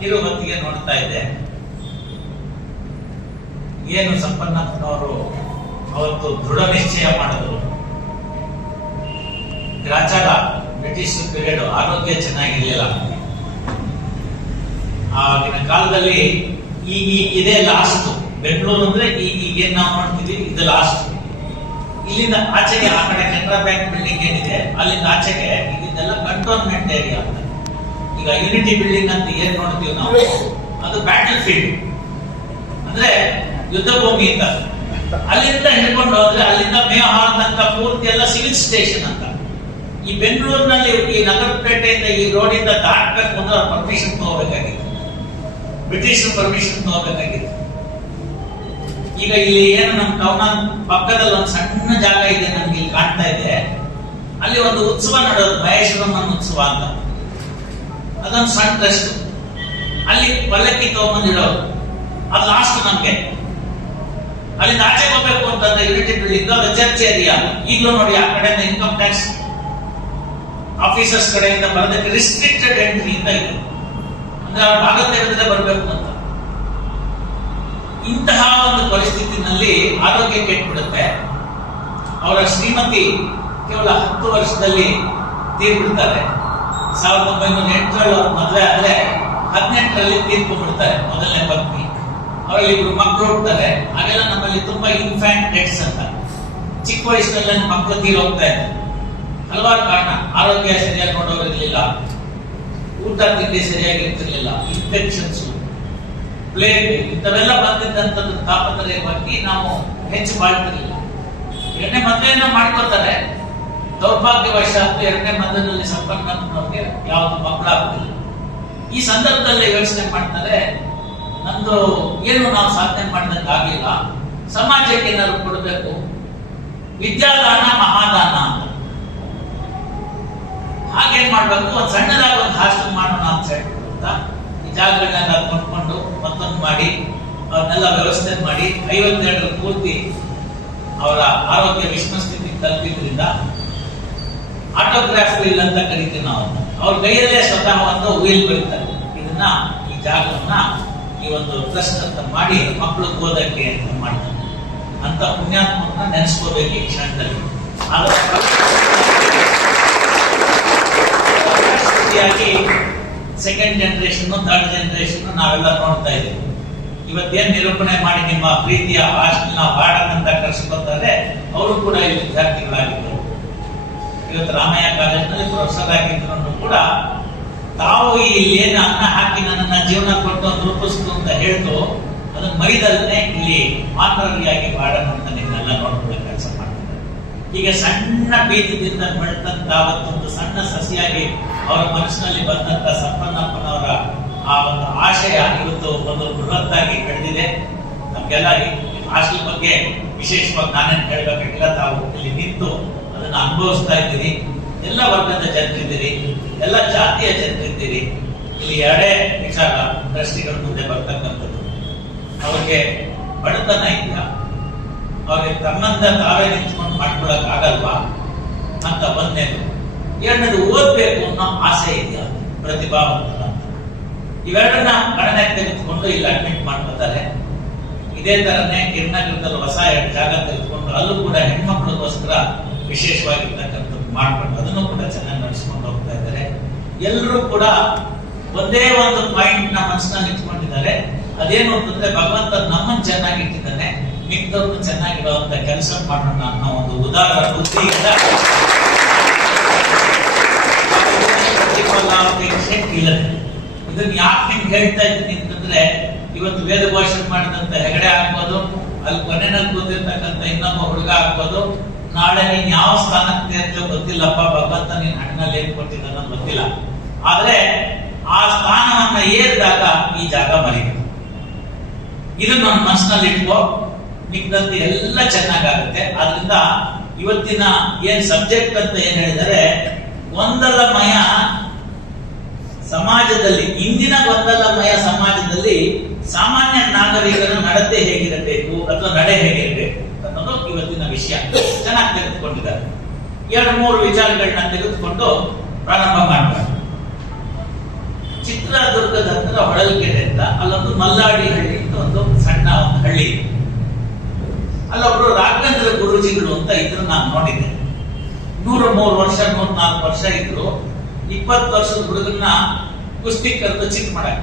ಕಿರುಹೊತ್ತಿಗೆ ನೋಡ್ತಾ ಇದ್ದೆ. ಏನು ಸಂಪನ್ನಪ್ಪನವರು ಅವತ್ತು ದೃಢ ನಿಶ್ಚಯ ಮಾಡಿದ್ರು. ಗ್ರಾಚಾರ ಬ್ರಿಟಿಷ್ ಪೀರಿಯಡ್, ಆರೋಗ್ಯ ಚೆನ್ನಾಗಿರ್ಲಿಲ್ಲ ಆಗಿನ ಕಾಲದಲ್ಲಿ. ಇದೇ ಲಾಸ್ಟ್. ಬೆಂಗಳೂರು ಅಂದ್ರೆ ಈಗೇನ್ ನಾವು ನೋಡ್ತೀವಿ, ಇದು ಲಾಸ್ಟ್. ಇಲ್ಲಿಂದ ಆಚೆಗೆ ಆ ಕಡೆ ಕೆನರಾ ಬ್ಯಾಂಕ್ ಬಿಲ್ಡಿಂಗ್ ಏನಿದೆ, ಅಲ್ಲಿಂದ ಆಚೆಗೆ ಇದೆಲ್ಲ ಕಂಟೋನ್ಮೆಂಟ್ ಏರಿಯಾ ಅಂತ. ಈಗ ಯೂನಿಟಿ ಬಿಲ್ಡಿಂಗ್ ಅಂತ ಏನ್ ನೋಡ್ತೀವಿ ನಾವು, ಅದು ಬ್ಯಾಟಲ್ ಫೀಲ್ಡ್ ಅಂದ್ರೆ ಯುದ್ಧ ಭೂಮಿ ಅಂತ. ಅಲ್ಲಿಂದ ಹಿಡ್ಕೊಂಡು ಹೋದ್ರೆ ಅಲ್ಲಿಂದ ಮೇಹಾಲ್ ತನಕ ಪೂರ್ತಿ ಎಲ್ಲ ಸಿವಿಲ್ ಸ್ಟೇಷನ್ ಅಂತ. ಈ ಬೆಂಗಳೂರಿನಲ್ಲಿ ಈ ನಗರಪೇಟೆಯಿಂದ ಈ ರೋಡ್ ಇಂದ ದಾಟಬೇಕು ಅಂದ್ರೆ ಅವ್ರ ಪರ್ಮಿಷನ್ ತಗೋಬೇಕಾಗಿತ್ತು, ಬ್ರಿಟಿಷ್ ಪರ್ಮಿಷನ್ ತಗೋಬೇಕಾಗಿತ್ತು. ಈಗ ಇಲ್ಲಿ ಏನು ನಮ್ಮ ಟೌನ್ ಪಕ್ಕದಲ್ಲಿ ಒಂದು ಸಣ್ಣ ಜಾಗ ಇದೆ, ನಮ್ಗೆ ಇಲ್ಲಿ ಕಾಣ್ತಾ ಇದೆ. ಅಲ್ಲಿ ಒಂದು ಉತ್ಸವ ನಡೆಯೋದು, ಮಹೇಶ್ವರಮ್ಮನ ಉತ್ಸವ ಅಂತ. ಅದೊಂದು ಸಣ್ಣ ಟ್ರಸ್ಟ್. ಅಲ್ಲಿ ಪಲ್ಲಕ್ಕಿ ತಗೊಂಬಂದಿಡೋದು, ಅದು ಲಾಸ್ಟ್ ನಮ್ಗೆ. ಅಲ್ಲಿಂದ ಆಚೆಗೆ ಹೋಗ್ಬೇಕು ಅಂತಂದ್ರೆ ಯೂನಿಟಿ ಬಿಲ್ಡಿಂಗ್, ಅದು ಚರ್ಚ್ ಏರಿಯಾ. ಈಗಲೂ ನೋಡಿ ಆ ಕಡೆಯಿಂದ ಇನ್ಕಮ್ ಟ್ಯಾಕ್ಸ್ ಆಫೀಸರ್ಸ್ ಕಡೆಯಿಂದ ಬರೋದಕ್ಕೆ ರಿಸ್ಟ್ರಿಕ್ಟೆಡ್ ಎಂಟ್ರಿ ಅಂತ ಇದೆ, ಅಂದ್ರೆ ಅವ್ರ ಭಾಗ ತೆಗೆದ್ರೆ ಬರಬೇಕು ಅಂತ. ಇಂತಹ ಒಂದು ಪರಿಸ್ಥಿತಿನಲ್ಲಿ ಆರೋಗ್ಯ ಕೆಟ್ಬಿಡುತ್ತೆ. ಅವರ ಶ್ರೀಮತಿ ಕೇವಲ 10 ವರ್ಷದಲ್ಲಿ ತೀರ್ಬಿಡ್ತಾರೆ. 1908ರಲ್ಲಿ ಅವ್ರ ಮದುವೆ ಆದ್ರೆ 18ರಲ್ಲಿ ತೀರ್ಕೊಂಡ್ಬಿಡ್ತಾರೆ ಮೊದಲನೇ ಪತ್ನಿ. ಅವರಲ್ಲಿ 2 ಮಕ್ಕಳು ಹುಡ್ತಾರೆ. ಹಾಗೆಲ್ಲ ನಮ್ಮಲ್ಲಿ ತುಂಬಾ ಇನ್ಫ್ಯಾಂಟ್ ಡೆತ್ಸ್ ಅಂತ, ಚಿಕ್ಕ ವಯಸ್ಸಿನಲ್ಲಿ ಮಕ್ಕಳು ತೀರೋಗ್ತಾ ಇದ್ದಾರೆ. ಹಲವಾರು ಕಾರಣ. ಆರೋಗ್ಯ ಸರಿಯಾಗಿ ನೋಡೋರಿರ್ಲಿಲ್ಲ, ಊಟ ತಿಂಡಿ ಸರಿಯಾಗಿ ಇರ್ತಿರ್ಲಿಲ್ಲ, ಇನ್ಫೆಕ್ಷನ್ಸ್, ಪ್ಲೇಗ್, ಇಂಥವೆಲ್ಲ ಬಂದಿದ್ದಂಥದ್ದು ತಾಪತ್ರಯವಾಗಿ ನಾವು ಹೆಚ್ಚು ಬಾಳ್ತಿರ್ಲಿಲ್ಲ. 2ನೇ ಮದುವೆಯನ್ನ ಮಾಡ್ಕೋತಾರೆ. ದೌರ್ಭಾಗ್ಯವಶಾತ್ 2ನೇ ಮದುವೆಯಲ್ಲಿ ಸಂಪನ್ನವ್ರಿಗೆ ಯಾವುದು ಮಕ್ಕಳಾಗುದಿಲ್ಲ. ಈ ಸಂದರ್ಭದಲ್ಲಿ ಯೋಚನೆ ಮಾಡ್ತಾರೆ, ನಂದು ಏನು ನಾವು ಸಾಧನೆ ಮಾಡಿದಂಗಾಗ್ಲಿಲ್ಲ, ಸಮಾಜಕ್ಕೆ ಏನಾದ್ರು ಕೊಡಬೇಕು, ವಿದ್ಯಾದಾನ ಮಹಾದಾನ ಅಂತ. ಹಾಗೇನ್ ಮಾಡ್ಬೇಕು, ಒಂದು ಸಣ್ಣದಾಗಿ ಒಂದು ಹಾಸ್ಟೆಲ್ ಮಾಡೋಣ ಅಂತ ಹೇಳ್ತಾ ಈ ಜಾಗಗಳನ್ನೆಲ್ಲ ಕೊಂಡ್ಕೊಂಡು ಮತ್ತೊಂದು ಮಾಡಿ ಅವ್ರನ್ನೆಲ್ಲ ವ್ಯವಸ್ಥೆ ಮಾಡಿ 52 ಪೂರ್ತಿ ಅವರ ಆರೋಗ್ಯ ವಿಷಮ ಸ್ಥಿತಿಗೆ ತಲುಪಿದ್ರಿಂದ ಆಟೋಗ್ರಾಫ್ ವೀಲ್ ಅಂತ ಕರಿತೀವಿ ನಾವು. ಅವ್ರ ಕೈಯಲ್ಲೇ ಸ್ವತಃ ಒಂದು ವೀಲ್ ಬರೀತಾರೆ. ಇದನ್ನ ಈ ಜಾಗವನ್ನ ಈ ಒಂದು ಟ್ರಸ್ಟ್ ಅಂತ ಮಾಡಿ ಮಕ್ಕಳು ಓದಕ್ಕೆ ಅಂತ ಮಾಡ್ತಾರೆ. ಅಂತ ಪುಣ್ಯಾತ್ಮಕನ ನೆನೆಸ್ಕೋಬೇಕು ಈ ಕ್ಷಣದಲ್ಲಿ. ಸೆಕೆಂಡ್ ಜನರೇಷನ್, ಥರ್ಡ್ ಜನರೇಷನ್ ನಾವೆಲ್ಲ ನೋಡ್ತಾ ಇದ್ದೀವಿ. ಇವತ್ತೇನ್ ನಿರೂಪಣೆ ಮಾಡಿ ನಿಮ್ಮ ಪ್ರೀತಿಯ ಹಾಸ್ಟೆಲ್ನ ವಾರ್ಡನ್ ಅಂತ ಕರೆಸ್ಕೊತಾರೆ, ಅವರು ಕೂಡ ಇಲ್ಲಿ ವಿದ್ಯಾರ್ಥಿಗಳಾಗಿದ್ದರು. ಇವತ್ತು ರಾಮಯ್ಯ ಕಾಲೇಜಿನಲ್ಲಿ ಪ್ರೊಫೆಸರ್ ಆಗಿದ್ರು ಕೂಡ ತಾವು ಇಲ್ಲಿ ಏನು ಅನ್ನ ಹಾಕಿ ನನ್ನ ಜೀವನ ಕೊಟ್ಟು ರೂಪಿಸ್ತು ಅಂತ ಹೇಳ್ತು, ಅದನ್ನ ಮರಿದಲ್ಲೇ ಇಲ್ಲಿ ಮಾನವರಿಯಾಗಿ ವಾರ್ಡನ್ ಅಂತ ನಿನ್ನೆಲ್ಲ ನೋಡ್ಕೊಳ್ಳೋ ಕೆಲಸ ಮಾಡ್ತಾರೆ. ಹೀಗೆ ಸಣ್ಣ ಬೀಜದಿಂದ ಬೆಳೆದಂತ ಅವತ್ತೊಂದು ಸಣ್ಣ ಸಸಿಯಾಗಿ ಅವರ ಮನಸ್ಸಿನಲ್ಲಿ ಬಂದಂತ ಸಂಪನ್ನಪ್ಪನವರ ಆ ಒಂದು ಆಶಯ ಇವತ್ತು ಒಂದು ಬೃಹತ್ತಾಗಿ ಬೆಳೆದಿದೆ. ನಮ್ಗೆಲ್ಲ ಹಾಸ್ಟೆಲ್ ಬಗ್ಗೆ ವಿಶೇಷವಾಗಿ ನಾನೇನು ಹೇಳ್ಬೇಕಾಗಿಲ್ಲ, ತಾವು ಇಲ್ಲಿ ನಿಂತು ಅದನ್ನ ಅನುಭವಿಸ್ತಾ ಇದ್ದೀರಿ. ಎಲ್ಲ ವರ್ಗದ ಜನರಿದ್ದೀರಿ, ಎಲ್ಲ ಜಾತಿಯ ಜನರಿದ್ದೀರಿ. ಇಲ್ಲಿ 2 ವಿಚಾರ ಟ್ರಸ್ಟಿಗಳ ಮುಂದೆ ಬರ್ತಕ್ಕಂಥದ್ದು. ಅವ್ರಿಗೆ ಬಡತನ ಇದೆಯಾ, ಅವ್ರಿಗೆ ತಮ್ಮಂದ ತಾವೇ ನಿಂತ್ಕೊಂಡು ಮಾಡ್ಕೊಳಕ್ ಆಗಲ್ವಾ ಅಂತ ಒಂದನೇದು. 2ನೇದು ಓದ್ಬೇಕು ಅನ್ನೋ ಆಸೆ ಇದೆಯಾ ಪ್ರತಿಭಾವಂತರ ಅಂತ. ಇವೆರಡನ್ನ ಗಣನೆಗೆ ತೆಗೆದುಕೊಂಡು ಇಲ್ಲಿ ಅಡ್ಮಿಟ್ ಮಾಡ್ಕೋತಾರೆ. ಇದೇ ತರನೇ ಗಿರಿನಗರದಲ್ಲಿ ಹೊಸ 2 ಜಾಗ ತೆಗೆದುಕೊಂಡು ಅಲ್ಲೂ ಕೂಡ ಹೆಣ್ಮಕ್ಳಿಗೋಸ್ಕರ ವಿಶೇಷವಾಗಿರ್ತಕ್ಕಂಥದ್ದು ಮಾಡ್ಕೊಂಡು ಅದನ್ನು ಕೂಡ ಚೆನ್ನಾಗಿ ನಡೆಸ್ಕೊಂಡು ಹೋಗ್ತಾ ಇದ್ದಾರೆ. ಎಲ್ಲರೂ ಕೂಡ ಒಂದೇ ಒಂದು ಪಾಯಿಂಟ್ ನ ಮನಸ್ಸಿನಲ್ಲಿ ಇಟ್ಕೊಂಡಿದ್ದಾರೆ. ಅದೇನು ಅಂತಂದ್ರೆ ಭಗವಂತ ನಮ್ಮನ್ನು ಚೆನ್ನಾಗಿ ಇಟ್ಟಿದ್ದಾನೆ, ಮಿಕ್ಕದವ್ರನ್ನು ಚೆನ್ನಾಗಿರುವಂತ ಕೆಲಸ ಮಾಡೋಣ ಅನ್ನೋ ಒಂದು ಉದಾರ ಬುದ್ಧಿಯಿಂದ ಇದನ್ನ ಯಾಕೆ ನಿಮ್ಗೆ ಹೇಳ್ತಾ ಇದ್ದೀನಿ ಅಂತಂದ್ರೆ, ಇವತ್ತು ವೇದ ಭಾಷಣ ಮಾಡಿದಂತ ಹೆಗಡೆ ಆಗ್ಬೋದು, ಅಲ್ಲಿ ಕೊನೆಯಲ್ಲಿ ಕೂತಿರ್ತಕ್ಕಂಥ ಇನ್ನೊಬ್ಬ ಹುಡುಗ ಆಗ್ಬೋದು, ನಾಳೆ ನೀನ್ ಯಾವ ಸ್ಥಾನಕ್ಕೆ ಸೇರ್ತೋ ಗೊತ್ತಿಲ್ಲಪ್ಪ, ಭಗವಂತ ನೀನ್ ಹಣ್ಣಿನಲ್ಲಿ ಏನ್ ಕೊಟ್ಟಿದ್ದಾನ ಗೊತ್ತಿಲ್ಲ. ಆದ್ರೆ ಆ ಸ್ಥಾನವನ್ನ ಏರಿದಾಗ ಈ ಜಾಗ ಮರಿಬೇಕು. ಇದನ್ನ ನನ್ನ ಮನಸ್ಸಿನಲ್ಲಿ ಇಟ್ಕೋ, ಮಿಕ್ಕಂತೆ ಎಲ್ಲ ಚೆನ್ನಾಗಾಗುತ್ತೆ. ಆದ್ರಿಂದ ಇವತ್ತಿನ ಏನ್ ಸಬ್ಜೆಕ್ಟ್ ಅಂತ ಏನ್ ಹೇಳಿದರೆ, ಗೊಂದಲಮಯ ಸಮಾಜದಲ್ಲಿ, ಇಂದಿನ ಗೊಂದಲಮಯ ಸಮಾಜದಲ್ಲಿ ಸಾಮಾನ್ಯ ನಾಗರಿಕರ ನಡತೆ ಹೇಗಿರಬೇಕು ಅಥವಾ ನಡೆ ಹೇಗಿರಬೇಕು ಅನ್ನೋದು ಇವತ್ತಿನ ವಿಷಯ. ಚೆನ್ನಾಗಿ ತೆಗೆದುಕೊಂಡಿದ್ದಾರೆ. 2-3 ವಿಚಾರಗಳನ್ನ ತೆಗೆದುಕೊಂಡು ಪ್ರಾರಂಭ ಮಾಡ್ತಾರೆ. ಚಿತ್ರದುರ್ಗದ ಹತ್ರ ಹೊಳಲ್ಕೆರೆ ಅಂತ ಅಲ್ಲೊಂದು ಮಲ್ಲಾಡಿ ಹಳ್ಳಿ ಅಂತ ಒಂದು ಸಣ್ಣ ಒಂದು ಹಳ್ಳಿ. ಅಲ್ಲೊಬ್ರು ರಾಘವೇಂದ್ರ ಗುರೂಜಿಗಳು ಅಂತ ಇದ್ರು, ನಾನು ನೋಡಿದ್ದೆ. 103 ವರ್ಷ 104 ವರ್ಷ ಇದ್ರು. 20 ವರ್ಷದ ಹುಡುಗನ್ನ ಕುಸ್ತಿ ಕರೆದು ಚಿಕ್ಕ ಮಾಡಕ್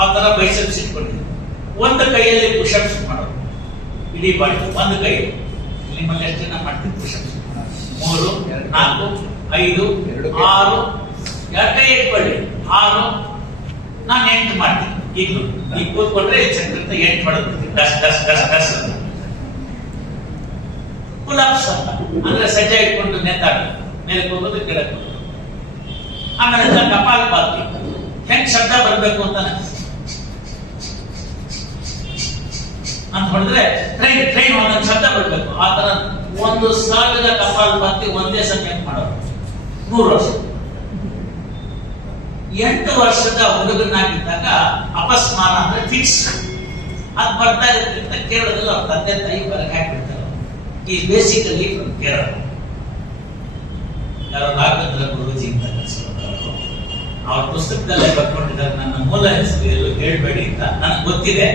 ಆ ತರ ಬೈಸೆಪ್ಸ್ ಇಟ್ಕೊಂಡಿದ್ರು. ಒಂದು ಕೈಯಲ್ಲಿ ಪುಷಪ್ಸ್ ಮಾಡೋದು, ಇಡೀ ಬಾಡಿ ಒಂದು ಕೈ. ನಿಮ್ಮಲ್ಲಿ ಎಷ್ಟು ಜನ ಮಾಡ್ತೀವಿ ಪುಷಪ್ಸ್? 3, 4, 5, 6, 2 ಕೈ ಇಟ್ಕೊಳ್ಳಿ 6. ನಾನು 8 ಮಾಡ್ತೀನಿ. ಈಗಲೂ ಈಗ ಕೂತ್ಕೊಂಡ್ರೆ ಚಕ್ರ 8 ಮಾಡೋದು. ಡಸ್ ಡಸ್ ಡಸ್ ಡಸ್ ಅಂತ. ಪುಲಪ್ಸ್ ಅಂತ ಅಂದ್ರೆ ಸಜ್ಜೆ ಇಟ್ಕೊಂಡು ನೇತಾಡೋದು, ಮೇಲೆ ಹೋಗೋದು ಕೆಳಗೆ ಹೋಗೋದು. ಆಮೇಲೆ ಕಪಾಲ್ ಪಾತಿ ಹೆಂಗ್ ಶಬ್ದ ಬರ್ಬೇಕು ಅಂತ ಅಂತ ಹೊಡೆದ್ರೆ ಟ್ರೈನ್ ಒಂದೊಂದು ಶಬ್ದ ಬರ್ಬೇಕು. ಆ ತರ 1000 ಕಪಾಲ್ ಪಾತಿ ಒಂದೇ ಸಮಯ ಮಾಡೋದು 100 ವರ್ಷ. 8 ವರ್ಷದ ಹುಡುಗನಾಗಿದ್ದಾಗ ಅಪಸ್ಮಾರ ಅಂದ್ರೆ ಫಿಕ್ಸ್ ಅದು ಬರ್ತಾ ಇರುತ್ತೆ ಅಂತ ಕೇರಳದಲ್ಲಿ ಅವ್ರ ತಂದೆ ತಾಯಿ ಹೊರಗೆ ಹಾಕ್ಬಿಡ್ತಾರೆ. ಈ ಬೇಸಿಕಲಿ ಫ್ರಮ್ ಕೇರಳ. ಯಾರೋ ರಾಘವೇಂದ್ರ ಗುರೂಜಿ ಅಂತ ಕಲಿಸಿರೋರು, ಅವ್ರ ಪುಸ್ತಕದಲ್ಲೇ ಬರ್ಕೊಂಡಿದ್ದಾರೆ. ನನ್ನ ಮೂಲ ಹೆಸರು ಎಲ್ಲೂ ಹೇಳ್ಬೇಡಿ ಅಂತ ನನಗೆ ಗೊತ್ತಿದೆ,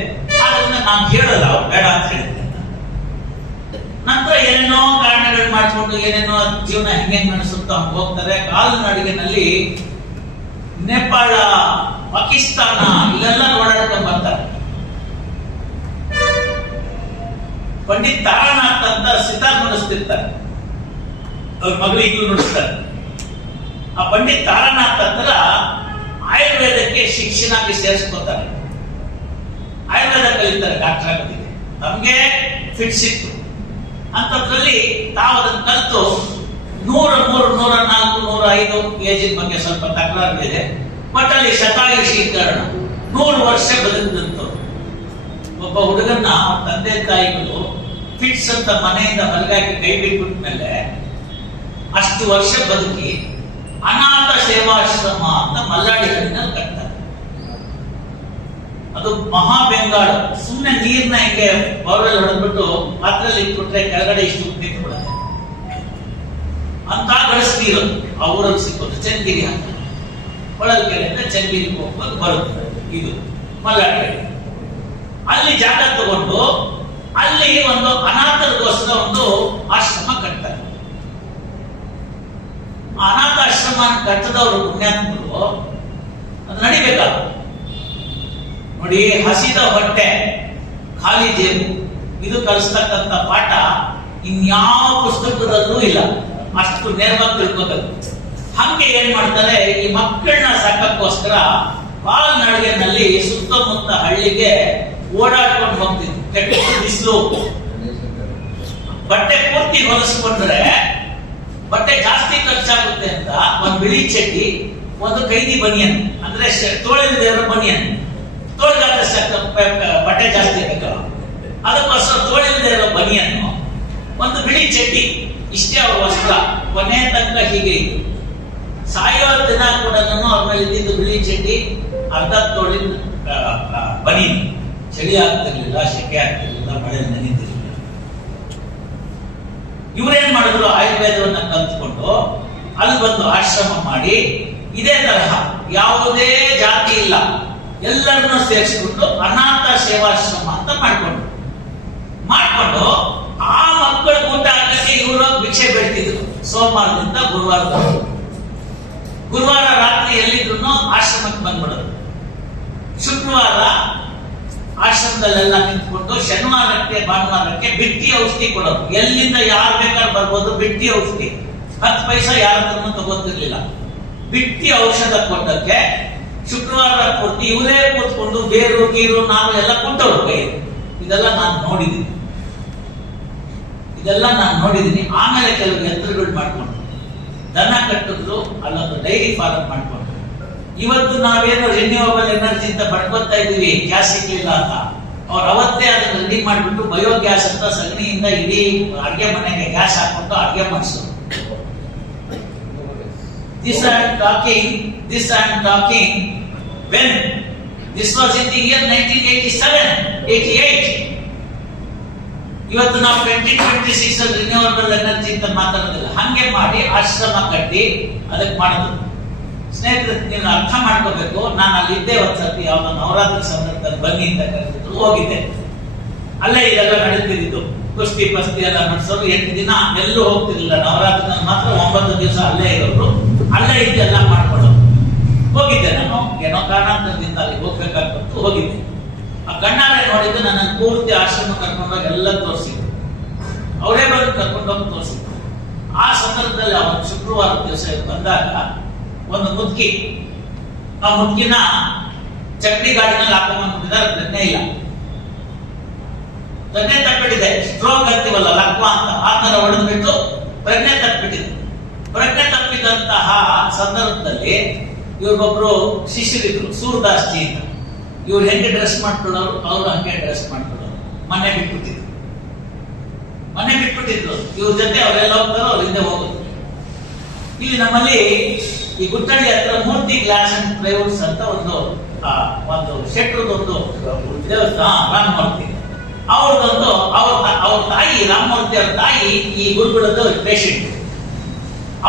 ಆದ್ರಿಂದ ನಾನು ಹೇಳಲ್ಲ, ಅವ್ರು ಬೇಡ ಅಂತ ಹೇಳಿದ್ದೆ. ನಂತರ ಏನೇನೋ ಕಾರಣಗಳು ಮಾಡ್ಕೊಂಡು ಏನೇನೋ ಜೀವನ ಹೆಂಗೆ ನಡೆಸುತ್ತಾ ಹೋಗ್ತಾರೆ. ಕಾಲ್ನಡಿಗೆನಲ್ಲಿ ನೇಪಾಳ, ಪಾಕಿಸ್ತಾನ ಇಲ್ಲೆಲ್ಲ ಓಡಾಡ್ಕೊಂಡು ಬರ್ತಾರೆ. ಪಂಡಿತ್ ತಾರಾನಾಥ್ ಅಂತ ಸಿತಾರ್ ನುಡಿಸ್ತಿರ್ತಾರೆ, ಅವ್ರ ಮಗಳು ಈಗಲೂ ನುಡಿಸ್ತಾರೆ. ಆ ಪಂಡಿತ್ ತಾರಾನಾಥ್ ಹತ್ರ ಆಯುರ್ವೇದಕ್ಕೆ ಶಿಕ್ಷಣಾಗಿ ಸೇರಿಸ್ಕೊತಾರೆ. ಆಯುರ್ವೇದ ಕಲಿತಾರೆ, ಡಾಕ್ಟರ್ ಆಗೋದಿದೆ. ನಮ್ಗೆ ಫಿಟ್ ಸಿಕ್ತು ಅಂತದ್ರಲ್ಲಿ ತಾವು ಅದನ್ನು ಕಲಿತು 100, 104, 105 ಏಜಿನ ಬಗ್ಗೆ ಸ್ವಲ್ಪ ತಕರಾರಿದೆ. ಬಟ್ ಅಲ್ಲಿ ಶತಾಯುಷೀಕರಣ 100 ವರ್ಷ ಬದುಕಿದಂತ ಒಬ್ಬ ಹುಡುಗನ್ನ ತಂದೆ ತಾಯಿಗಳು ಫಿಟ್ಸ್ ಅಂತ ಮನೆಯಿಂದ ಹೊರಗಾಗಿ ಕೈ ಬಿಟ್ಬಿಟ್ಟ ಮೇಲೆ ಅಷ್ಟು ವರ್ಷ ಬದುಕಿ ಅನಾಥ ಸೇವಾಶ್ರಮ ಅಂತ ಮಲ್ಲಾಡಿ ಹಳ್ಳಿನಲ್ಲಿ ಕಟ್ತಾರೆ. ಅದು ಮಹಾ ಬೆಂಗಾಳು. ಸುಮ್ಮನೆ ನೀರ್ನ ಹಿಂಗೆ ಬೋರ್ವೆಲ್ ಹೊಡೆದ್ಬಿಟ್ಟು ಪಾತ್ರೆಯಲ್ಲಿ ಇಟ್ಬಿಟ್ರೆ ಕೆಳಗಡೆ ಇಷ್ಟು ನಿಂತು ಬಿಡುತ್ತೆ ಅಂತ ಗಳಿಸ್ ನೀರು ಆ ಊರಲ್ಲಿ ಸಿಕ್ಕೋದು. ಚನ್ನಗಿರಿ ಅಂತ ಹೊಳಲ್ಕೆರೆಯಿಂದ ಚನ್ನಗಿರಿಗೆ ಹೋಗೋದು ಬರುತ್ತೆ. ಇದು ಮಲ್ಲಾಡಿ. ಅಲ್ಲಿ ಜಾಗ ತಗೊಂಡು ಅಲ್ಲಿ ಒಂದು ಅನಾಥರಿಗೋಸ್ಕರ ಒಂದು ಆಶ್ರಮ ಕಟ್ತಾರೆ. ಅನಾಥಾಶ್ರಮ ಕಟ್ಟದವರು ಪುಣ್ಯಾತ್ಮರು ಅದು ನಡಿಬೇಕಲ್ಲ. ನೋಡಿ, ಹಸಿದ ಹೊಟ್ಟೆ ಖಾಲಿ ಜೇಬು ಇದು ಕಲಿಸ್ತಕ್ಕಂಥ ಪಾಠ ಇನ್ಯಾವ ಪುಸ್ತಕದಲ್ಲೂ ಇಲ್ಲ. ಅಷ್ಟು ನೇರವಾಗಿ ತಿಳ್ಕೋಬೇಕು. ಹಂಗೆ ಏನ್ ಮಾಡ್ತಾರೆ, ಈ ಮಕ್ಕಳನ್ನ ಸಾಕಕ್ಕೋಸ್ಕರ ಕಾಲ್ನಡಿಗೆನಲ್ಲಿ ಸುತ್ತಮುತ್ತ ಹಳ್ಳಿಗೆ ಓಡಾಡ್ಕೊಂಡು ಹೋಗ್ತಿದ್ರು. ಕೆಟ್ಟ ಬಿಸಿಲು, ಬಟ್ಟೆ ಪೂರ್ತಿ ಹೊಲಿಸ್ಕೊಂಡ್ರೆ ಬಟ್ಟೆ ಜಾಸ್ತಿ ಖರ್ಚಾಗುತ್ತೆ ಅಂತ ಒಂದು ಬಿಳಿ ಚಡ್ಡಿ, ಒಂದು ಕೈದಿ ಬನಿಯನ್ ಅಂದ್ರೆ ತೋಳಿಲ್ದೇ ಇರೋ ಬನಿಯನ್. ತೋಳಿಗಾದ್ರೆ ಬಟ್ಟೆ ಜಾಸ್ತಿ ಬೇಕಲ್ಲ, ಅದಕ್ಕೋಸ್ಕರ ತೋಳಿಲ್ದೇ ಇರೋ ಬನಿಯನ್ನು, ಒಂದು ಬಿಳಿ ಚಡ್ಡಿ, ಇಷ್ಟೇ ಅವ್ರ ವಸ್ತ್ರ. ಕೊನೆ ತನಕ ಹೀಗೆ ಇತ್ತು. ಸಾಯೋ ದಿನ ಕೂಡ ಅವ್ರ ಮೇಲೆ ಇದ್ದಿದ್ದು ಬಿಳಿ ಚಡ್ಡಿ, ಅರ್ಧ ತೋಳಿನ ಬನಿಯನ್. ಚಳಿ ಆಗ್ತಿರ್ಲಿಲ್ಲ, ಶೆಕೆ ಆಗ್ತಿರ್ಲಿಲ್ಲ, ಮಳೆ ನೆನೀತಿರ್ಲಿಲ್ಲ. ಇವರೇನ್ ಮಾಡಿದ್ರು, ಆಯುರ್ವೇದವನ್ನ ಕಲ್ತ್ಕೊಂಡು ಅಲ್ಲಿ ಬಂದು ಆಶ್ರಮ ಮಾಡಿ ಇದೇ ತರಹ ಯಾವುದೇ ಜಾತಿ ಇಲ್ಲ ಎಲ್ಲರನ್ನೂ ಸೇರಿಸ್ಬಿಟ್ಟು ಅನಾಥ ಸೇವಾಶ್ರಮ ಅಂತ ಮಾಡ್ಕೊಂಡು ಆ ಮಕ್ಕಳ ಊಟ ಹಾಕಕ್ಕೆ ಇವರು ಭಿಕ್ಷೆ ಬೇಡ್ತಿದ್ರು. ಸೋಮವಾರದಿಂದ ಗುರುವಾರ ರಾತ್ರಿ ಎಲ್ಲಿದ್ರು ಆಶ್ರಮಕ್ಕೆ ಬಂದ್ಬಿಡೋದು. ಶುಕ್ರವಾರ ಆಶ್ರಮದಲ್ಲೆಲ್ಲ ನಿಂತ್ಕೊಂಡು ಶನಿವಾರಕ್ಕೆ ಭಾನುವಾರಕ್ಕೆ ಬಿಟ್ಟಿ ಔಷಧಿ ಕೊಡೋದು. ಎಲ್ಲಿಂದ ಯಾರು ಬೇಕಾದ್ರೂ ಬರ್ಬೋದು. ಬಿಟ್ಟಿ ಔಷಧಿ 10 ಪೈಸಾ ಯಾರ ಹತ್ರನೂ ತಗೋತಿರ್ಲಿಲ್ಲ. ಬಿಟ್ಟಿ ಔಷಧ ಕೊಟ್ಟಕ್ಕೆ ಶುಕ್ರವಾರ ಪೂರ್ತಿ ಇವರೇ ಕೂತ್ಕೊಂಡು ಬೇರು ಗೀರು ನಾನು ಎಲ್ಲ ಕೊಟ್ಟವ್ರು ಕೈ. ಇದೆಲ್ಲ ನಾನು ನೋಡಿದ್ದೀನಿ. ಆಮೇಲೆ ಕೆಲವು ಯಂತ್ರಗಳು ಮಾಡ್ಕೊಂಡು ದನ ಕಟ್ಟಿದ್ರು, ಅಲ್ಲೊಂದು ಡೈರಿ ಫಾರ್ಮ್ ಮಾಡ್ಕೊಂಡು. ಇವತ್ತು ನಾವೇನು ರಿನ್ಯೂವಬಲ್ ಎನರ್ಜಿ ಅಂತ ಬಡ್ಕೊತಾ ಇದೀವಿ, ಗ್ಯಾಸ್ ಸಿಗ್ಲಿಲ್ಲ ಅಂತ. ಅವ್ರು ಅವತ್ತೇ ಅದನ್ನ ರೆಡಿ ಮಾಡಿಬಿಟ್ಟು ಬಯೋಗ್ಯಾಸ್ ಅಂತ ಸಗಣಿಯಿಂದ ಇಡೀ ಅಡಿಗೆ ಮನೆಗೆ ಗ್ಯಾಸ್ ಹಾಕೊಂಡು ಅಡಿಗೆ ಮಾಡಿಸೋದು. This I am talking when this was in the year 1987-88. ಇವತ್ತು ನಾವು 2026 ಅಲ್ಲಿ ರಿನ್ಯೂವಬಲ್ ಎನರ್ಜಿ ಅಂತ ಮಾತಾಡೋದಿಲ್ಲ. ಹಂಗೆ ಮಾಡಿ ಆಶ್ರಮ ಕಟ್ಟಿ ಅದಕ್ಕೆ ಮಾಡೋದು. ಸ್ನೇಹಿತರೆ, ನೀವು ಅರ್ಥ ಮಾಡ್ಕೋಬೇಕು. ನಾನು ಅಲ್ಲಿ ಇದ್ದೆ ಒಂದ್ಸತಿ, ಯಾವ್ದೋ ನವರಾತ್ರಿ ಸಂದರ್ಭದಲ್ಲಿ ಬನ್ನಿ ಅಂತ ಕರೆದಿದ್ರು, ಹೋಗಿದ್ದೆ. ಅಲ್ಲೇ ಇದೆಲ್ಲ ನಡೀತಿದ್ದು, ಕುಸ್ತಿ ಪಸ್ತಿ ಎಲ್ಲ ನಡೆಸೋರು. 8 ದಿನ ಎಲ್ಲೂ ಹೋಗ್ತಿರ್ಲಿಲ್ಲ. ನವರಾತ್ರಿನಲ್ಲಿ ಮಾತ್ರ 9 ದಿವಸ ಅಲ್ಲೇ ಇರೋರು, ಅಲ್ಲೇ ಇದೆಲ್ಲ ಮಾಡ್ಕೊಳ್ಳೋರು. ಹೋಗಿದ್ದೆ ನಾನು, ಏನೋ ಕಾರಣಾಂತರದಿಂದ ಅಲ್ಲಿ ಹೋಗ್ಬೇಕಾಗ್ತತ್ತು, ಹೋಗಿದ್ದೆ. ಆ ಕಣ್ಣಾರೆ ನೋಡಿದ್ದು ನನ್ನನ್ನು ಪೂರ್ತಿ ಆಶ್ರಮ ಕರ್ಕೊಂಡೋಗಿ ಎಲ್ಲ ತೋರಿಸಿದ್ರು. ಅವರೇ ಬಂದು ಕರ್ಕೊಂಡೋಗಿ ತೋರಿಸಿದ್ರು. ಆ ಸಂದರ್ಭದಲ್ಲಿ ಅವನು ಶುಕ್ರವಾರ ದಿವಸ ಬಂದಾಗ ಒಂದು ಮುದುಕಿ, ಆ ಮುದುಕಿನ ಚಕ್ರಿ ಗಾಡಿನಲ್ಲಿ ಹಾಕೊಂಡ್ಬಿಟ್ಟಿದ್ದಾರೆ. ಪ್ರಜ್ಞೆ ಇಲ್ಲ, ಪ್ರಜ್ಞೆ ತಪ್ಪಿಟ್ಟಿದೆ. ಸ್ಟ್ರೋಕ್ ಅಂತೀವಲ್ಲ, ಲಕ್ವ ಅಂತ, ಆ ತರ ಹೊಡೆದ್ಬಿಟ್ಟು ಪ್ರಜ್ಞೆ ತಪ್ಪಿಟ್ಟಿದೆ. ಪ್ರಜ್ಞೆ ತಪ್ಪಿದಂತಹ ಸಂದರ್ಭದಲ್ಲಿ ಇವ್ರಿಗೊಬ್ರು ಶಿಷ್ಯರಿದ್ರು, ಸೂರ್ದಾಸ್ ಜಿ ಅಂತ. ಇವ್ರು ಹೆಂಗೆ ಡ್ರೆಸ್ ಮಾಡ್ಕೊಳ್ಳೋರು, ಅವ್ರು ಹಂಗೆ ಡ್ರೆಸ್ ಮಾಡ್ಕೊಳ್ಳೋರು. ಮನೆ ಬಿಟ್ಬಿಟ್ಟಿದ್ರು. ಇವ್ರ ಜೊತೆ ಅವರೆಲ್ಲ ಹೋಗ್ತಾರೋ ಅವ್ರ ಹಿಂದೆ ಹೋಗೋದು. ಇಲ್ಲಿ ನಮ್ಮಲ್ಲಿ ಈ ಗುಟ್ಟಳ್ಳಿ ಹತ್ರ ಮೂರ್ತಿ ಗ್ಲಾಸ್ ಅಂಡ್ ಪ್ಲೈವುಡ್ಸ್ ಅಂತ ಒಂದು ಶೆಟ್ರದೊಂದು ದೇವಸ್ಥಾನ, ರಾಮಮೂರ್ತಿ ಅವ್ರದೊಂದು, ಅವ್ರ ತಾಯಿ, ರಾಮಮೂರ್ತಿ ಅವ್ರ ತಾಯಿ ಈ ಗುರುಗಳದ್ದು ಪೇಷಂಟ್.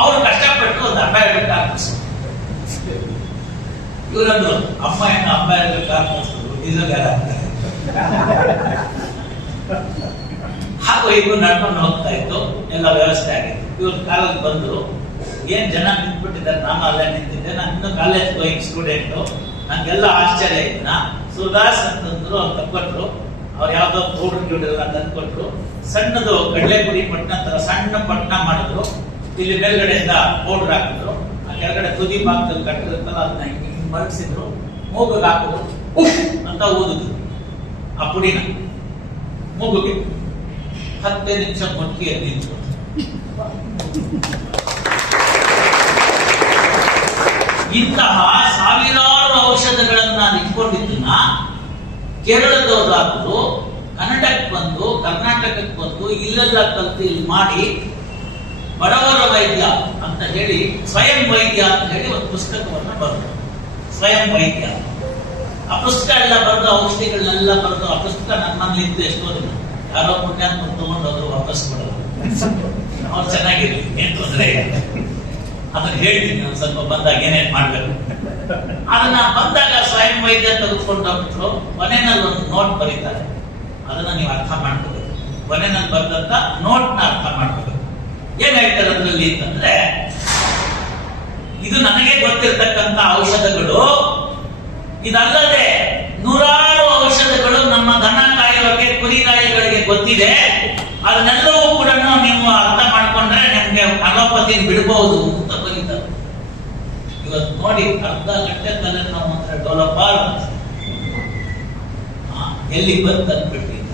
ಅವ್ರು ಕಷ್ಟಪಟ್ಟು ಒಂದು ಅಂಬೇಡ್ಕರ್ ಹಾಕಿಸ್ರು. ಇವರೊಂದು ಅಮ್ಮ ಹೆಣ್ಣು ಅಂಬೇಡ್ಕರ್ ಹಾಕಿಸ್ರು. ಹಾಗೂ ಇವ್ರು ನಡ್ಕೊಂಡು ಹೋಗ್ತಾ ಇತ್ತು, ಎಲ್ಲ ವ್ಯವಸ್ಥೆ ಆಗಿತ್ತು. ಇವ್ರು ಕಾಲಲ್ಲಿ ಬಂದ್ರು, ಏನ್ ಜನ ನಿಂತ್ಬಿಟ್ಟಿದ್ದಾರೆ, ನಾನು ಅಲ್ಲೇ ನಿಂತಿದ್ದೆ. ನಾನು ಇನ್ನು ಕಾಲೇಜ್ ಗೋಯಿಂಗ್ ಸ್ಟೂಡೆಂಟು, ನಂಗೆಲ್ಲ ಆಶ್ಚರ್ಯ ಇತ್ತು. ಸುರದಾಸ್ ಅಂತಂದ್ರು, ಅವ್ರು ತಕ್ಕೊಟ್ರು. ಅವ್ರು ಯಾವ್ದೋ ಪೌಡರ್ ಗಿಡರ್ ಎಲ್ಲ ತಂದ್ಕೊಟ್ರು. ಸಣ್ಣದು ಕಡಲೆಪುರಿ ಪಟ್ನ ತರ ಸಣ್ಣ ಪಟ್ನ ಮಾಡಿದ್ರು. ಇಲ್ಲಿ ಮೇಲ್ಗಡೆಯಿಂದ ಪೌಡರ್ ಹಾಕಿದ್ರು. ಆ ಕೆಳಗಡೆ ತುದಿ ಭಾಗದಲ್ಲಿ ಕಟ್ಟಿರುತ್ತಲ್ಲ, ಅದನ್ನ ಹಿಂಗೆ ಮಲಗಿಸಿದ್ರು. ಮೂಗಿಗೆ ಹಾಕಿದ್ರು, ಅಂತ ಊದಿದ್ರು ಆ ಪುಡಿನ ಮೂಗುಗೆ. 10 ನಿಮಿಷ ಮುಟ್ಟಿ ನಿಂತು. ಇಂತಹ ಸಾವಿರಾರು ಔಷಧಗಳನ್ನ ಇಟ್ಕೊಂಡಿದ್ದನ್ನ ಕೇರಳದವರಾದ್ರು ಕನ್ನಡಕ್ಕೆ ಬಂದು, ಕರ್ನಾಟಕಕ್ಕೆ ಬಂದು, ಇಲ್ಲೆಲ್ಲ ಕಲ್ತು ಇಲ್ಲಿ ಮಾಡಿ ಬಡವರ ವೈದ್ಯ ಅಂತ ಹೇಳಿ, ಸ್ವಯಂ ವೈದ್ಯ ಅಂತ ಹೇಳಿ ಒಂದು ಪುಸ್ತಕವನ್ನ ಬರೆದು, ಸ್ವಯಂ ವೈದ್ಯ. ಆ ಪುಸ್ತಕ ಎಲ್ಲ ಬರೆದು, ಔಷಧಿಗಳನ್ನೆಲ್ಲ ಬರೆದು, ಆ ಪುಸ್ತಕ ನಮ್ಮಲ್ಲಿ ಇತ್ತು. ಎಷ್ಟೋ ದಿನ ಯಾರೋ ಪುಣ್ಯಾತ್ಮ ತಗೊಂಡು ಹೋದ್ರು, ವಾಪಸ್ ಕೊಡೋದು. ಅವ್ರು ಚೆನ್ನಾಗಿರ್ಲಿ, ಏನ್ ತೊಂದರೆ ಇಲ್ಲ. ಅದನ್ನ ಹೇಳ್ತೀನಿ ನಾನು ಸ್ವಲ್ಪ ಬಂದಾಗ ಏನೇನ್ ಮಾಡ್ಬೇಕು. ಅದನ್ನ ಬಂದಾಗ ಸ್ವಯಂ ವೈದ್ಯ ತೆಗೆದುಕೊಂಡೋಗ್ಬಿಟ್ರು. ಕೊನೆಯಲ್ಲಿ ಒಂದು ನೋಟ್ ಬರೀತಾರೆ, ಅದನ್ನ ನೀವು ಅರ್ಥ ಮಾಡ್ಕೋಬೇಕು. ಕೊನೆಯಲ್ಲಿ ಬಂದಂತ ನೋಟ್ನ ಅರ್ಥ ಮಾಡ್ಕೋಬೇಕು. ಏನ್ ಹೇಳ್ತಾರೆ ಅದ್ರಲ್ಲಿ ಅಂತಂದ್ರೆ, ಇದು ನನಗೆ ಗೊತ್ತಿರ್ತಕ್ಕಂಥ ಔಷಧಗಳು, ಇದಲ್ಲದೆ ನೂರಾರು ಔಷಧಗಳು ನಮ್ಮ ದನ ಕಾಯುವಕ್ಕೆ, ಕುರಿ ಕಾಯಿಗಳಿಗೆ ಗೊತ್ತಿದೆ. ಅದನ್ನೆಲ್ಲವೂ ಕೂಡ ನೀವು ಅರ್ಥ ಮಾಡ್ಕೊಂಡ್ರೆ ನಿಮ್ಗೆ ಅಲೋಪತಿ ಬಿಡಬಹುದು ಅಂತ ಬರೀತಾರೆ. ಇವತ್ತು ನೋಡಿ, ಅರ್ಧ ಗಂಟೆ ತಲೆನೋವು ಅಂದ್ರೆ ಡೋಲಪಾಲ್ ಎಲ್ಲಿ ಬಂದು ಅಂದ್ಬಿಟ್ಟಿದ್ದ.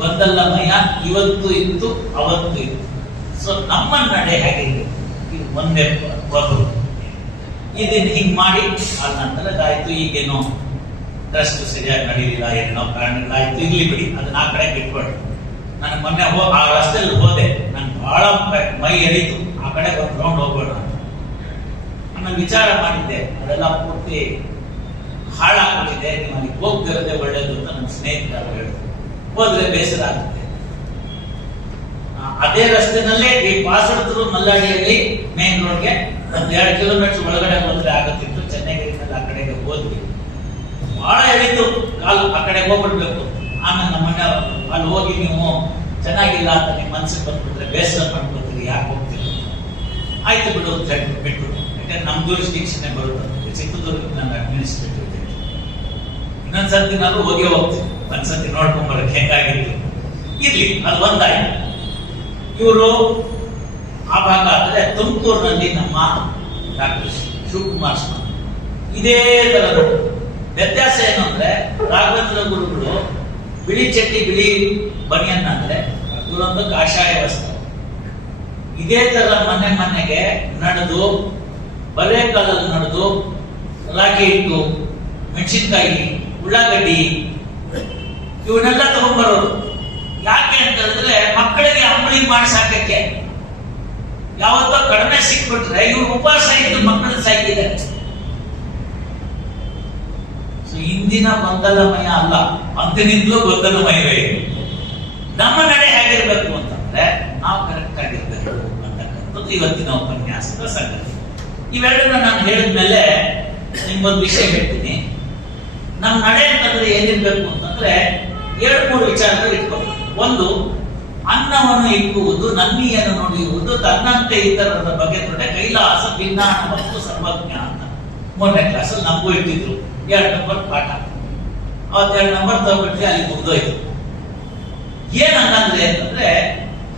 ಬಂದಲ್ಲ ಮಯ, ಇವತ್ತು ಇತ್ತು, ಅವತ್ತು ಇತ್ತು. ಸೊ ನಮ್ಮ ನಡೆ ಹೇಗಿದೆ, ಇದು ಒಂದೇ ಬರು. ಇದನ್ನ ಹಿಂಗ್ ಮಾಡಿ ಅದ ನಂತರದಾಯ್ತು. ಈಗೇನೋ ಟ್ರಸ್ಟ್ ಸರಿಯಾಗಿ ನಡೀಲಿಲ್ಲ, ಏನೋ ಕಾರಣಗಳಾಯ್ತು, ಇರ್ಲಿ ಬಿಡಿ, ಅದನ್ನ ಆ ಕಡೆ ಬಿಟ್ಕೊಳ್ರಿ. ನಾನು ಮೊನ್ನೆ ಆ ರಸ್ತೆಯಲ್ಲಿ ಹೋದೆ, ನನ್ಗೆ ಬಹಳ ಮೈ ಎಳೀತು. ಆ ಕಡೆ ಒಂದು ರೌಂಡ್ ಹೋಗ್ಬೇಡ ಆಮೇಲೆ ವಿಚಾರ ಮಾಡಿದ್ದೆ. ಅದೆಲ್ಲ ಪೂರ್ತಿ ಹಾಳಾಗ್ಬಿಟ್ಟಿದೆ, ನೀವು ಅಲ್ಲಿಗೆ ಹೋಗ್ತಿರೋದೇ ಒಳ್ಳೇದು ಅಂತ ನನ್ನ ಸ್ನೇಹಿತರು ಹೇಳಿದ್ರು. ಹೋದ್ರೆ ಬೇಸರ ಆಗುತ್ತೆ. ಅದೇ ರಸ್ತೆನಲ್ಲೇ ಈ ಪಾಸಡ್ತರು ಮಲ್ಲಾಡಿಯಲ್ಲಿ ಮೇನ್ ರೋಡ್ಗೆ 2 ಕಿಲೋಮೀಟರ್ ಒಳಗಡೆ ಬಂದ್ರೆ ಆಗುತ್ತಿತ್ತು. ಚೆನ್ನಗಿರಿನಲ್ಲಿ ಆ ಕಡೆಗೆ ಹೋದ್ವಿ. ಬಹಳ ಎಳೀತು ಕಾಲು, ಆ ಕಡೆ ಹೋಗ್ಬಿಡ್ಬೇಕು. ಆಮೇಲೆ ನಮ್ಮನ್ನ ಅಲ್ಲಿ ಹೋಗಿ ನೀವು ಚೆನ್ನಾಗಿಲ್ಲ ಅಂತ ನಿಮ್ಮ ಮನಸ್ಸಿಗೆ ಬಂದ್ಬಿಟ್ರೆ ಬೇಸರ ಮಾಡ್ಕೊತೀರಿ, ಯಾಕೆ ಹೋಗ್ತೀರಿ, ಆಯ್ತು ಬಿಡು ಅಂತ ಹೇಳ್ಬಿಟ್ಟು ಬಿಟ್ಬಿಟ್ಟು. ಯಾಕಂದ್ರೆ ನಮ್ಮ ಜೂರಿಸ್ಡಿಕ್ಷನ್ ಬರುತ್ತೆ. ಚಿತ್ರದುರ್ಗಕ್ಕೆ ನಾನು ಅಡ್ಮಿನಿಸ್ಟ್ರೇಟಿವ್ ಇನ್ನೊಂದ್ಸರ್ತಿ ನಾನು ಹೋಗಿ ಹೋಗ್ತೀನಿ, ಒಂದ್ಸತಿ ನೋಡ್ಕೊಂಡ್ಬರಕ್ಕೆ ಹೆಂಗಾಗಿತ್ತು. ಇರ್ಲಿ, ಅದು ಒಂದಾಯ್ತು. ಇವರು ಆ ಭಾಗ ಆದ್ರೆ ತುಮಕೂರಿನಲ್ಲಿ ನಮ್ಮ ಡಾಕ್ಟರ್ ಶಿವಕುಮಾರ್ ಸ್ವಾಮಿ ಇದೇ ತರದ. ವ್ಯತ್ಯಾಸ ಏನು ಅಂದ್ರೆ, ರಾಘವೇಂದ್ರ ಗುರುಗಳು ಬಿಳಿ ಚಟ್ಟಿ ಬಿಳಿ ಬನಿಯನ್ನ ಅಂದ್ರೆ, ಇವರೊಂದು ಕಾಷಾಯ ವಸ್ತ್ರ. ಇದೇ ತರ ಮನೆಗೆ ನಡೆದು, ಬರೇ ಕಾಲಲ್ಲಿ ನಡೆದು, ರಾಗಿ ಹಿಟ್ಟು, ಮೆಣಸಿನ್ಕಾಯಿ, ಉಳ್ಳಾಗಡ್ಡಿ ಇವನ್ನೆಲ್ಲ ತಗೊಂಡ್ಬರೋರು. ಯಾಕೆ ಅಂತಂದ್ರೆ ಮಕ್ಕಳಿಗೆ ಅಂಬಳಿ ಮಾಡಿಸಾಕಕ್ಕೆ. ಯಾವತ್ತೋ ಕಡಿಮೆ ಸಿಕ್ಬಿಟ್ರೆ ಇವ್ರು ಉಪವಾಸ ಇದ್ದು ಮಕ್ಕಳನ್ನ ಸಾಕಿದ್ದಾರೆ. ಇಂದಿನ ಗೊಂದಲಮಯ ಅಲ್ಲ, ಅಂದಿನಿಂದಲೂ ಗೊಂದಲಮಯವೇ. ನಮ್ಮ ನಡೆ ಹೇಗಿರ್ಬೇಕು ಅಂತಂದ್ರೆ, ನಾವು ಕರೆಕ್ಟ್ ಆಗಿರ್ಬೇಕು ಅಂತಕ್ಕಂಥದ್ದು ಇವತ್ತಿನ ಉಪನ್ಯಾಸದ ಸಂಗತಿ. ಇವೆರಡನ್ನ ನಾನು ಹೇಳಿದ್ಮೇಲೆ ನಿಮ್ಗೊಂದು ವಿಷಯ ಹೇಳ್ತೀನಿ. ನಮ್ಮ ನಡೆ ಅಂತಂದ್ರೆ ಏನಿರ್ಬೇಕು ಅಂತಂದ್ರೆ 2-3 ವಿಚಾರಗಳು ಇಟ್ಕೋಬೇಕು. ಒಂದು, ಅನ್ನವನ್ನು ಇಕ್ಕುವುದು, ನನ್ನಿಯನ್ನು ನುಡಿಯುವುದು, ತನ್ನಂತೆ ಇತರರ ಬಗ್ಗೆ ತೊಡೆ ಕೈಲಾಸ ಭಿನ್ನಾಣ ಮತ್ತು ಸರ್ವಜ್ಞ ಅಂತ 3ನೇ ಕ್ಲಾಸಲ್ಲಿ ನಮಗೂ ಇಟ್ಟಿದ್ರು. 2 ನಂಬರ್ ಪಾಠ. ಅವತ್ತು 2 ನಂಬರ್ ತಗೊಂಡ್ಬಿಟ್ರೆ ಅಲ್ಲಿ ಮುಗ್ದೋಯ್ತು. ಏನಂದ್ರೆ ಅಂತಂದ್ರೆ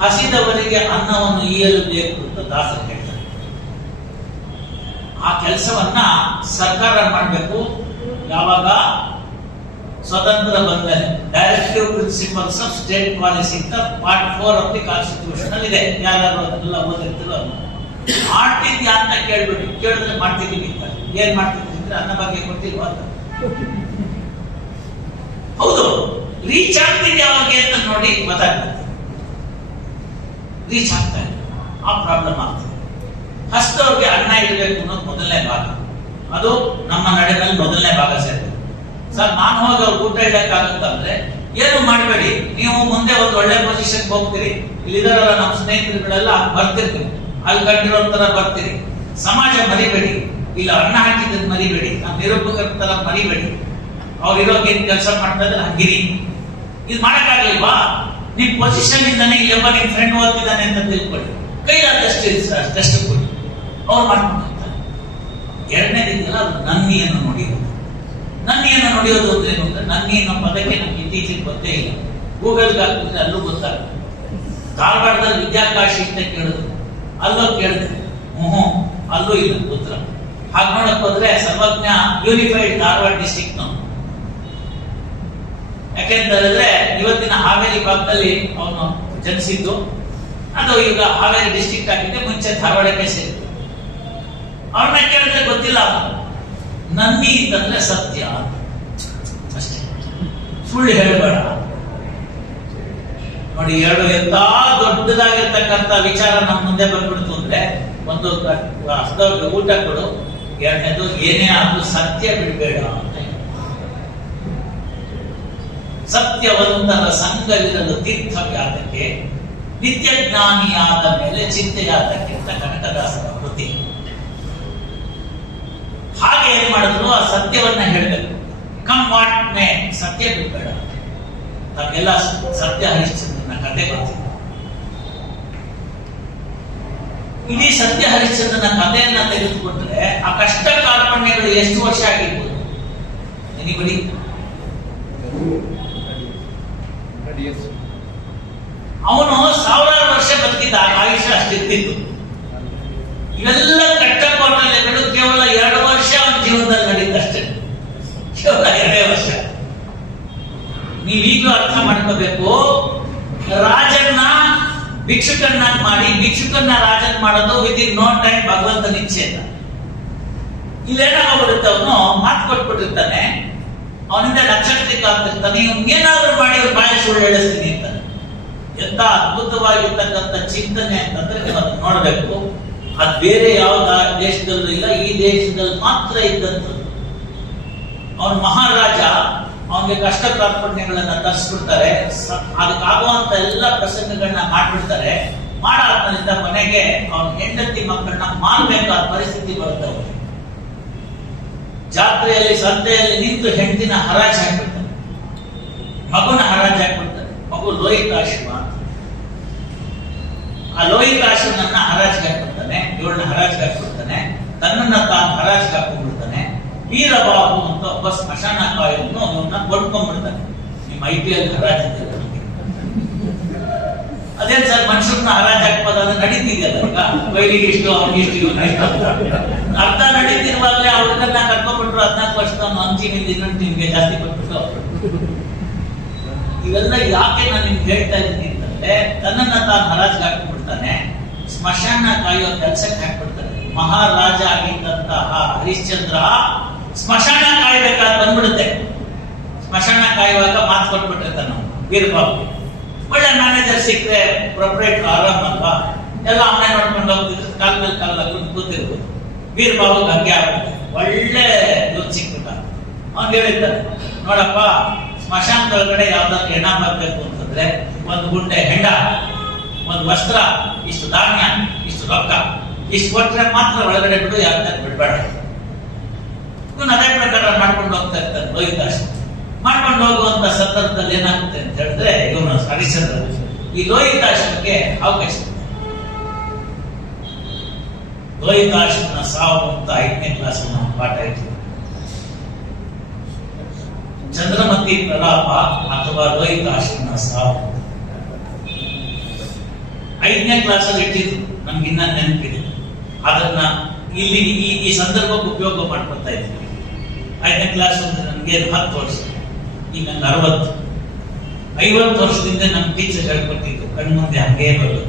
ಹಸಿದವರಿಗೆ ಅನ್ನವನ್ನು ಈಯಲು ಬೇಕು ಅಂತ ದಾಸರು ಹೇಳ್ತಾರೆ. ಆ ಕೆಲಸವನ್ನ ಸರ್ಕಾರ ಮಾಡಬೇಕು. ಯಾವಾಗ? ಸ್ವತಂತ್ರ ಬಂದ್ಮೇಲೆ. Directive principles of state policy ಅಂತ ಪಾರ್ಟ್ 4 ಆಫ್ ದಿ ಕಾನ್ಸ್ಟಿಟ್ಯೂಷನ್ ಅಲ್ಲಿ ಇದೆ. ಯಾರು ಅದೆಲ್ಲ ಓದಿರ್ತೀರೋ ಮಾಡ್ತಿದ್ಯಾ ಅಂತ ಕೇಳ್ಬಿಟ್ಟು, ಕೇಳಿದ್ರೆ ಮಾಡ್ತಿದ್ದೀವಿ ಅಂತ. ಏನ್ ಮಾಡ್ತಿದ್ವಿ ಅಂದ್ರೆ ಅನ್ನ ಬಗ್ಗೆ ಕೊಟ್ಟಿಲ್ವಾ ಅಂತ. ಹೌದು, ರೀಚ್ ಆಗ್ತಿದ್ಯಾ ಅವ್ರಿಗೆ ಅಂತ ನೋಡಿ ಗೊತ್ತಾಗ್ತದೆ. ರೀಚ್ ಆಗ್ತಾ ಇದೆ, ಆ ಪ್ರಾಬ್ಲಮ್ ಆಗ್ತದೆ. ಹಸ್ತವ್ರಿಗೆ ಅನ್ನ ಇಡಬೇಕು ಅನ್ನೋದು ಮೊದಲನೇ ಭಾಗ. ಅದು ನಮ್ಮ ನಡೆನಲ್ಲಿ ಮೊದಲನೇ ಭಾಗ ಸೇರ್ತದೆ. ಸರ್, ನಾನು ಹೋಗಿ ಅವ್ರು ಊಟ ಇಡಕ್ಕಾಗುತ್ತಂದ್ರೆ ಏನು ಮಾಡಬೇಡಿ, ನೀವು ಮುಂದೆ ಒಂದು ಒಳ್ಳೆ ಪೊಸಿಷನ್ ಹೋಗ್ತೀರಿ. ಇಲ್ಲಿದಾರಲ್ಲ ನಮ್ಮ ಸ್ನೇಹಿತರುಗಳೆಲ್ಲ ಬರ್ತಿರ್ತೀವಿ, ಅಲ್ಲಿ ಕಂಡಿರೋ ತರ ಬರ್ತೀರಿ. ಸಮಾಜ ಮರಿಬೇಡಿ, ಇಲ್ಲ ಅನ್ನ ಹಾಕಿದ್ದನ್ನು ಮರಿಬೇಡಿ, ನಮ್ಮ ನಿರೂಪಕರ ತರ ಮರಿಬೇಡಿ. ಅವ್ರು ಇರೋಕೆ ಏನ್ ಕೆಲಸ ಮಾಡ್ತಾ ಇದ್ರೆ ಹಂಗಿರಿ. ಇದು ಮಾಡಕ್ಕಾಗ್ಲಿಲ್ವಾ? ನಿಮ್ ಪೊಸಿಷನ್ ಇಂದಾನೆ ಇಲ್ಲೊಬ್ಬ ನಿಮ್ ಫ್ರೆಂಡ್ ಓದ್ತಿದ್ದಾನೆ ಅಂತ ತಿಳ್ಕೊಳ್ಳಿ, ಕೈಲಾದಷ್ಟು ಕೊಡಿ, ಅವ್ರು ಮಾಡ್ಕೊಂಡಿರ್ತಾರೆ. ಎರಡನೇದಿದ್ದಲ್ಲ, ಅದು ನನ್ನಿಯನ್ನು ನುಡಿಯೋದು. ನನ್ನಿಯನ್ನು ನುಡಿಯೋದು ಅಂದ್ರೆ ಏನು ಅಂದ್ರೆ, ನನ್ನಿ ಅನ್ನೋ ಪದಕ್ಕೆ ನಮ್ಗೆ ಇತ್ತೀಚೆಗೆ ಗೊತ್ತೇ ಇಲ್ಲ. ಗೂಗಲ್ಗೆ ಹಾಕಿದ್ರೆ ಅಲ್ಲೂ ಗೊತ್ತಾಗುತ್ತೆ. ಧಾರವಾಡದಲ್ಲಿ ವಿದ್ಯಾಕಾಶಿ ಅಂತ ಕೇಳಿದ್ರು, ಅಲ್ಲೂ ಕೇಳಿದೆ, ಅಲ್ಲೂ ಇಲ್ಲ ಉತ್ತರ. ಹಾಗೆ ನೋಡಕ್ ಹೋದ್ರೆ ಸರ್ವಜ್ಞ ಯೂನಿಫೈಡ್ ಧಾರವಾಡ ಡಿಸ್ಟ್ರಿಕ್ಟ್ ನಾವು. ಯಾಕೆಂತಂದ್ರೆ ಇವತ್ತಿನ ಹಾವೇರಿ ಭಾಗದಲ್ಲಿ ಅವನು ಜನಿಸಿದ್ದು, ಅದು ಈಗ ಹಾವೇರಿ ಡಿಸ್ಟ್ರಿಕ್ಟ್ ಆಗಿದೆ, ಮುಂಚೆ ಧಾರವಾಡಕ್ಕೆ ಸೇರಿತ್ತು. ಅವ್ರನ್ನ ಕೇಳಿದ್ರೆ ಗೊತ್ತಿಲ್ಲ. ನನ್ನಿ ಅಂತಂದ್ರೆ ಸತ್ಯ ಅಷ್ಟೇ, ಸುಳ್ಳು ಹೇಳಬೇಡ. ನೋಡಿ, ಎರಡು ಎಂತ ದೊಡ್ಡದಾಗಿರ್ತಕ್ಕಂಥ ವಿಚಾರ ನಮ್ಮ ಮುಂದೆ ಬಂದ್ಬಿಡ್ತು ಅಂದ್ರೆ, ಒಂದು ಊಟ ಕೊಡು, ಎರಡನೇದು ಏನೇ ಆದ್ರೂ ಸತ್ಯ ಬಿಡಬೇಡ ಅಂತ. ಸತ್ಯವಂತರ ಸಂಘವಿರಲು ತೀರ್ಥ ವ್ಯಾತಕ್ಕೆ, ನಿತ್ಯ ಜ್ಞಾನಿಯಾದ ಮೇಲೆ ಚಿಂತೆಯಾತಕ್ಕೆ ಅಂತ ಕನಕದಾಸರ ಕೃತಿ. ಹಾಗೆ ಏನ್ ಮಾಡಿದ್ರು, ಆ ಸತ್ಯವನ್ನ ಹೇಳಬೇಕು. ಕಮ್ ವಾಟ್ ಮೇ, ಸತ್ಯ ಬಿಡಬೇಡ. ತಮ್ಗೆಲ್ಲ ಸತ್ಯ ಹರಿಶ್ಚಂದ್ರನ ಕಥೆ ಬರ್ತಿದೆ. ಇಡೀ ಸತ್ಯ ಹರಿಶ್ಚಂದ್ರನ ಕಥೆಯನ್ನ ತೆಗೆದುಕೊಂಡ್ರೆ ಆ ಕಷ್ಟ ಕಾರ್ಪಣ್ಯಗಳು ಎಷ್ಟು ವರ್ಷ ಆಗಿರ್ಬೋದು? ಎನಿಬಡಿ? ಅವನು 1000 ವರ್ಷ ಬದುಕಿದ್ದ, ಆಯುಷ್ಯ ಅಷ್ಟಿತ್ತು. ಇವೆಲ್ಲ ಕಟ್ಟಕೋಟಲೆಗಳು ಕೇವಲ 2 ವರ್ಷ ಅವನ ಜೀವನದಲ್ಲಿ ನಡೀತಷ್ಟೇ, ಕೇವಲ 2 ವರ್ಷ. ನೀವೀಗಲೂ ಅರ್ಥ ಮಾಡ್ಕೋಬೇಕು. ರಾಜನ್ನ ಭಿಕ್ಷುಕನ್ನಾಗಿ ಮಾಡಿ, ಭಿಕ್ಷುಕನ್ನ ರಾಜನ್ ಮಾಡೋದು ವಿತ್ ಇನ್ ನೋ ಟೈಮ್ ಭಗವಂತನ ಇಚ್ಛೆ ಅಂತ. ಇಲ್ಲೇನಾಗ್ಬಿಡುತ್ತೆ, ಅವನು ಮಾತು ಕೊಟ್ಬಿಟ್ಟಿರ್ತಾನೆ, ಅವನಿಂದ ಲಕ್ಷಕ್ಕೆ ಆಗ್ತಿರ್ತಾನೆ, ಏನಾದ್ರೂ ಮಾಡಿ ಅವ್ರು ಬಾಯಿ ಸುಳ್ಳು ಹೇಳಿಸ್ತೀನಿ ಅಂತ. ಎಂತ ಅದ್ಭುತವಾಗಿರ್ತಕ್ಕಂಥ ಚಿಂತನೆ ಅಂತಂದ್ರೆ ನೀವು ಅದನ್ನ ನೋಡ್ಬೇಕು. ಅದು ಬೇರೆ ಯಾವ ದೇಶದಲ್ಲೂ ಇಲ್ಲ, ಈ ದೇಶದಲ್ಲಿ ಮಾತ್ರ ಇದ್ದಂಥದ್ದು. ಅವನ ಮಹಾರಾಜ, ಅವನಿಗೆ ಕಷ್ಟ ಕಾರ್ಪಣ್ಯಗಳನ್ನ ತರಿಸ್ಬಿಡ್ತಾರೆ, ಅದಕ್ಕಾಗುವಂತ ಎಲ್ಲ ಪ್ರಸಂಗಗಳನ್ನ ಮಾಡ್ಬಿಡ್ತಾರೆ. ಮಾಡಾದ್ಮೇಲಿಂದ ಮನೆಗೆ ಅವನ ಹೆಂಡತಿ ಮಕ್ಕಳನ್ನ ಮಾರ್ಬೇಕಾದ ಪರಿಸ್ಥಿತಿ ಬರುತ್ತೆ. ಅವನಿಗೆ ಜಾತ್ರೆಯಲ್ಲಿ ಸಂತೆಯಲ್ಲಿ ನಿಂತು ಹೆಂಡತಿನ ಹರಾಜ್ ಹಾಕ್ಬಿಡ್ತಾನೆ, ಮಗುನ ಹರಾಜ್ ಹಾಕ್ಬಿಡ್ತಾನೆ. ಮಗು ಲೋಹಿತಾಶ್ವ ಅಂತ. ಆ ಲೋಹಿತಾಶ್ವನನ್ನ ಹರಾಜ್ಗೆ ಹಾಕ್ಬಿಡ್ತಾನೆ, ಇವಳನ್ನ ಹರಾಜ್ಗೆ ಹಾಕ್ಬಿಡ್ತಾನೆ, ತನ್ನನ್ನ ತಾನು ಹರಾಜ್ಗೆ ಹಾಕೊಂಡ್ಬಿಡ್ತಾನೆ. ವೀರಬಾಬು ಅಂತ ಒಬ್ಬ ಸ್ಮಶಾನ ಕಾಯನ್ನು ಅವನ್ನ ಕೊಂಡ್ಕೊಂಡ್ಬಿಡ್ತಾನೆ. ನಿಮ್ಮ IPL ಹರಾಜ್ ಅಂತ ಅದೇನ್ ಸರ್, ಮನುಷ್ಯರನ್ನ ಹರಾಜ್ ಹಾಕ್ಬೋದಾದ್ರೆ ನಡೀತಿದೆಯಲ್ಲ ಈಗ, ಬೈಲಿಗೆ ಇಷ್ಟು ಅವನಿಗಿಷ್ಟು ಅರ್ಧ ನಡೀತಿರುವಾಗಲೇ ಅವ್ರನ್ನ ಕರ್ಕೊಂಡ್ಬಿಟ್ರು. 14 ವರ್ಷದ ಅಂಚಿನಿಂದ ಇನ್ನೊಂದು ಟೀಮ್ಗೆ ಜಾಸ್ತಿ ಕೊಟ್ಬಿಟ್ಟು. ಇವೆಲ್ಲ ಯಾಕೆ ನಾನು ನಿಮ್ಗೆ ಹೇಳ್ತಾ ಇದ್ದೀನಿ ಅಂತಂದ್ರೆ, ತನ್ನನ್ನ ತಾನು ಹರಾಜ್ಗೆ ಹಾಕ್ಬಿಡ್ತಾನೆ, ಸ್ಮಶಾನ ಕಾಯೋ ಕೆಲಸಕ್ಕೆ ಹಾಕ್ಬಿಡ್ತಾನೆ. ಮಹಾರಾಜ ಆಗಿದ್ದಂತಹ ಹರಿಶ್ಚಂದ್ರ ಸ್ಮಶಾನ ಕಾಯ್ಬೇಕಾದ್ರೆ ಬಂದ್ಬಿಡುತ್ತೆ. ಸ್ಮಶಾನ ಕಾಯುವಾಗ ಮಾತು ಕೊಟ್ಬಿಟ್ಟಿರ್ತಾನೆ ವೀರಬಾಬು. ಒಳ್ಳೆ ಮ್ಯಾನೇಜರ್ ಸಿಕ್ಕರೆ ಪ್ರೊಪ್ರೈಟರ್ ಆರಾಮ್ ಅಲ್ವಾ, ಎಲ್ಲ ಅವನೇ ನೋಡ್ಕೊಂಡು ಹೋಗ್ತಿದ್ರೆ ಕಾಲ ಮೇಲೆ ಕಾಲ ಕೂತಿರ್ಬೋದು. ವೀರಬಾಬು ಹಂಗೆ ಆಗುತ್ತೆ. ಒಳ್ಳೆ ಇವ್ರು ಸಿಕ್ಬಿಟ್ಟ. ಅವ್ನು ಹೇಳಿದ್ದಾನೆ, ನೋಡಪ್ಪ, ಸ್ಮಶಾನದೊಳಗಡೆ ಯಾವ್ದಾದ್ರು ಹೆಣ ಬರ್ಬೇಕು ಅಂತಂದ್ರೆ ಒಂದು ಗುಂಡೆ ಹೆಂಡ, ಒಂದು ವಸ್ತ್ರ, ಇಷ್ಟು ಧಾನ್ಯ, ಇಷ್ಟು ರೊಕ್ಕ ಇಷ್ಟು ಕೊಟ್ರೆ ಮಾತ್ರ ಒಳಗಡೆ ಬಿಡು, ಯಾವ್ದಾರ ಬಿಡ್ಬೇಡ. ಇವನು ಅದೇ ಪ್ರಕಾರ ಮಾಡ್ಕೊಂಡು ಹೋಗ್ತಾ ಇರ್ತಾನೆ ಲೋಹಿತಾಶ್ವ. ಮಾಡ್ಕೊಂಡು ಹೋಗುವಂತ ಸಂದರ್ಭದಲ್ಲಿ ಏನಾಗುತ್ತೆ ಅಂತ ಹೇಳಿದ್ರೆ, ಇವನು ಹರಿಶ್ಚಂದ್ರ ಈ ಲೋಹಿತಾಶ್ವಕ್ಕೆ ಅವಕಾಶ. ಲೋಹಿತಾಶ್ವನ ಸಾವು ಅಂತ 5ನೇ ಕ್ಲಾಸ್ ನಾವು ಪಾಠ ಇತ್ತು. ಚಂದ್ರಮತಿ ಪ್ರಲಾಪ ಅಥವಾ ಲೋಹಿತಾಶ್ವನ ಸಾವು 5ನೇ ಕ್ಲಾಸಲ್ಲಿ ಇಟ್ಟಿದ್ರು. ನಮ್ಗಿನ್ನ ನೆನಪಿದೆ. ಅದನ್ನ ಇಲ್ಲಿ ಈ ಸಂದರ್ಭಕ್ಕೆ ಉಪಯೋಗ ಮಾಡ್ಕೊತಾ ಇದ್ವಿ. 5ನೇ ಕ್ಲಾಸ್ ಅಂದ್ರೆ ನಮ್ಗೆ 10 ವರ್ಷ, ಈಗ ನಂಗೆ 60. 50 ವರ್ಷದಿಂದ ನಮ್ ಟೀಚರ್ ಹೇಳ್ಕೊಟ್ಟಿದ್ದು ಕಣ್ಮುಂದೆ ಹಂಗೇ ಬರೋದು.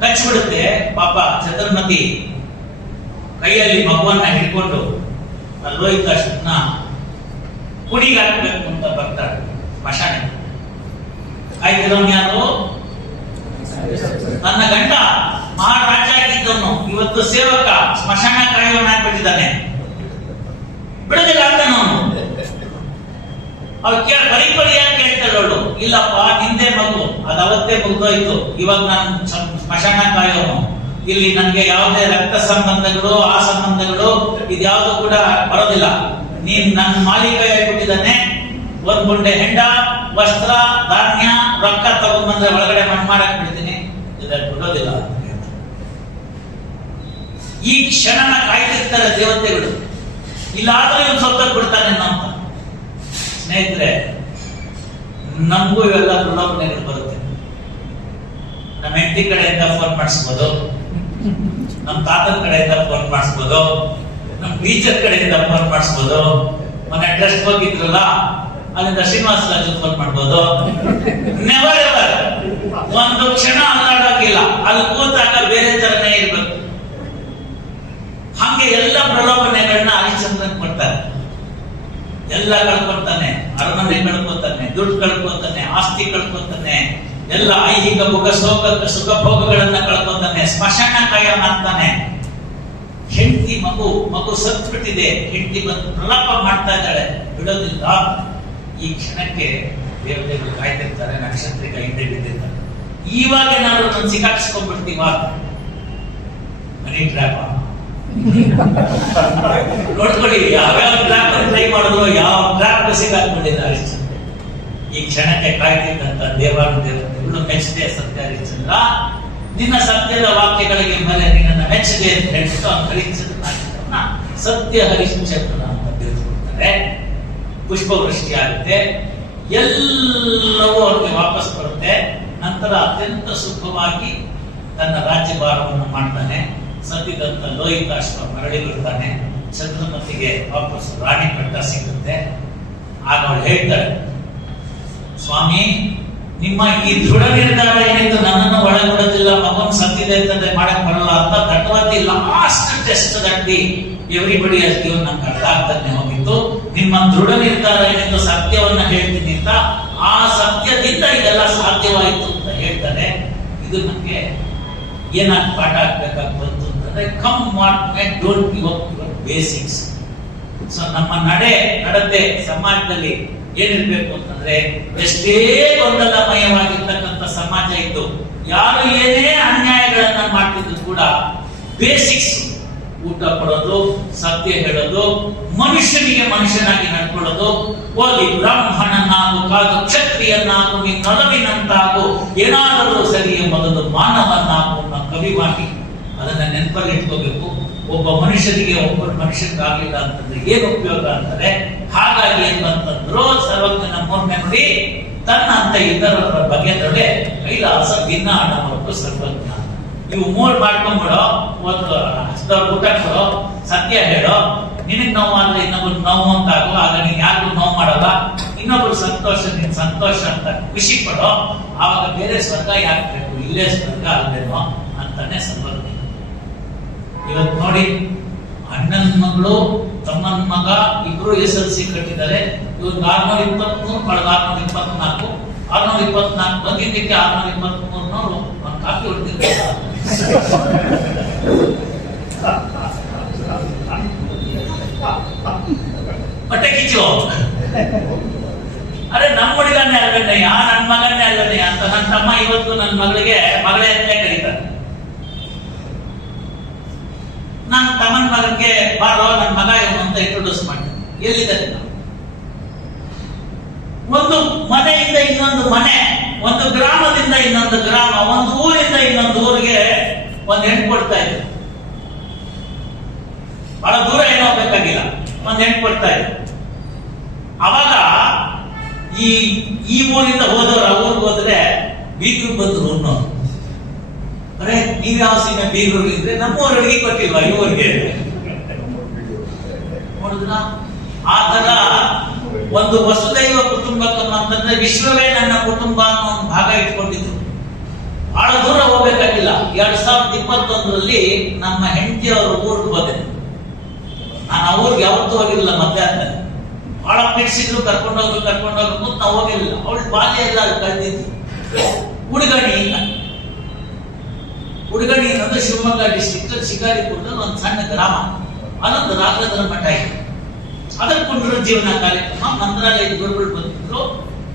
ಕಚ್ಬಿಡುತ್ತೆ ಪಾಪ. ಚಂದ್ರಮತಿ ಕೈಯಲ್ಲಿ ಮಗುವನ್ನ ಹಿಡ್ಕೊಂಡು ಲೋಹಿತಾಶ್ವನ ಕುಡಿಗೆ ಹಾಕ್ಬೇಕು ಅಂತ ಬರ್ತಾಳೆ ಸ್ಮಶಾನ. ಆಯ್ತಿರೋನ್ ಯಾರು? ನನ್ನ ಗಂಡ ಮಹಾರಾಜ ಆಗಿದ್ದವನು, ಇವತ್ತು ಸೇವಕ, ಸ್ಮಶಾನ ಕಾಯುವವನ ಆಗ್ಬಿಟ್ಟಿದ್ದಾನೆ. ಬಿಡದಿಲ್ಲ ಅಂತ ಅವನು. ಅವ್ರು ಬರೀ ಯಾಕೆ ಕೇಳ್ತಾಳು? ಇಲ್ಲಪ್ಪ, ನಿಂದೆ ಮಗು, ಅದು ಅವತ್ತೇ ಮುಗ್ದೋಯ್ತು, ಇವಾಗ ನಾನು ಸ್ಮಶಾನ ಕಾಯೋನು. ಇಲ್ಲಿ ನನ್ಗೆ ಯಾವುದೇ ರಕ್ತ ಸಂಬಂಧಗಳು, ಆ ಸಂಬಂಧಗಳು ಇದ್ಯಾವುದು ಕೂಡ ಬರೋದಿಲ್ಲ. ನೀನ್ ನನ್ನ ಮಾಲೀಕ ಹೇಳ್ಬಿಟ್ಟಿದ್ದಾನೆ. ಒಂದ್ ಗುಂಡೆ ಹೆಂಡ, ವಸ್ತ್ರ, ಧಾನ್ಯ, ರೊಕ್ಕ ತಗೊಂಡ್ಬಂದ್ರೆ ಒಳಗಡೆ ಮಾಡಕ್ ಬಿಡ್ತೀನಿ, ಇದನ್ನು ಬಿಡೋದಿಲ್ಲ ಅಂತ ಹೇಳ್ತಾರೆ. ಈ ಕ್ಷಣನ ಕಾಯ್ತಿರ್ತಾರೆ ದೇವತೆಗಳು. ಇಲ್ಲಾದ್ರೂ ಇವನು ಸೊತ್ತ ಬಿಡ್ತಾನೆ ಅಂತ. ಸ್ನೇಹಿತರೆ, ನಮಗೂ ಇವೆಲ್ಲ ಪ್ರಲೋಭನೆಗಳು ಬರುತ್ತೆ. ನಮ್ಮ ಹೆಂಡತಿ ಕಡೆಯಿಂದ ಫೋನ್ ಮಾಡಿಸ್ಬೋದು, ನಮ್ಮ ತಾತನ ಕಡೆಯಿಂದ ಫೋನ್ ಮಾಡಿಸ್ಬೋದು, ನಮ್ಮ ಟೀಚರ್ ಕಡೆಯಿಂದ ಫೋನ್ ಮಾಡಿಸ್ಬೋದು. ಮೊನ್ನೆ ಟ್ರಸ್ಟ್ ಹೋಗಿದ್ರಲ್ಲ, ಅಲ್ಲಿಂದ ಶ್ರೀನಿವಾಸ ರಾಜು ಫೋನ್ ಮಾಡ್ಬೋದು. ನೆವರ್ ಎವರ್ ಒಂದು ಕ್ಷಣ ಅಲ್ಲಾಡೋಗಿಲ್ಲ. ಅಲ್ಲಿ ಕೂತಾಗ ಬೇರೆ ತರನೇ ಇರ್ಬೇಕು. ಹಂಗೆ ಎಲ್ಲ ಪ್ರಲೋಭನೆಗಳನ್ನ ಹರಿಶ್ಚಂದ್ರನ್ ಕೊಡ್ತಾರೆ. ಎಲ್ಲ ಕಳ್ಕೊತಾನೆ, ಅರಮನೆ ಕಳ್ಕೊತಾನೆ, ದುಡ್ಡು ಕಳ್ಕೊತಾನೆ, ಆಸ್ತಿ ಕಳ್ಕೊತಾನೆ, ಎಲ್ಲ ಐಹಿಕ ಸುಖ ಭೋಗಗಳನ್ನ ಕಳ್ಕೊತಾನೆ, ಸ್ಮಶಾನ ಕಾಯೋನಾಗ್ತಾನೆ. ಹೆಂಡತಿ ಮಗು ಸತ್ಬಿಟ್ಟಿದೆ, ಹೆಂಡತಿ ಬಂದು ಪ್ರಲಾಪ ಮಾಡ್ತಾ ಇದ್ದಾಳೆ, ಬಿಡೋದಿಲ್ಲ. ಈ ಕ್ಷಣಕ್ಕೆ ದೇವತೆಗಳು ಕಾಯ್ತಿರ್ತಾರೆ, ನಕ್ಷತ್ರಿಕ ಹಿಂದೆ ಬಿದ್ದಿರ್ತಾರೆ. ಇವಾಗ ನಾವು ನಾನು ಸಿಕ್ಕಾಕ್ಸ್ಕೊಂಡ್ಬಿಡ್ತೀವ ಮನಿ ಟ್ರ್ಯಾಪ್. ನೋಡ್ಕೊಳ್ಳಿ, ಯಾವ್ಯಾವ ಟ್ರ್ಯಾಪ್ ಟ್ರೈ ಮಾಡಿದ್ರು, ಯಾವ ಟ್ರ್ಯಾಪ್ ಸಿಕ್ಕಾಕ್ಬಿಟ್ಟಿದೆ ಹರಿಶ್ಚಂದ್ರ. ಈ ಕ್ಷಣಕ್ಕೆ ಕಾಯ್ತಿದ್ದಂತ ದೇವಾನುದೇವತೆಗಳು ಮೆಚ್ಚದೆ, ಸತ್ಯ ಹರಿಶ್ಚಂದ್ರ ನಿನ್ನ ಸತ್ಯದ ವಾಕ್ಯಗಳಿಗೆ ಮೇಲೆ ನಿನ್ನ ಮೆಚ್ಚದೆ ಅಂತ ಹೇಳ್ಬಿಟ್ಟು ಹರಿಶ್ಚಂದ್ರನ ಸತ್ಯ ಹರಿಶ್ಚಂದ್ರನ ಅಂತ ತಿಳಿಸ್ಕೊಡ್ತಾರೆ. ಪುಷ್ಪವೃಷ್ಟಿ ಆಗುತ್ತೆ, ಎಲ್ಲವೂ ಅವ್ರಿಗೆ ವಾಪಸ್ ಬರುತ್ತೆ. ನಂತರ ಅತ್ಯಂತ ಸುಖವಾಗಿ ತನ್ನ ರಾಜ್ಯಭಾರವನ್ನು ಮಾಡ್ತಾನೆ. ಸತ್ತಿದಂತ ಲೋಹಿತಾಶ್ವ ಮರಳಿ ಬಿಡ್ತಾನೆ. ಚಂದ್ರಮತಿಗೆ ವಾಪಸ್ ರಾಣಿ ಪಟ್ಟ ಸಿಗುತ್ತೆ. ಆಗ ಅವಳು ಹೇಳ್ತಾಳೆ, ಸ್ವಾಮಿ, ನಿಮ್ಮ ಈ ದೃಢ ನಿರ್ಧಾರ ಏನಿತ್ತು, ನನ್ನನ್ನು ಒಳಗೊಳ್ಳೋದಿಲ್ಲ, ಮಗನ್ ಸತ್ತಿದೆ ಅಂತಂದ್ರೆ ಮಾಡಕ್ ಬರಲ್ಲ ಅಂತ, that was the last test that the everybody has given. ನಂಗೆ ಅರ್ಥ ಆಗ್ತಾನೆ ಹೋಗಿತ್ತು. ನಿಮ್ಮ ದೃಢ ನಿರ್ಧಾರ ಏನಿತ್ತು, ಸತ್ಯವನ್ನ ಹೇಳ್ತೀನಿ ಅಂತ, ಆ ಸತ್ಯದಿಂದ ಇದೆಲ್ಲ ಸಾಧ್ಯವಾಯಿತು ಅಂತ ಹೇಳ್ತಾರೆ. ಇದು ನಮ್ಗೆ ಏನಾಗಿ ಪಾಠ ಆಗ್ಬೇಕಾಗಿ ಬಂತು ಅಂತಂದ್ರೆ, come what May, don't give up your basics. So ನಮ್ಮ ನಡತೆ ಸಮಾಜದಲ್ಲಿ ಏನಿರ್ಬೇಕು ಅಂತಂದ್ರೆ, ಎಷ್ಟೇ ಗೊಂದಲಮಯವಾಗಿರ್ತಕ್ಕಂಥ ಸಮಾಜ ಇದ್ದು, ಯಾರು ಏನೇ ಅನ್ಯಾಯಗಳನ್ನ ಮಾಡ್ತಿದ್ರು ಕೂಡ ಬೇಸಿಕ್ಸ್, ಊಟ ಕೊಡೋದು, ಸತ್ಯ ಹೇಳೋದು, ಮನುಷ್ಯನಿಗೆ ಮನುಷ್ಯನಾಗಿ ನಡ್ಕೊಳ್ಳೋದು, ಓದಿ ಬ್ರಾಹ್ಮಣನಾಗು, ಕಾದು ಕ್ಷತ್ರಿಯನಾಗು, ನಿನ್ನೊಲವಿನಂತಾಗು, ಏನಾದರೂ ಸರಿ ಎಂಬುದು ಮಾನವನಾಗು ಅನ್ನೋ ಕವಿವಾಗಿ ಅದನ್ನ ನೆನಪಲ್ಲಿ ಇಟ್ಕೋಬೇಕು. ಒಬ್ಬ ಮನುಷ್ಯನಿಗೆ ಒಬ್ಬ ಮನುಷ್ಯನಿಗಾಗಲಿಲ್ಲ ಅಂತಂದ್ರೆ ಏನು ಉಪಯೋಗ ಅಂತಾರೆ. ಹಾಗಾಗಿ ಏನಂತಂದ್ರು, ಸರ್ವಜ್ಞನ ಮೂರನೇ ನುಡಿ ತನ್ನ ಅಂತ ಇತರರ ಬಗೆದೊಡೆ ಕೈಲಾಸ ಭಿನ್ನ ಆಡಬೇಕು ಸರ್ವಜ್ಞ. ಇವು ಮೂರು ಮಾಡ್ಕೊಂಡ್ಬಿಡೋ, ಒಂದು ಊಟ ಕೊಡೋ, ಸತ್ಯ ಹೇಳೋ, ನಿನಗ್ ನೋವಾದ್ರೆ ಇನ್ನೊಬ್ರು ನೋವು ಅಂತಾಗೋ, ಆಗ ನೀನ್ ಯಾರಿಗೂ ನೋವು ಮಾಡಲ್ಲ, ಇನ್ನೊಬ್ರು ಸಂತೋಷ ನಿನ್ ಸಂತೋಷ ಅಂತ ಖುಷಿ ಪಡೋ, ಆವಾಗ ಬೇರೆ ಸ್ವರ್ಗ ಯಾಕೆ ಬೇಕು, ಇಲ್ಲೇ ಸ್ವರ್ಗ ಅಲ್ಲೇನೋ ಅಂತಾನೆ ಸರ್ವಜ್ಞ. ಇವತ್ತು ನೋಡಿ, ಅಣ್ಣನ ಮಗಳು ತಮ್ಮನ ಮಗ ಇಬ್ರು SSLC ಕಟ್ಟಿದ್ದಾರೆ. ಇವ್ರು 623, ಕಳೆದ 624, 624 ಬಂದಿದ್ದಕ್ಕೆ 623 ಒಂದು ಕಾಫಿ ಹೊಡ್ತಿರ್ತಾರೆ. ಹೊಟ್ಟೆ ಕಿಚ್ಚು. ಅರೆ ನಮ್ಮ ಹುಡುಗನ್ನೇ ಅಲ್ವೇನಯ್ಯ, ನನ್ನ ಮಗನ್ನೇ ಅಲ್ವೇನಯ್ಯ ಅಂತ ನನ್ನ ತಮ್ಮ ಇವತ್ತು ನನ್ನ ಮಗಳಿಗೆ ಮಗಳೇ ಅಂತಲೇ ಕರೀತಾರೆ. ನಾನು ತಮ್ಮನ ಮಗನಿಗೆ ಬಾರೋ ನನ್ನ ಮಗ ಇವನು ಅಂತ ಇಂಟ್ರೊಡ್ಯೂಸ್ ಮಾಡ್ತೀನಿ. ಎಲ್ಲಿದ್ದಾರೆ ನಾವು? ಒಂದು ಮನೆಯಿಂದ ಇನ್ನೊಂದು ಮನೆ, ಒಂದು ಗ್ರಾಮದಿಂದ ಇನ್ನೊಂದು ಗ್ರಾಮ, ಒಂದು ಊರಿಂದ ಇನ್ನೊಂದು ಊರಿಗೆ ಒಂದು ಹೆಣ್ಣು ಕೊಡ್ತಾ ಇದ್ರು. ಬಹಳ ದೂರ ಏನೋ ಹೋಗ್ಬೇಕಾಗಿಲ್ಲ, ಒಂದು ಹೆಣ್ಣು ಕೊಡ್ತಾ ಇದ್ರು. ಅವಾಗ ಈ ಊರಿಂದ ಹೋದವ್ರು ಆ ಊರಿಗೆ ಹೋದ್ರೆ ಬೀಗರು ಬಂದ್ರು ಅನ್ನೋರು. ಅರೆ ನೀವ್ ಯಾವ ಸೀಮೆ ಬೀಗರು ಇದ್ರೆ ನಮ್ಮೂರ್ ಅಡಿಗೆ ಕೊಟ್ಟಿಲ್ವಾ ಇವ್ರಿಗೆ? ನೋಡಿದ್ರ ಆ ತರ ಒಂದು ವಸುದೈವ ಕುಟುಂಬಕಂ ಅಂತಂದ್ರೆ ವಿಶ್ವವೇ ನನ್ನ ಕುಟುಂಬ ಅನ್ನೋ ಒಂದು ಭಾಗ ಇಟ್ಕೊಂಡಿದ್ರು. ಬಹಳ ದೂರ ಹೋಗ್ಬೇಕಾಗಿಲ್ಲ. 2021ರಲ್ಲಿ ನಮ್ಮ ಹೆಂಡತಿಯವರು ಊರಿಗೆ ಹೋದೆ. ನಾನು ಆ ಊರಿಗೆ ಯಾವತ್ತೂ ಹೋಗಿರಲಿಲ್ಲ. ಮಧ್ಯಾಹ್ನ ಬಹಳ ಪಿಡಿಸಿದ್ರು, ಕರ್ಕೊಂಡೋಗ್ಬೇಕು ನಾವು ಹೋಗಿರಲಿಲ್ಲ. ಅವಳು ಬಾಲ್ಯ ಎಲ್ಲ ಕಳೆದಿದ್ದು. ಉಡುಗಣಿ ಅನ್ನೋದು ಶಿವಮೊಗ್ಗ ಡಿಸ್ಟ್ರಿಕ್ಟ್ ಶಿಕಾರಿಪುರದಲ್ಲಿ ಒಂದು ಸಣ್ಣ ಗ್ರಾಮ. ಅಲ್ಲೊಂದು ರಾಘವೇಂದ್ರ ಮಠ ಇದೆ. ಅದರ ಪುನರುಜ್ಜೀವನ ಕಾರ್ಯಕ್ರಮ ಮಂತ್ರಾಲಯದ ಗುರುಗಳು ಬಂದಿದ್ರು.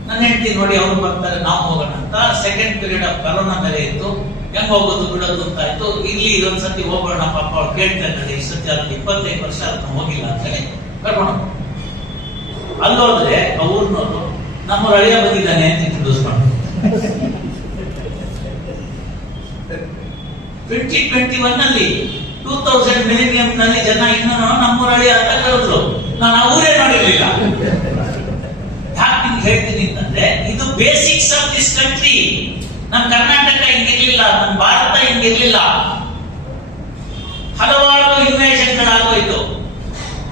ನನ್ನ ಹೆಂಡತಿ ನೋಡಿ ಅವ್ರು ಬರ್ತಾರೆ ನಾವು ಹೋಗೋಣ ಅಂತ. ಸೆಕೆಂಡ್ ಪೀರಿಯಡ್ ಆಫ್ ಕರೋನಾ ಬೇರೆ ಇತ್ತು. ಹೆಂಗ್ ಹೋಗೋದು ಬಿಡೋದು ಅಂತ ಆಯ್ತು. ಇಲ್ಲಿ ಇದೊಂದ್ಸತಿ ಹೋಗೋಣ ಪಾಪ ಅವ್ರು ಕೇಳ್ತಾ ಇದ್ದಾರೆ. ಈ ಸತಿ ಅವ್ರಿಗೆ 25 ವರ್ಷ ಅದನ್ನ ಹೋಗಿಲ್ಲ ಅಂತ ಹೇಳಿ ಕರ್ಕೊಂಡು ಅಲ್ಲೋದ್ರೆ ಆ ಊರ್ನವರು ನಮ್ಮ ಅಳಿಯ ಬಂದಿದ್ದಾನೆ ಅಂತ ಇಂಟ್ರೊಡ್ಯೂಸ್ ಮಾಡ್ತಾರೆ. 2021 2000 ಮಿಲಿನಿಯಂ ನಲ್ಲಿ ಜನ ಇನ್ನೂ ನಮ್ಮೂರ ಅಳಿಯ ಅಂತ ಕರೆದ್ರು. ನಾನು ಆ ಊರೇ ನೋಡಿರ್ಲಿಲ್ಲ. ಯಾಕೆ ನಿಮ್ಗೆ ಹೇಳ್ತೀನಿ ಅಂತಂದ್ರೆ ಇದು ಬೇಸಿಕ್ಸ್ ಆಫ್ ದಿಸ್ ಕಂಟ್ರಿ. ನಮ್ಮ ಕರ್ನಾಟಕ ಹಿಂಗಿರ್ಲಿಲ್ಲ, ನಮ್ಮ ಭಾರತ ಹಿಂಗಿರ್ಲಿಲ್ಲ. ಹಲವಾರು ಇನ್ವೇಷನ್ಗಳಾಗೋಯ್ತು.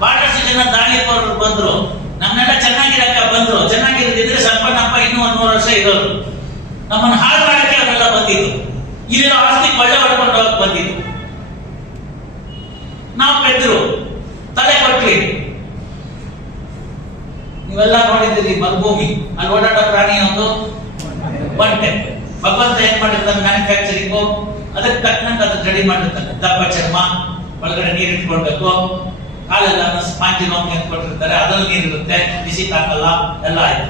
ಬಹಳಷ್ಟು ಜನ ದಾಳಿಕೋರರು ಬಂದ್ರು, ನಮ್ನೆಲ್ಲ ಚೆನ್ನಾಗಿರಕ್ಕ ಬಂದ್ರು. ಚೆನ್ನಾಗಿರದಿದ್ರೆ ಸಂಪನ್ನಪ್ಪ ಇನ್ನೂ 100 ವರ್ಷ ಇರೋರು. ನಮ್ಮನ್ನು ಹಾಳು ಮಾಡಕ್ಕೆ ಅವರೆಲ್ಲ ಬಂದಿದ್ದು. ಇಲ್ಲಿರೋ ಆಸ್ತಿ ಕೊಳ್ಳೆ ಹೊಡ್ಕೊಂಡು ಹೋಗಕ್ ಬಂದಿದ್ದು. ನಾವು ಪೆದ್ರು ತಲೆ ಕೊಟ್ವಿ. ನೀವೆಲ್ಲ ನೋಡಿದ್ದೀರಿ ಮರುಭೂಮಿ, ಅಲ್ಲಿ ಓಡಾಡೋ ಪ್ರಾಣಿ ಒಂದು ಒಂಟೆ. ಭಗವಂತ ಏನ್ ಮಾಡಿರ್ತಾನೆ ಮ್ಯಾನುಫ್ಯಾಕ್ಚರಿಂಗು, ಅದಕ್ಕೆ ತಕ್ಕಂತ ಅದಕ್ಕೆ ರೆಡಿ ಮಾಡಿರ್ತಾನೆ. ದಪ್ಪ ಚರ್ಮ, ಒಳಗಡೆ ನೀರು ಇಟ್ಕೊಳ್ಬೇಕು, ಕಾಲೆಲ್ಲ ಸ್ಪಾಂಜಿ ನೋಮಿ ಅಂತ ಕೊಟ್ಟಿರ್ತಾರೆ, ಅದ್ರಲ್ಲಿ ನೀರಿರುತ್ತೆ, ಬಿಸಿ ತಾಕಲ್ಲ, ಎಲ್ಲ ಆಯ್ತು.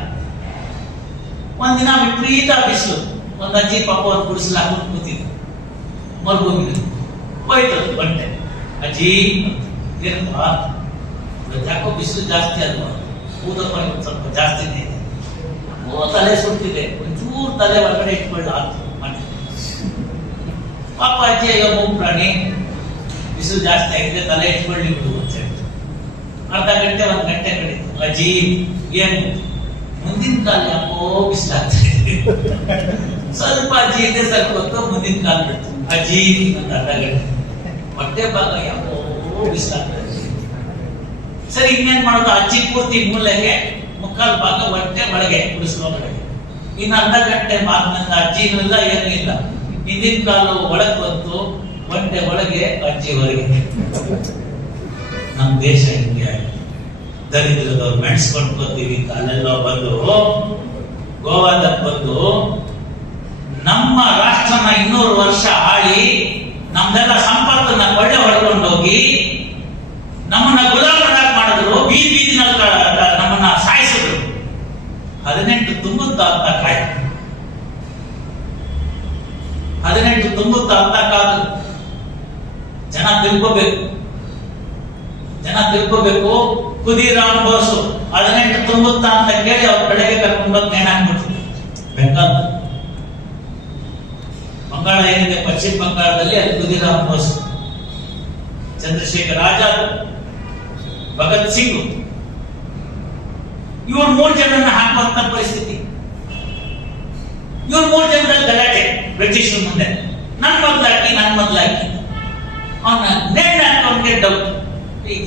ಒಂದಿನ ವಿಪರೀತ ಬಿಸಿಲು. ಒಂದು ಅಜ್ಜಿ ಪಾಪ ಒಂದು ಗುಡಿಸಲು ಹಾಕೊಂಡು ಕೂತಿದ್ರು ಮರುಭೂಮಿ. ಹೋಯ್ತು ಒಂಟೆ. ಅಜ್ಜಿ ಏನಪ್ಪಾ ಯಾಕೋ ಬಿಸಿಲು ಜಾಸ್ತಿ ಅಲ್ವಾ? ಊದಪ್ಪ ಸ್ವಲ್ಪ ಜಾಸ್ತಿನೇ ಇದೆ. ತಲೆ ಸುಡ್ತಿದೆ, ಒಂಚೂರು ತಲೆ ಒಳಗಡೆ ಇಟ್ಕೊಳ್ಳ ಮನೆ. ಪಾಪ ಅಜ್ಜಿ ಅಯ್ಯೋ ಮೂಗು ಪ್ರಾಣಿ, ಬಿಸಿಲು ಜಾಸ್ತಿ ಆಗಿದೆ, ತಲೆ ಇಟ್ಕೊಳ್ಳಿ ಬಿಡು ಅಂತ ಹೇಳ್ತು. ಅರ್ಧ ಗಂಟೆ 1 ಗಂಟೆ ಕಳೀತು. ಅಜ್ಜಿ ಏನು ಮುಂದಿನ ಕಾಲ ಯಾಕೋ ಬಿಸಿಲಾಗ್ತದೆ. ಸ್ವಲ್ಪ ಅಜ್ಜಿ ಇದೆ, ಸ್ವಲ್ಪ ಹೊತ್ತು ಮುಂದಿನ ಕಾಲ ಬಿಡ್ತು. ಅಜ್ಜಿ ಒಂದು ಅರ್ಧ ಗಂಟೆ ಹೊಟ್ಟೆ ಭಾಗ ಯಾಕೋ ಬಿಸಿಲಾಗ್ತದೆ. ಸರಿ ಇನ್ನೇನ್ ಮಾಡೋದು? ಅಜ್ಜಿ ಪೂರ್ತಿ ಮೂಲೆಗೆ, ಮುಕ್ಕಾಲು ಭಾಗ ಹೊಟ್ಟೆ ಒಳಗೆ ಗುಡಿಸಲು ಒಳಗೆ. ಇನ್ನು ಅರ್ಧ ಗಂಟೆ ಮಾತಿನಿಂದ ಅಜ್ಜಿನೂ ಇಲ್ಲ ಏನೂ ಇಲ್ಲ. ಹಿಂದಿನ ಕಾಲು ಒಳಗೆ ಬಂತು, ಹೊಟ್ಟೆ ಒಳಗೆ, ಅಜ್ಜಿ ಹೊರಗೆ. ನಮ್ಮ ದೇಶ ಹಿಂಗೆ ಆಯ್ತು. ದರಿದ್ರದವ್ರು ಮೆಣಸ್ಕೊಂಡು ಬರ್ತೀವಿ ಅಂತ ಅಲ್ಲೆಲ್ಲೋ ಬಂದು ಗೋವಾದಲ್ಲಿ ಬಂದು ನಮ್ಮ ರಾಷ್ಟ್ರನ 200 ವರ್ಷ ಆಳಿ ನಮ್ದೆಲ್ಲ ಸಂಪತ್ತನ್ನ ಕೊಳ್ಳೆ ಹೊಡ್ಕೊಂಡು ಹೋಗಿ ನಮ್ಮನ್ನ ಗುಲಾಮರಾಗಿ ಮಾಡಿದ್ರು. ಬೀದಿ ನಮ್ಮನ್ನ ಸಾಯಿಸಿದ್ರು. 18 ತುಂಬುತ್ತಾ ಅಂತ ಕಾಯ್ತು. 18 ತುಂಬುತ್ತಾ ಅಂತ ಕಾದು ಜನ ತಿಳ್ಕೋಬೇಕು. ಖುದೀರಾಮ್ ಬೋಸು 18 ತುಂಬುತ್ತಾ ಅಂತ ಕೇಳಿ ಅವ್ರ ಕಡೆಗೆ ಕರ್ಕೊಂಡು ಬಂದು ನೇಣು ಹಾಕ್ಬಿಡ್ತಿದ್ರು. ಬೆಂಗಾಲ್ ಬಂಗಾಳ ಏನಿದೆ ಪಶ್ಚಿಮ ಬಂಗಾಳದಲ್ಲಿ, ಅಲ್ಲಿ ಖುದೀರಾಮ್ ಬೋಸ್, ಚಂದ್ರಶೇಖರ್ ಆಜಾದ್, ಭಗತ್ ಸಿಂಗ್, ಇವ್ರು 3 ಜನರನ್ನ ಹಾಕುವಂತ ಪರಿಸ್ಥಿತಿ. ಇವ್ರು 3 ಜನರಲ್ಲಿ ಗಲಾಟೆ ಬ್ರಿಟಿಷ್ ಮುಂದೆ. ನನ್ ಮೊದ್ಲಾಕಿ ಅವನ ನೇಣು ಹಾಕೋನ್ಗೆ ಡೌಟ್.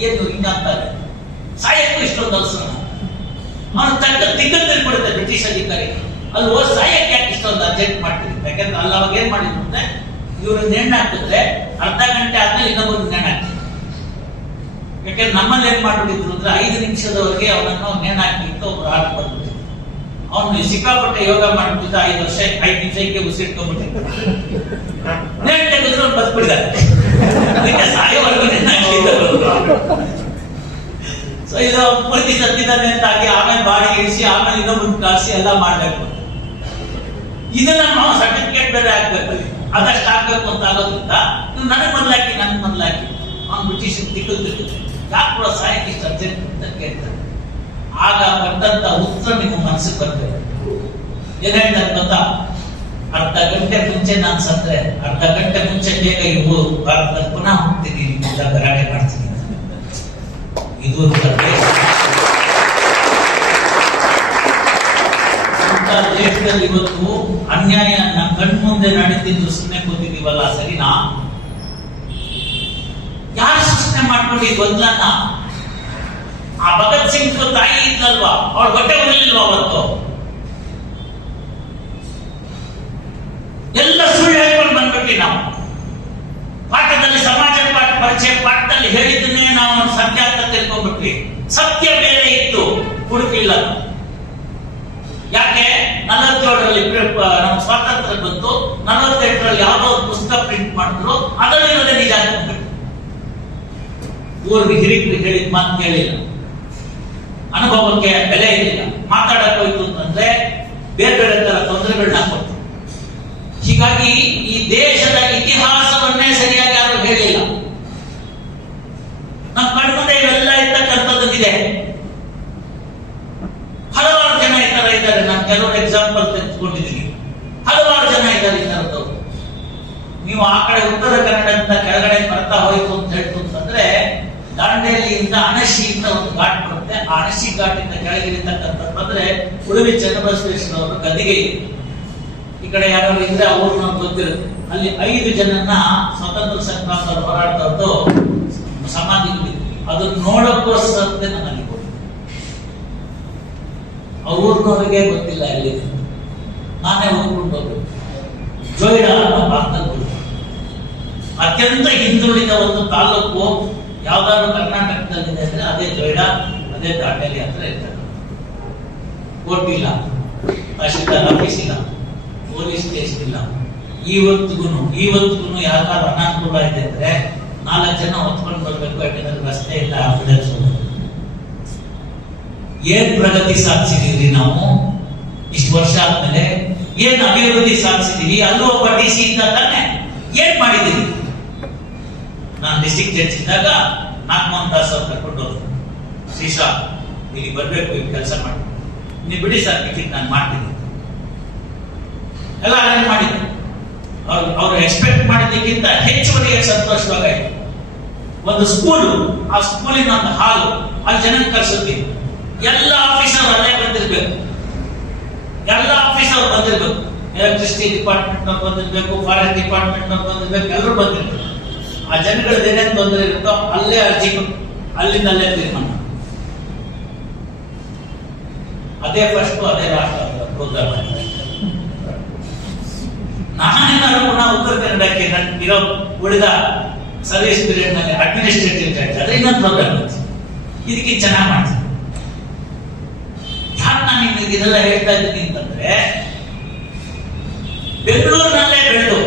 ಏನು ಹಿಂಗಂತಾರೆ, ಸಾಯಕ್ಕೂ ಇಷ್ಟೊಂದು ಅವಸರ. ಅವನು ತಿಳ್ಕೊಡುತ್ತೆ ಬ್ರಿಟಿಷ್ ಅಧಿಕಾರಿ. ಅಲ್ಲಿ ಹೋದ್ ಸಾಯಕ್ಕೆ ಯಾಕೆ ಇಷ್ಟೊಂದು ಅರ್ಜೆಂಟ್ ಮಾಡ್ತೀವಿ? ಯಾಕಂದ್ರೆ ಅಲ್ಲಿ ಅವಾಗ ಏನ್ ಮಾಡಿದ್ರು ಅಂದ್ರೆ, ಇವ್ರು ನೇಣು ಹಾಕಿದ್ರೆ ಅರ್ಧ ಗಂಟೆ ಆದ್ಮೇಲೆ ಇನ್ನೊಬ್ಬರು ನೇಣು ಹಾಕ್ತಾರೆ. ಯಾಕಂದ್ರೆ ನಮ್ಮಲ್ಲಿ ಏನ್ ಮಾಡ್ಬಿಟ್ಟಿದ್ರು ಅಂದ್ರೆ 5 ನಿಮಿಷದವರೆಗೆ ಅವನನ್ನು ನೇಣು ಹಾಕಿ ಅಂತ ಒಬ್ರು ಆಟ ಬಂದ್ಬಿಟ್ಟಿದ್ರು. ಅವನು ಸಿಕ್ಕಾಪಟ್ಟೆ ಯೋಗ ಮಾಡ್ಬಿಟ್ಟಿದ್ದ. 5 ನಿಮಿಷಕ್ಕೆ ಉಸಿಟ್ಕೊಂಡ್ಬಿಟ್ಟಿದ್ರು. ನೇಣು ತೆಗೆದ್ರು ಬದ್ಬಿಟ್ಟಿದ್ದಾರೆ. ಅದಕ್ಕೆ ಸಾಯೋವರೆಗೂ ನೇಣು ಹಾಕಿದ್ರು. ಸೊ ಇದು ಪೂರ್ತಿ ಸತ್ತಿದ್ದಾನೆ ಅಂತ ಆಗಿ ಆಮೇಲೆ ಬಾಡಿ ಇಳಿಸಿ ಆಮೇಲೆ ಇನ್ನೊಬ್ಬರು ಕಾಸಿ ಎಲ್ಲ ಮಾಡ್ಬೇಕು. ಇದನ್ನ ನಾವು ಸರ್ಟಿಫಿಕೇಟ್ ಬೇರೆ ಹಾಕ್ಬೇಕು. ಅದಷ್ಟು ಹಾಕ್ಬೇಕು ಅಂತ ಆಗೋದ್ರಿಂದ ನನಗ್ ಮೊದ್ಲಾಕಿ ಅವ್ನು ಬ್ರಿಟಿಷ್ ತಿಕ್ಕಲ್ತಿರ್ತಾರೆ, ಯಾಕೆ ಕೂಡ ಸಾಯಕ್ಕೆ ಇಷ್ಟು ಅರ್ಜೆಂಟ್ ಅಂತ ಕೇಳ್ತಾರೆ. ಆಗ ಬಂದಂತ ಉತ್ತರ ನಿಮ್ಮ ಮನಸ್ಸಿಗೆ ಬರ್ತದೆ. ಏನ್ ಹೇಳ್ತಾರೆ ಗೊತ್ತಾ? ಅರ್ಧ ಗಂಟೆ ಮುಂಚೆ ನಾನು ಸತ್ರೆ ಅರ್ಧ ಗಂಟೆ ಮುಂಚೆ ಬೇಗ ಇವು ಭಾರತದಲ್ಲಿ ಪುನಃ ಹೋಗ್ತೀನಿ, ನಿಮ್ಮೆಲ್ಲ ಗಲಾಟೆ ಮಾಡ್ತೀನಿ. ಇದು ದೇಶದಲ್ಲಿ ಇವತ್ತು ಅನ್ಯಾಯ ನಮ್ಮ ಕಣ್ಮುಂದೆ ನಡೀತಿದ್ದು ಸುಮ್ಮನೆ ಕೂತಿದೀವಲ್ಲ, ಸರಿನಾ? ಯಾರು ಸೃಷ್ಟಿ ಮಾಡ್ಕೊಂಡು ಈ ಗೊಂದಲನ? ಆ ಭಗತ್ ಸಿಂಗ್ ತಾಯಿ ಇದ್ಲಲ್ವಾ, ಅವಳ ಬಟ್ಟೆ ಉಳಿಲಿಲ್ವಾ ಅವತ್ತು? ಎಲ್ಲ ಸುಳ್ಳು ಹೇಳ್ಕೊಂಡು ಬಂದ್ಬಿಟ್ಟಿ ನಾವು. ಪಾಠದಲ್ಲಿ ಸಮಾಜ ಪಾಠ ಪರಿಚಯ ಪಾಠದಲ್ಲಿ ಹೇಳಿದ್ದನ್ನೇ ನಾವು ಸತ್ಯ ಅಂತ ತಿಳ್ಕೊಂಡ್ಬಿಟ್ವಿ. ಸತ್ಯ ಬೇರೆ ಇತ್ತು, ಹುಡುಕಿಲ್ಲ. ಯಾಕೆ 47ರಲ್ಲಿ ನಮ್ಮ ಸ್ವಾತಂತ್ರ್ಯ ಬಂತು, 48ರಲ್ಲಿ ಯಾವುದೋ ಒಂದು ಪುಸ್ತಕ ಪ್ರಿಂಟ್ ಮಾಡಿದ್ರು, ಅದರಲ್ಲಿರೋದೇ ನಿಜ ಅನ್ಕೊಂಡ್ಬಿಟ್ಟು ಊರಿಗೆ ಹಿರಿಕರಿಗೆ ಹೇಳಿದ ಮಾತು ಕೇಳಿಲ್ಲ, ಅನುಭವಕ್ಕೆ ಬೆಲೆ ಇರಲಿಲ್ಲ. ಮಾತಾಡಕ್ ಹೋಯ್ತು ಅಂತಂದ್ರೆ ಬೇರೆ ಬೇರೆ ತರ ತೊಂದರೆಗಳನ್ನ ಕೊಟ್ಟು. ಹೀಗಾಗಿ ಈ ದೇಶದ ಇತಿಹಾಸವನ್ನೇ ಸರಿಯಾಗಿ ಯಾರು ಹೇಳಿಲ್ಲ. ನಮ್ಮ ಕಣ್ಮುಂದೆ ಇವೆಲ್ಲ ಇರ್ತಕ್ಕಂಥದ್ದಿದೆ. ಹಲವಾರು ಜನ ಈ ತರ ಇದ್ದಾರೆ. ನಾನು ಕೆಲವರು ಎಕ್ಸಾಂಪಲ್ ತೆಗೆದುಕೊಂಡಿದ್ದೀನಿ. ಹಲವಾರು ಜನ ಇದ್ದಾರೆ ಈ ತರದ್ದು. ನೀವು ಆ ಕಡೆ ಉತ್ತರ ಕನ್ನಡದಿಂದ ಕೆಳಗಡೆ ಬರ್ತಾ ಹೋಯ್ತು ಅಂತ ಹೇಳ್ತು ಅಂತಂದ್ರೆ, ದಾಂಡೇಲಿಯಿಂದ ಅಣಶಿಯಿಂದ ಒಂದು ಘಾಟ್ ಬರುತ್ತೆ. ಆ ಅಣಶಿ ಘಾಟಿಂದ ಕೆಳಗಿರ್ತಕ್ಕಂಥದ್ದಂದ್ರೆ ಉಡುಪಿ ಚನ್ನಬಸವೇಶ್ವರ ಅವರು ಗದಿಗೆ ಇದೆ. ಈ ಕಡೆ ಯಾರು ಇದ್ರೆ ಅವ್ರು ನಮ್ಗೆ ಗೊತ್ತಿರುತ್ತೆ. ಅಲ್ಲಿ 5 ಜನನ್ನ ಸ್ವತಂತ್ರ ಸಂಗ್ರಾಮದಲ್ಲಿ ಹೋರಾಡ್ತದ್ದು ಸಮಾಧಿಗಳಿದೆ. ಅದನ್ನ ನೋಡೋಕ್ಕೋಸ್ಕರ ನಾನು ಅಲ್ಲಿ ಹೋಗಿದ್ದೆ. ಅವ್ರನ್ನವ್ರಿಗೆ ಗೊತ್ತಿಲ್ಲ ಎಲ್ಲಿದೆ, ನಾನೇ ಹೋಗ್ಕೊಂಡು ಹೋಗ್ಬೇಕು. ಜೋಯಿಡಾ ಅನ್ನೋ ಭಾರತದಲ್ಲಿ ಅತ್ಯಂತ ಹಿಂದುಳಿದ ಒಂದು ತಾಲೂಕು ಯಾವ್ದಾದ್ರು ಕರ್ನಾಟಕದಲ್ಲಿದೆ ಅಂದ್ರೆ ಅದೇ ಜೋಯಿಡಾ, ಅದೇ ದಾಂಡೇಲಿ ಹತ್ರ ಇರ್ತದೆ. ಕೋರ್ಟ್ ಇಲ್ಲ, ತಹಶೀಲ್ದಾರ್ ಆಫೀಸ್ ಇಲ್ಲ, ಪೊಲೀಸ್ ಸ್ಟೇಷನ್ ಇಲ್ಲ. ಇವತ್ತಿಗೂ ಯಾವ್ದಾದ್ರು ಅನಾನುಕೂಲ ಇದೆ ಅಂದ್ರೆ 4 ಜನ ಹೊತ್ಕೊಂಡು ಬರ್ಬೇಕು, ಯಾಕಂದ್ರೆ ರಸ್ತೆ ಇಲ್ಲ, ಆಂಬುಲೆನ್ಸ್. ಏನ್ ಪ್ರಗತಿ ಸಾಧಿಸಿದೀವಿ ನಾವು ಇಷ್ಟು ವರ್ಷ ಆದ್ಮೇಲೆ? ಏನ್ ಅಭಿವೃದ್ಧಿ ಸಾಧಿಸಿದೀವಿ? ಅಲ್ಲೂ ಒಬ್ಬ DC ಇದ್ದ ತಾನೆ, ಏನ್ ಮಾಡಿದೀವಿ? ನಾನು ಡಿಸ್ಟ್ರಿಕ್ಟ್ ಜಡ್ಜ್ ಇದ್ದಾಗ ನಾಗಮೋಹನ್ ದಾಸ್ ಅವ್ರು ಕರ್ಕೊಂಡು ಹೋದ್ರು. ಶ್ರೀಶಾ ಇಲ್ಲಿ ಬರ್ಬೇಕು, ಇಲ್ಲಿ ಕೆಲಸ ಮಾಡಿ, ನೀವು ಬಿಡಿ ಸರ್, ಮಿಕ್ಕಿದ್ ನಾನು ಮಾಡ್ತೀನಿ ಎಲ್ಲ ಅರೇಂಜ್ ಮಾಡಿದ್ರು. ಅವ್ರು ಎಕ್ಸ್ಪೆಕ್ಟ್ ಮಾಡಿದ್ದಕ್ಕಿಂತ ಹೆಚ್ಚುವರಿಗೆ ಸಂತೋಷವಾಗಾಯ್ತು. ಒಂದು ಸ್ಕೂಲು, ಆ ಸ್ಕೂಲಿನ ಒಂದು ಹಾಲು, ಅಲ್ಲಿ ಜನ ಕರ್ಸುತ್ತೀವಿ. ಎಲ್ಲ ಆಫೀಸರ್ ಅಲ್ಲೇ ಬಂದಿರ್ಬೇಕು, ಎಲ್ಲ ಆಫೀಸರ್ ಬಂದಿರ್ಬೇಕು. ಎಲೆಕ್ಟ್ರಿಸಿಟಿ ಡಿಪಾರ್ಟ್ಮೆಂಟ್ ಅವ್ರು ಬಂದಿರ್ಬೇಕು, ಫಾರೆಸ್ಟ್ ಡಿಪಾರ್ಟ್ಮೆಂಟ್ ಅವ್ರು ಬಂದಿರ್ಬೇಕು, ಎಲ್ಲರೂ ಬಂದಿರ್ಬೇಕು. ಆ ಜನಗಳದ್ದು ಏನೇನು ತೊಂದರೆ ಇರುತ್ತೋ ಅಲ್ಲೇ ಅರ್ಜಿ ಕೊಟ್ಟು ಅಲ್ಲಿಂದ ಅಲ್ಲೇ ತೀರ್ಮಾನ. ಅದೇ ಫಸ್ಟ್, ಅದೇ ಲಾಸ್ಟ್ ಪ್ರೋಗ್ರಾಮ್. ನಾನೇನಾದ್ರು ಪುನಃ ಉತ್ತರ ಕನ್ನಡಕ್ಕೆ ಇರೋ ಉಳಿದ ಸರ್ವಿಸ್ ಪೀರಿಯಡ್ ನಲ್ಲಿ ಅಡ್ಮಿನಿಸ್ಟ್ರೇಟಿವ್ ಜಡ್ಜ್ ಅದೇ ಇನ್ನೊಂದು ಪ್ರೋಗ್ರಾಮ್ ಇದಕ್ಕೆ ಚೆನ್ನಾಗಿ ಮಾಡ್ತೀನಿ. ಯಾಕೆ ನಾನು ಇದೆಲ್ಲ ಹೇಳ್ತಾ ಇದ್ದೀನಿ ಅಂತಂದ್ರೆ, ಬೆಂಗಳೂರಿನಲ್ಲೇ ಬೆಳೆದು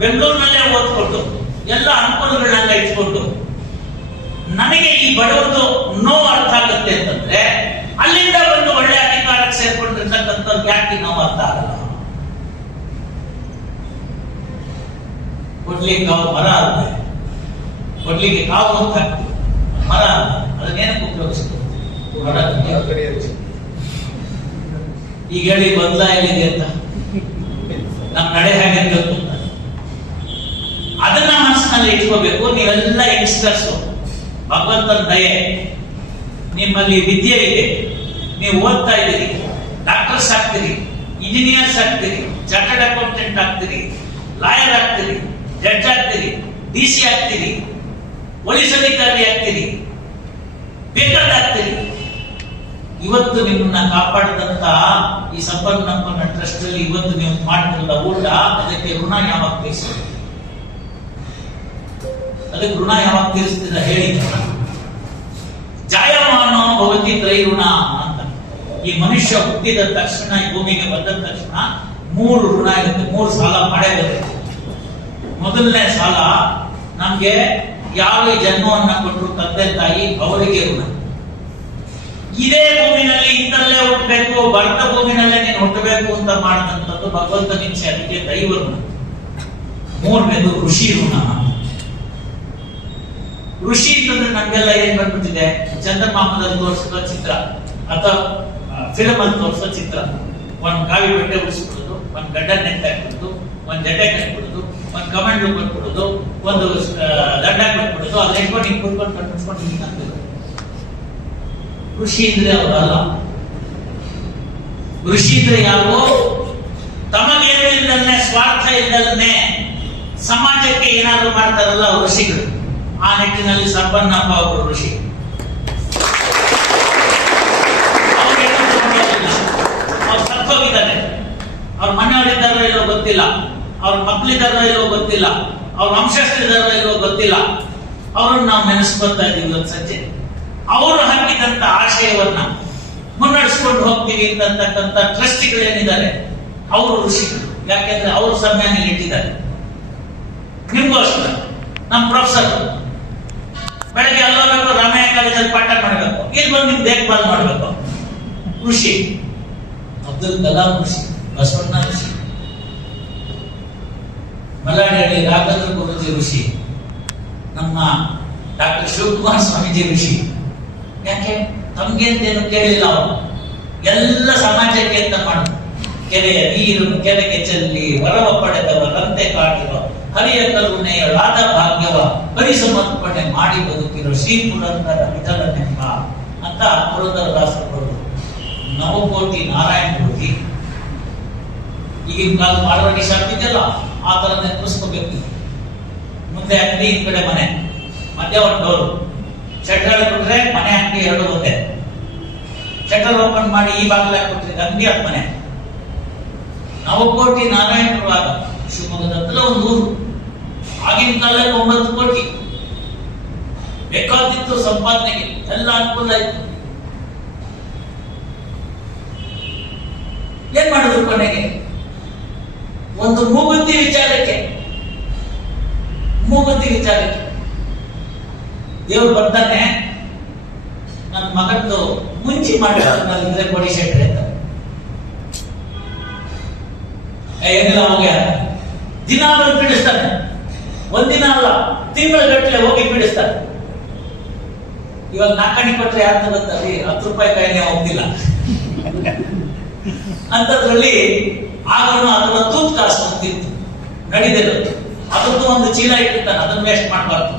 ಬೆಂಗಳೂರಿನಲ್ಲೇ ಓದ್ಕೊಂಡು ಎಲ್ಲ ಅನುಕೂಲಗಳನ್ನೆಲ್ಲ ಇಟ್ಕೊಂಡು ನನಗೆ ಈ ಬಡವರದು ನೋವು ಅರ್ಥ ಆಗುತ್ತೆ ಅಂತಂದ್ರೆ, ಅಲ್ಲಿಂದ ಒಂದು ಒಳ್ಳೆ ಅಧಿಕಾರಕ್ಕೆ ಸೇರ್ಕೊಂಡಿರ್ತಕ್ಕಂಥವ್ರು ಯಾಕೆ ನೋವು ಅರ್ಥ ಆಗಲ್ಲ? ಕೊಡ್ಲಿಕ್ಕೆ ಕಾವು ಮರ ಆಗುತ್ತೆ, ಕೊಡ್ಲಿಕ್ಕೆ ಕಾವು ಅಂತ ಹಾಕ್ತೀವಿ, ಮರ ಅದನ್ನೇನಕ್ಕೆ ಉಪಯೋಗಿಸ್ತೀವಿ? ಈಗ ಹೇಳಿ ಗೊಂದಲ ಎಲ್ಲಿದೆ ಅಂತ, ನಮ್ಮ ನಡೆ ಹೇಗೆ ಗೊತ್ತು, ಅದನ್ನ ಮನಸ್ಸಿನಲ್ಲಿ ಇಟ್ಕೋಬೇಕು. ನೀವೆಲ್ಲ ಯಂಗ್ಸ್ಟರ್ಸ್, ಭಗವಂತನ ದಯೆ, ನಿಮ್ಮಲ್ಲಿ ವಿದ್ಯೆ ಇದೆ, ನೀವು ಓದ್ತಾ ಇದ್ದೀರಿ, ಡಾಕ್ಟರ್ಸ್ ಆಗ್ತೀರಿ, ಇಂಜಿನಿಯರ್ಸ್ ಆಗ್ತೀರಿ, ಚಾರ್ಟರ್ಡ್ ಅಕೌಂಟೆಂಟ್ ಆಗ್ತೀರಿ, ಲಾಯರ್ ಆಗ್ತೀರಿ, ಜಡ್ಜ್ ಆಗ್ತೀರಿ, DC ಆಗ್ತೀರಿ, ಪೊಲೀಸ್ ಅಧಿಕಾರಿ ಆಗ್ತೀರಿ, ಬೇಕಾದಾಗ್ತೀರಿ. ಇವತ್ತು ನಿಮ್ಮನ್ನ ಕಾಪಾಡಿದಂತ ಈ ಸಂಪನ್ನಪ್ಪನ ಟ್ರಸ್ಟ್ ಅಲ್ಲಿ ಇವತ್ತು ನೀವು ಮಾಡ್ತಿರಲ್ಲ ಊಟ, ಅದಕ್ಕೆ ಋಣ ಯಾವಾಗ ತೀರಿಸ್ತೀರಿ? ಅದಕ್ಕೆ ಋಣ ಯಾವಾಗ ತೀರಿಸ್ತೀರ ಹೇಳಿ? ಜಾಯಮಾನೋ ಭವತಿ ತ್ರೈಋಣ ಅಂತ. ಈ ಮನುಷ್ಯ ಹುಟ್ಟಿದ ತಕ್ಷಣ, ಈ ಭೂಮಿಗೆ ಬಂದ ತಕ್ಷಣ 3 ಋಣ ಇರುತ್ತೆ, 3 ಸಾಲ ಮಾಡೇ ಬರುತ್ತೆ. ಮೊದಲನೇ ಸಾಲ, ನಮ್ಗೆ ಯಾವ ಜನ್ಮವನ್ನ ಕೊಟ್ಟರು ತಂದೆ ತಾಯಿ, ಅವರಿಗೆ ಋಣ. ಇದೇ ಭೂಮಿನಲ್ಲಿ ಇಂದಲ್ಲೇ ಹುಟ್ಟಬೇಕು, ಭರತ ಭೂಮಿನಲ್ಲೇ ನೀನು ಹುಟ್ಟಬೇಕು ಅಂತ ಮಾಡಿದಂಥದ್ದು ಭಗವಂತನ ಇಚ್ಛೆ, ಅದಕ್ಕೆ ದೈವ ಋಣ. 3ನೇದು ಋಷಿ ಋಣ. ಋಷಿ ಅಂತಂದ್ರೆ ನಮ್ಗೆಲ್ಲ ಏನ್ ಬಂದ್ಬಿಟ್ಟಿದೆ, ಚಂದಮಾಮದಲ್ಲಿ ತೋರಿಸುವ ಚಿತ್ರ ಅಥವಾ ಫಿಲಮ್ ಅಲ್ಲಿ ತೋರಿಸುವ ಚಿತ್ರ. ಒಂದ್ ಕಾವಿ ಬಟ್ಟೆ ಉಡಿಸ್ಬಿಡುದು, ಒಂದ್ ಗಡ್ಡ ನೆಟ್ಟಾಕ್ಬಿಡುದು, ಒಂದ್ ಜಡೆ ಕಟ್ಬಿಡುದು, ಒಂದ್ ಕಮಾಂಡ್ ಕೊಟ್ಬಿಡುದು, ಒಂದು ದಂಡ ಕಟ್ಬಿಡುದು, ಅಲ್ಲಿ ಇಟ್ಕೊಂಡು ಹಿಂಗ್ ಕುತ್ಕೊಂಡು ಕಟ್ಟಿಸ್ಕೊಂಡು ಹಿಂಗ್ ಅಂತಿದ್ರು. ಋಷಿ ಇದ್ರೆ ಅವರಲ್ಲ. ಋಷಿ ಇದ್ರೆ ಯಾರು? ತಮಗೇನು ಇಲ್ಲದನ್ನೇ, ಸ್ವಾರ್ಥ ಇಲ್ಲದನ್ನೇ ಸಮಾಜಕ್ಕೆ ಏನಾದ್ರು ಮಾಡ್ತಾರಲ್ಲ ಅವ್ರು ಋಷಿಗಳು. ಆ ನಿಟ್ಟಿನಲ್ಲಿ ಸಂಪನ್ನಪ್ಪ ಅವರು ಋಷಿ. ಅವ್ರು ಸತ್ತೋಗಿದ್ದಾರೆ. ಅವ್ರ ಮನೆಯವರಿದ್ದಾರೋ ಇಲ್ಲೋ ಗೊತ್ತಿಲ್ಲ, ಅವ್ರ ಮಕ್ಕಳಿದ್ದಾರೋ ಇಲ್ಲೋ ಗೊತ್ತಿಲ್ಲ, ಅವ್ರ ವಂಶಸ್ಥರಿದ್ದಾರೋ ಇಲ್ಲೋ ಗೊತ್ತಿಲ್ಲ. ಅವ್ರನ್ನ ನಾವು ನೆನೆಸ್ಕೊತಾ ಇದೀವಿ ಇವತ್ತು ಸಂಜೆ. ಅವರು ಹಾಕಿದಂತ ಆಶಯವನ್ನ ಮುನ್ನಡೆಸ್ಕೊಂಡು ಹೋಗ್ತೀವಿ ಅಂತಕ್ಕಂಥ ಟ್ರಸ್ಟಿಗಳೇನಿದ್ದಾರೆ ಅವರು ಋಷಿಗಳು. ಯಾಕೆಂದ್ರೆ ಅವರು ಸಮ್ಮಾನ ಇಟ್ಟಿದ್ದಾರೆ. ನಿಮ್ಗೂ ಅಷ್ಟೇ. ನಮ್ಮ ಪ್ರೊಫೆಸರ್ ಬೆಳಗ್ಗೆ ಅಲ್ಲೋಗ್ಬೇಕು, ರಾಮಯ್ಯ ಕಾಲೇಜಲ್ಲಿ ಪಾಠ ಮಾಡಬೇಕು, ಇಲ್ಲಿ ಬಂದು ನಿಮ್ ದೇಖ್ಭಾಲ್ ಮಾಡಬೇಕು. ಋಷಿ ಅಬ್ದುಲ್ ಕಲಾಂ ಋಷಿ, ಬಸವಣ್ಣ ಋಷಿ, ಮಲ್ಲಾಡಿಹಳ್ಳಿ ರಾಘವೇಂದ್ರ ಗುರೂಜಿ ಋಷಿ, ನಮ್ಮ ಡಾಕ್ಟರ್ ಶಿವಕುಮಾರ್ ಸ್ವಾಮೀಜಿ ಋಷಿ. ಯಾಕೆ? ತಮ್ಗೇಂತೇನು ಕೇಳಿಲ್ಲ ಅವರು. ಎಲ್ಲ ಸಮಾಜಕ್ಕೆ ಅಂತ ಮಾಡುದು. ಕೆರೆಯ ನೀರು ಕೆರೆಗೆ ಚೆಲ್ಲಿ ವರವ ಪಡೆದವರಂತೆ ಕಾಟಿರೋ ಹರಿಯ ಕರುಣೆಯಳಾದ ಭಾಗ್ಯವ ಪರಿಸಮರ್ಪಣೆ ಮಾಡಿ ಬದುಕಿರೋ ಶ್ರೀ ಪುರಂದರ ವಿಠಲನೆಂಬ ಅಂತ ಪುರಂದರದಾಸರು. ನವಕೋಟಿ ನಾರಾಯಣ ಮೂರ್ತಿ ಈಗಿನ ಕಾಲ ಮಾರವಾಡಿ ಶಾಪ್ ಇದೆಯಲ್ಲ, ಆ ತರ ನೆನಪಿಸ್ಕೋಬೇಕು. ಮುಂದೆ ಅಂಗಡಿ, ಈ ಕಡೆ ಮನೆ, ಮಧ್ಯ ಒಂದು ಡೋರು. ಶಟರ್ ಬಿಟ್ರೆ ಮನೆ ಅಂಗಡಿ ಎರಡು ಒಂದೇ. ಶಟರ್ ಓಪನ್ ಮಾಡಿ ಈ ಬಾಗಿಲು ಹಾಕ್ಬಿಟ್ರೆ ಅಂಗಡಿ ಅದು ಮನೆ. ನವಕೋಟಿ ನಾರಾಯಣರಾಗ ಶಿವಮೊಗ್ಗದ ಹತ್ರ ಒಂದು ಊರು. ಆಗಿನ ಕಾಲಕ್ಕೆ 9 ಕೋಟಿ ಬೇಕಾದಿತ್ತು ಸಂಪಾದನೆಗೆ, ಎಲ್ಲ ಅನುಕೂಲ ಇತ್ತು. ಏನ್ ಮಾಡಿದ್ರು ಕೊನೆಗೆ? ಒಂದು ಮೂಗುತಿ ವಿಚಾರಕ್ಕೆ ದೇವ್ರು ಬರ್ತಾನೆ, ನನ್ನ ಮಗದ್ದು ಮುಂಚಿ ಮಾಡಿದ್ರೆ ಕೊಡಿ ಶೆಟ್ರೆ ಅಂತ. ಏನಿಲ್ಲ ಹೋಗಿ ದಿನ ಬಂದು ಬಿಡಿಸ್ತಾನೆ. ಒಂದಿನ ಅಲ್ಲ, ತಿಂಗಳ ಗಟ್ಟಲೆ ಹೋಗಿ ಬಿಡಿಸ್ತಾನೆ. ಇವಾಗ ನಾಲ್ಕಣಿ ಕೊಟ್ರೆ ಯಾರು ತಗೋತಾರೆ? 10 ರೂಪಾಯಿ ಕಾಯಿಲೆ ಹೋಗ್ತಿಲ್ಲ ಅಂತದ್ರಲ್ಲಿ ಆಗಲೂ ಅದರ ತೂತ್ ಕಾಸು ಹೋಗ್ತಿತ್ತು ನಡೀದಿರೋದು. ಅದಕ್ಕೂ ಒಂದು ಚೀಲ ಇಟ್ಟಿರ್ತಾನೆ, ಅದನ್ನ ವೇಸ್ಟ್ ಮಾಡಬಾರ್ದು.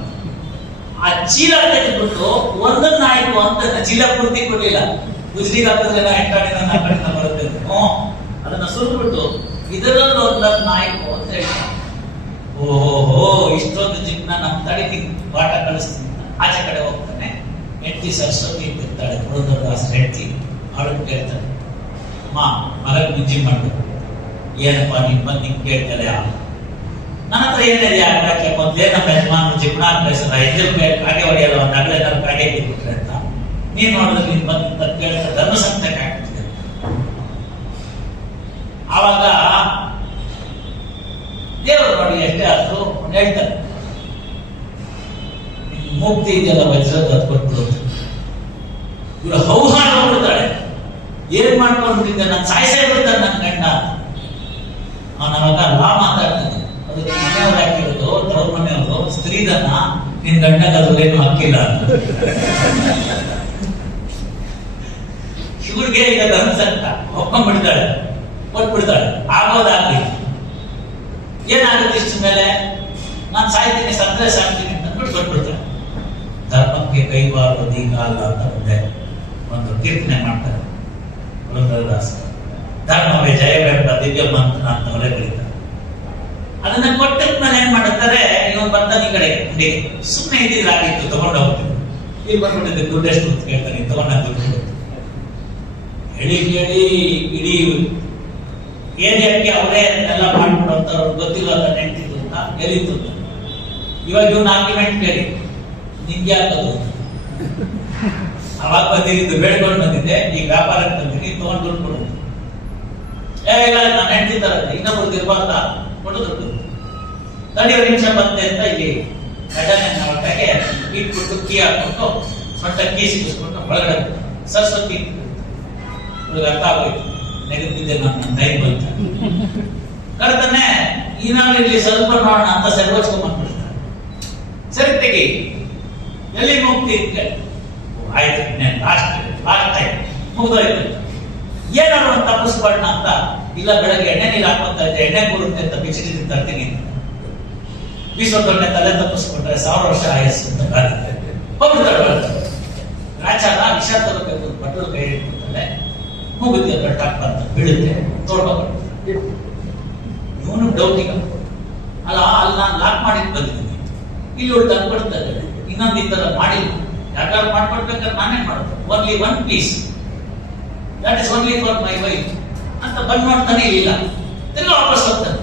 ಆ ಚೀಲ ತೆಗೆದ್ಬಿಟ್ಟು ಒಂದನ್ನ ಆಯ್ತು ಅಂತ ಚೀಲ ಪೂರ್ತಿ ಕೊಡ್ಲಿಲ್ಲ. ಗುಜರಿಗೆ ಹಾಕಿದ್ರೆ ಎಂಟಾಡಿನ 4 ಕಡೆನ ಬರುತ್ತೆ. ಅದನ್ನ ಸುರಿದ್ಬಿಟ್ಟು ಇದರಲ್ಲಿ ಒಂದನ್ನ ಆಯ್ತು ಅಂತ ಹೇಳ್ತಾರೆ. ಓಹೋ, ಇಷ್ಟೊಂದು ಜಿಪ್ನ ನಮ್ಮ ತಡಿಗೆ ಬಾಟ ಕಳಿಸ್ತೀನಿ. ಆಚೆ ಕಡೆ ಹೋಗ್ತಾನೆ. ಹೆಂಡತಿ ಸರಸ್ವತಿ ಇರ್ತಾಳೆ, ಪುರಂದರದಾಸರ ಹೆಂಡತಿ. ಅವಳು ಕೇಳ್ತಾನೆ, ಮಗಕ್ಕೆ ಮುಂಚೆ ಮಾಡ್ಬೇಕು. ಏನಪ್ಪಾ ನಿಮ್ ಬಂದು ನಿಂಗೆ ಕೇಳ್ತಾರೆ? ನನ್ನ ಹತ್ರ ಏನಿದೆ ಆಗಕ್ಕೆ? ಮೊದ್ಲೇ ನಮ್ಮ ಯಜಮಾನ ಜಿಪ್ನ ಕಳಿಸಿದ 5 ರೂಪಾಯಿ ಕಾಗೆ ಹೊಡೆಯಲ್ಲ, ಒಂದು ಅಗಲ ಕಾಗೆ ಬಿಟ್ಬಿಟ್ರೆ ಅಂತ. ನೀನ್ ನೋಡಿದ್ರೆ ನೀನ್ ಬಂದು ಕೇಳ್ತಾರೆ, ಧರ್ಮ ಸಂಕಟಕ್ಕೆ ಆಗ್ತಿದೆ. ಆವಾಗ ದೇವರು ನೋಡಿ ಎಷ್ಟೇ ಆದ್ರೂ ಹೇಳ್ತಾರೆ, ಮುಕ್ತಿ ಇದೆಯಲ್ಲ ವಜ್ರದ ಅದು ಕೊಟ್ಬಿಡು. ಇವ್ರು ಹೌಹಾರ ಹೋಗ್ಬಿಡ್ತಾಳೆ. ಏನ್ ಮಾಡ್ಕೊಂಡ್ಬಿಟ್ಟಿದ್ದೆ, ನಾನು ಸಾಯಿಸೇ ಬಿಡ್ತಾನೆ ನನ್ನ ಗಂಡ. ಅವನವಾಗ ಲಾ ಮಾತಾಡ್ತಾನೆ, ಅದಕ್ಕೆ ಮನೆಯವ್ರು ಹಾಕಿರೋದು, ತವ್ರ ಮನೆಯವರು ಸ್ತ್ರೀದನ್ನ ನಿನ್ ಗಂಡಗ ಅದ್ರೇನು ಹಾಕಿಲ್ಲ ಅಂತ. ಶಿವರಿಗೆ ಈಗ ಧರ್ಮಸಂಕಟ ಒಪ್ಕೊಂಡ್ಬಿಡ್ತಾಳೆ, ಕೊಟ್ಬಿಡ್ತಾಳೆ. ಆಗೋದಾಗ್ಲಿ, ಏನಾಗುತ್ತೆ ಇಷ್ಟ ಮೇಲೆ? ನಾನು ಸಾಯ್ತೀನಿ, ಸತ್ತರೆ ಸಾಯ್ತೀನಿ ಅಂದ್ಬಿಟ್ಟು ಕೊಟ್ಬಿಡ್ತಾಳೆ. ಧರ್ಮಕ್ಕೆ ಕೈವಾರುವುದು ಈಗ ಅಲ್ಲ ಅಂತ ಒಂದು ಕೀರ್ತನೆ ಮಾಡ್ತಾರೆ ಪುರಂದರದಾಸರು. ಧರ್ಮವೇ ಜಯವೆಂಬ ದಿವ್ಯ ಮಂತ್ರ ಅಂತ ಅವರೇ ಬರೀತಾರೆ. ಅದನ್ನ ಕೊಟ್ಟಿದ್ಮೇಲೆ ಏನ್ ಮಾಡುತ್ತಾರೆ, ಇವನು ಬರ್ತಾನೆ ಈ ಕಡೆ ಅಂಗಡಿಗೆ. ಸುಮ್ಮನೆ ಇದ್ದಿದ್ರಾಗಿತ್ತು, ತಗೊಂಡು ಹೋಗ್ತೀನಿ. ಇಲ್ಲಿ ಬಂದ್ಬಿಟ್ಟಿದ್ದೆ, ದುಡ್ಡೆಷ್ಟು ಅಂತ ಕೇಳ್ತಾನೆ, ತಗೊಂಡ ದುಡ್ಡು ಹೇಳಿ ಕೇಳಿ ಇಡೀ ಏರಿಯಾಕ್ಕೆ ಅವರೇ ಎಲ್ಲ ಮಾಡ್ಬಿಡುವಂತ ಗೊತ್ತಿಲ್ಲ ನೆಂಟಿದ್ದು ಅಂತ ಎಲ್ಲಿತ್ತು. ಇವಾಗ ಇವನ್ ಆರ್ಗ್ಯುಮೆಂಟ್ ಕೇಳಿ, ನಿಂಗೆ ಹಾಕೋದು ಅವಾಗ ಬಂದಿದ್ದು ಬೇಡ್ಕೊಂಡು ಬಂದಿದ್ದೆ, ಈಗ ವ್ಯಾಪಾರಕ್ಕೆ ಬಂದಿದ್ದೀನಿ, ತಗೊಂಡು ದುಡ್ಡು ಕೊಡೋದು. ಇಲ್ಲ ನಾನು ಹೆಂಡ್ತಿದ್ದಾರ ಇನ್ನೊಬ್ರು ಇರ್ಬಾರ್ದ ಕೊಡೋದು. ತಡಿ 1 ನಿಮಿಷ ಬಂದೆ ಅಂತ ಇಲ್ಲಿ ಹೊಟ್ಟೆಗೆ ಇಟ್ಬಿಟ್ಟು ಕೀ ಹಾಕ್ಬಿಟ್ಟು ಸೊಟ್ಟ ಕೀ ಸಿಗಿಸ್ಬಿಟ್ಟು ಒಳಗಡೆ ಸರಸ್ವತಿ ಅರ್ಥ ಆಗೋಯ್ತು. ನೆಗೆದಿದ್ದೆ ನನ್ನ ಟೈಮ್ ಬಂತ ಕರ್ತಾನೆ. ಈನಾಳು ಇಲ್ಲಿ ಸ್ವಲ್ಪ ನೋಡೋಣ ಅಂತ ಸರ್ವಚ್ಕೊಂಡ್ಬಿಡ್ತಾರೆ. ಸರಿ ತೆಗಿ ಎಲ್ಲಿ ಮುಕ್ತಿ ಇದ್ಕೆ ಆಯ್ತು ಇನ್ನೇನು ಲಾಸ್ಟ್ ಟೈಮ್ ಮುಗ್ದೋಯ್ತು. ಏನಾದ್ರು ಒಂದು ತಪ್ಪಿಸ್ಕೊಳ್ಳೋಣ ಅಂತ, ಇಲ್ಲ ಬೆಳಗ್ಗೆ ಎಣ್ಣೆ ನೀರು ಹಾಕೊಂತ ಇದ್ದೆ, ಎಣ್ಣೆ ಕೂರುತ್ತೆ ಅಂತ ಬಿಸಿಲಿದ್ದು ತರ್ತೀನಿ ಅಂತ ಬೀಸೋದೊಣ್ಣೆ ತಲೆ ತಪ್ಪಿಸ್ಕೊಂಡ್ರೆ 1000 ವರ್ಷ ಆಯಸ್ಸು ಅಂತ ಕಾಗುತ್ತೆ. ಹೋಗ್ಬಿಡ್ತಾಳೆ ರಾಚಾರ ವಿಷ ತಗೋಬೇಕು ಬಟ್ಟಲು ಕೈ ಇಟ್ಕೊತಾಳೆ, ಮುಗುತ್ತೆ ಟಪ್ ಅಂತ ಬೀಳುತ್ತೆ, ತೋಡ್ಕೊಬಿಡ್ತಾರೆ. ಇವನು ಡೌಟಿಗ ಅಲ್ಲ, ಅಲ್ಲಿ ನಾನು ಲಾಕ್ ಮಾಡಿ ಬಂದಿದ್ದೀನಿ, ಇಲ್ಲಿ ಅವಳು ತಂದ್ಕೊಡ್ತಾರೆ, ಇನ್ನೊಂದು ಈ ತರ ಮಾಡಿಲ್ಲ, ಯಾಕಾದ್ರು ಮಾಡ್ಕೊಡ್ಬೇಕಾದ್ರೆ ನಾನೇ ಮಾಡೋದು, only one piece that is only for my wife ಅಂತ ಬಂದ್ ಮಾಡ್ತಾನೆ. ಇಲ್ಲ ತಿರ್ಗ ವಾಪಸ್ ಹೋಗ್ತಾನೆ.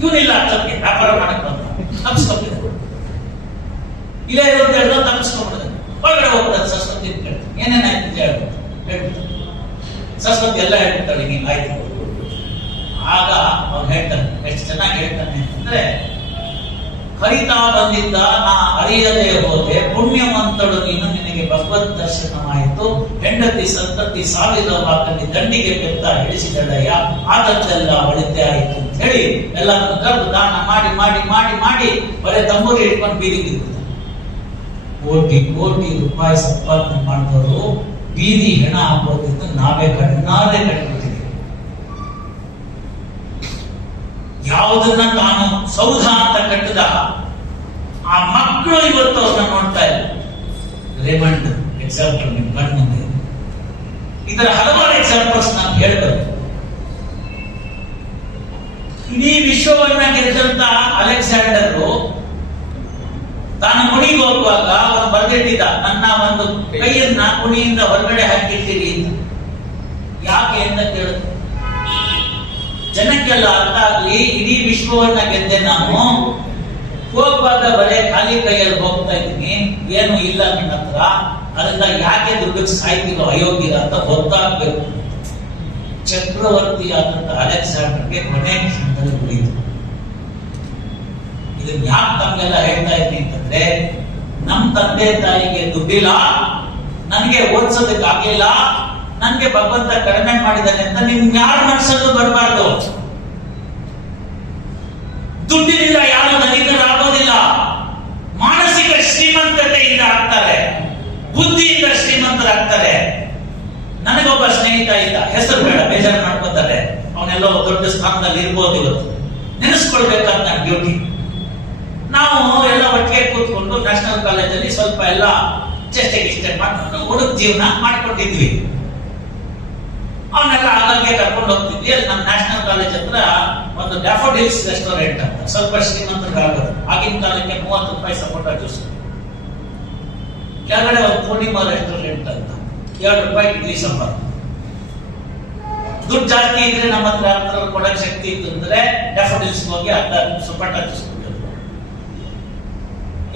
ಇವನಿಲ್ಲ ಅಷ್ಟೊತ್ತಿಗೆ ವ್ಯಾಪಾರ ಮಾಡಕ್ ಬಂದ, ತಪ್ಪಿಸ್ಕೊಬಿಟ್ಟಿದೆ. ಇಲ್ಲೇ ಇರೋದು ಎಲ್ಲ ತಪ್ಪಿಸ್ಕೊಂಡ್ಬಿಡ್ತಾನೆ. ಒಳಗಡೆ ಹೋಗ್ತಾನೆ ಸರಸ್ವತಿ ಅಂತ ಕೇಳ್ತಾನೆ, ಏನೇನಾಯ್ತು ಹೇಳ್ಬಿಡ್ತಾನೆ. ಸರಸ್ವತಿ ಎಲ್ಲ ಹೇಳ್ಬಿಡ್ತಾಳೆ, ನೀನ್ ಆಯ್ತು. ಆಗ ಅವ್ನು ಹೇಳ್ತಾನೆ, ಎಷ್ಟು ಚೆನ್ನಾಗಿ ಹೇಳ್ತಾನೆ ಅಂತಂದ್ರೆ, ಹರಿತಾ ಬಂದಿದ್ದ ನಾ ಅರಿಯದೆ ಹೋದೆ, ಪುಣ್ಯವಂತಳು ನೀನು, ನಿನಗೆ ಭಗವದ್ ದರ್ಶನವಾಯಿತು. ಹೆಂಡತಿ ಸಂತತಿ ಸಾವಿರ ವಾಕಲ್ಲಿ ದಂಡಿಗೆ ಬೆತ್ತ ಇಳಿಸಿದಳಯ್ಯ, ಆದದ್ದೆಲ್ಲ ಒಳಿತೆ ಆಯಿತು ಅಂತ ಹೇಳಿ ಎಲ್ಲರನ್ನು ಕರೆದು ದಾನ ಮಾಡಿ ಮಾಡಿ ಮಾಡಿ ಮಾಡಿ ಬರೀ ತಂಬೂರಿ ಹಿಡ್ಕೊಂಡು ಬೀದಿಗೆ ಕೋಟಿ ಕೋಟಿ ರೂಪಾಯಿ ಸಂಪಾದನೆ ಮಾಡಿದವರು ಬೀದಿ ಹೆಣ ಹಾಕೋದ್ರಿಂದ ನಾವೇ ಕಣ್ಣಾರೆ ಕಟ್ಬಿಟ್ಟಿದ್ದೀವಿ. ಯಾವುದನ್ನ ತಾನು ಸೌಧ ಅಂತ ಕಟ್ಟಿದ ಆ ಮಕ್ಕಳು ಇವತ್ತು ಅವ್ರನ್ನ ನೋಡ್ತಾ ಇಲ್ಲ. ರೇಮಂಡ್ ಎಕ್ಸಾಂಪಲ್ ನಿಮ್ ಕಣ್ಣು ಮುಂದೆ. ಇದರ ಹಲವಾರು ಎಕ್ಸಾಂಪಲ್ಸ್ ನಾನು ಹೇಳ್ಬೇಕು. ಇಡೀ ವಿಶ್ವವನ್ನ ಗೆದ್ದಂತ ಅಲೆಕ್ಸಾಂಡರ್ ತಾನು ಕುಣಿಗೆ ಹೋಗುವಾಗ ಅವನು ಬರೆದಿಟ್ಟಿದ್ದ, ನನ್ನ ಒಂದು ಕೈಯನ್ನ ಕುಣಿಯಿಂದ ಹೊರಗಡೆ ಹಾಕಿರ್ತೀರಿ ಅಂತ. ಯಾಕೆ ಅಂತ ಕೇಳಿದ್ರು. ಜನಕ್ಕೆಲ್ಲ ಅರ್ಥ ಆಗ್ಲಿ, ಇಡೀ ವಿಶ್ವವನ್ನ ಗೆದ್ದೆ ನಾನು, ಹೋಗುವಾಗ ಬರೇ ಖಾಲಿ ಕೈಯಲ್ಲಿ ಹೋಗ್ತಾ ಇದ್ದೀನಿ, ಏನು ಇಲ್ಲ ನನ್ನ ಹತ್ರ, ಅದರಿಂದ ಯಾಕೆ ದುಡ್ಡಿಗೆ ಸಾಯ್ತಿರೋ ಅಯೋಗ್ಯರ ಅಂತ ಗೊತ್ತಾಗ್ಬೇಕು. ಚಕ್ರವರ್ತಿ ಆದಂತ ಅಲೆಕ್ಸಾಂಡರ್ಗೆ ಕೊನೆ ಕ್ಷಣದಲ್ಲಿ ಉಳಿಯಿತು. ಇದನ್ನ ಯಾಕೆ ತಮ್ಗೆಲ್ಲ ಹೇಳ್ತಾ ಇದ್ದೀನಿ ಅಂತಂದ್ರೆ, ನಮ್ ತಂದೆ ತಾಯಿಗೆ ದುಡ್ಡಿಲ್ಲ, ನನ್ಗೆ ಓದಿಸೋದಕ್ಕೆ ಆಗ್ಲಿಲ್ಲ, ನನ್ಗೆ ಭಗವಂತ ಕಡಿಮೆ ಮಾಡಿದ್ದಾನೆ ಅಂತ ನಿಮ್ ಯಾರ ಮನಸ್ಸಲ್ಲೂ ಬರಬಾರ್ದು. ದುಡ್ಡಿನಿಂದ ಯಾರು ಧನಿಕರಾಗೋದಿಲ್ಲ. ಮಾನಸಿಕ ಶ್ರೀಮಂತತೆಯಿಂದ ಆಗ್ತಾರೆ, ಬುದ್ಧಿಯಿಂದ ಶ್ರೀಮಂತರಾಗ್ತಾರೆ. ನನಗೊಬ್ಬ ಸ್ನೇಹಿತ ಇದ್ದ, ಹೆಸರು ಬೇಡ, ಬೇಜಾರು ಮಾಡ್ಕೋತಾರೆ. ಅವನೆಲ್ಲೋ ದೊಡ್ಡ ಸ್ಥಾನದಲ್ಲಿ ಇರ್ಬೋದು. ಇವತ್ತು ನೆನೆಸ್ಕೊಳ್ಬೇಕಂತ ನನ್ನ ಡ್ಯೂಟಿ. ನಾವು ಎಲ್ಲ ಒಟ್ಟಿಗೆ ಕೂತ್ಕೊಂಡು ನ್ಯಾಷನಲ್ ಕಾಲೇಜಲ್ಲಿ ಸ್ವಲ್ಪ ಎಲ್ಲ ಚೇಷ್ಟೆ ಮಾಡ್ಕೊಂಡು ಹುಡುಗ ಜೀವನ ಮಾಡ್ಕೊಂಡಿದ್ವಿ. ಅವನ್ನೆಲ್ಲ ಆಗಾಗ್ಗೆ ಕರ್ಕೊಂಡು ಹೋಗ್ತಿದ್ವಿ. ಅಲ್ಲಿ ನಮ್ಮ ನ್ಯಾಷನಲ್ ಕಾಲೇಜ್ ಹತ್ರ ಒಂದು ಡ್ಯಾಫೋಡಿಲ್ಸ್ ರೆಸ್ಟೋರೆಂಟ್ ಅಂತ, ಸ್ವಲ್ಪ ಶ್ರೀಮಂತರಾಗೋದು. ಆಗಿನ ಕಾಲಕ್ಕೆ 30 ರೂಪಾಯಿ ಸಪೋಟ ಜ್ಯೂಸ್. ಕೆಳಗಡೆ ಒಂದು ಪೂರ್ಣಿಮಾ ರೆಸ್ಟೋರೆಂಟ್ ಅಂತ, 2 ರೂಪಾಯಿ ಇಡ್ಲಿ ಸಾಂಬಾರ್. ದುಡ್ಡು ಜಾಸ್ತಿ ಇದ್ರೆ ನಮ್ಮ ಹತ್ರ ಕೊಡಕ್ ಶಕ್ತಿ ಇತ್ತು ಅಂದ್ರೆ ಡ್ಯಾಫೋಡಿಲ್ಸ್ ಹೋಗಿ ಅರ್ಧ ಸಪೋಟ ಜ್ಯೂಸ್ ಕುಡಿಯೋದು.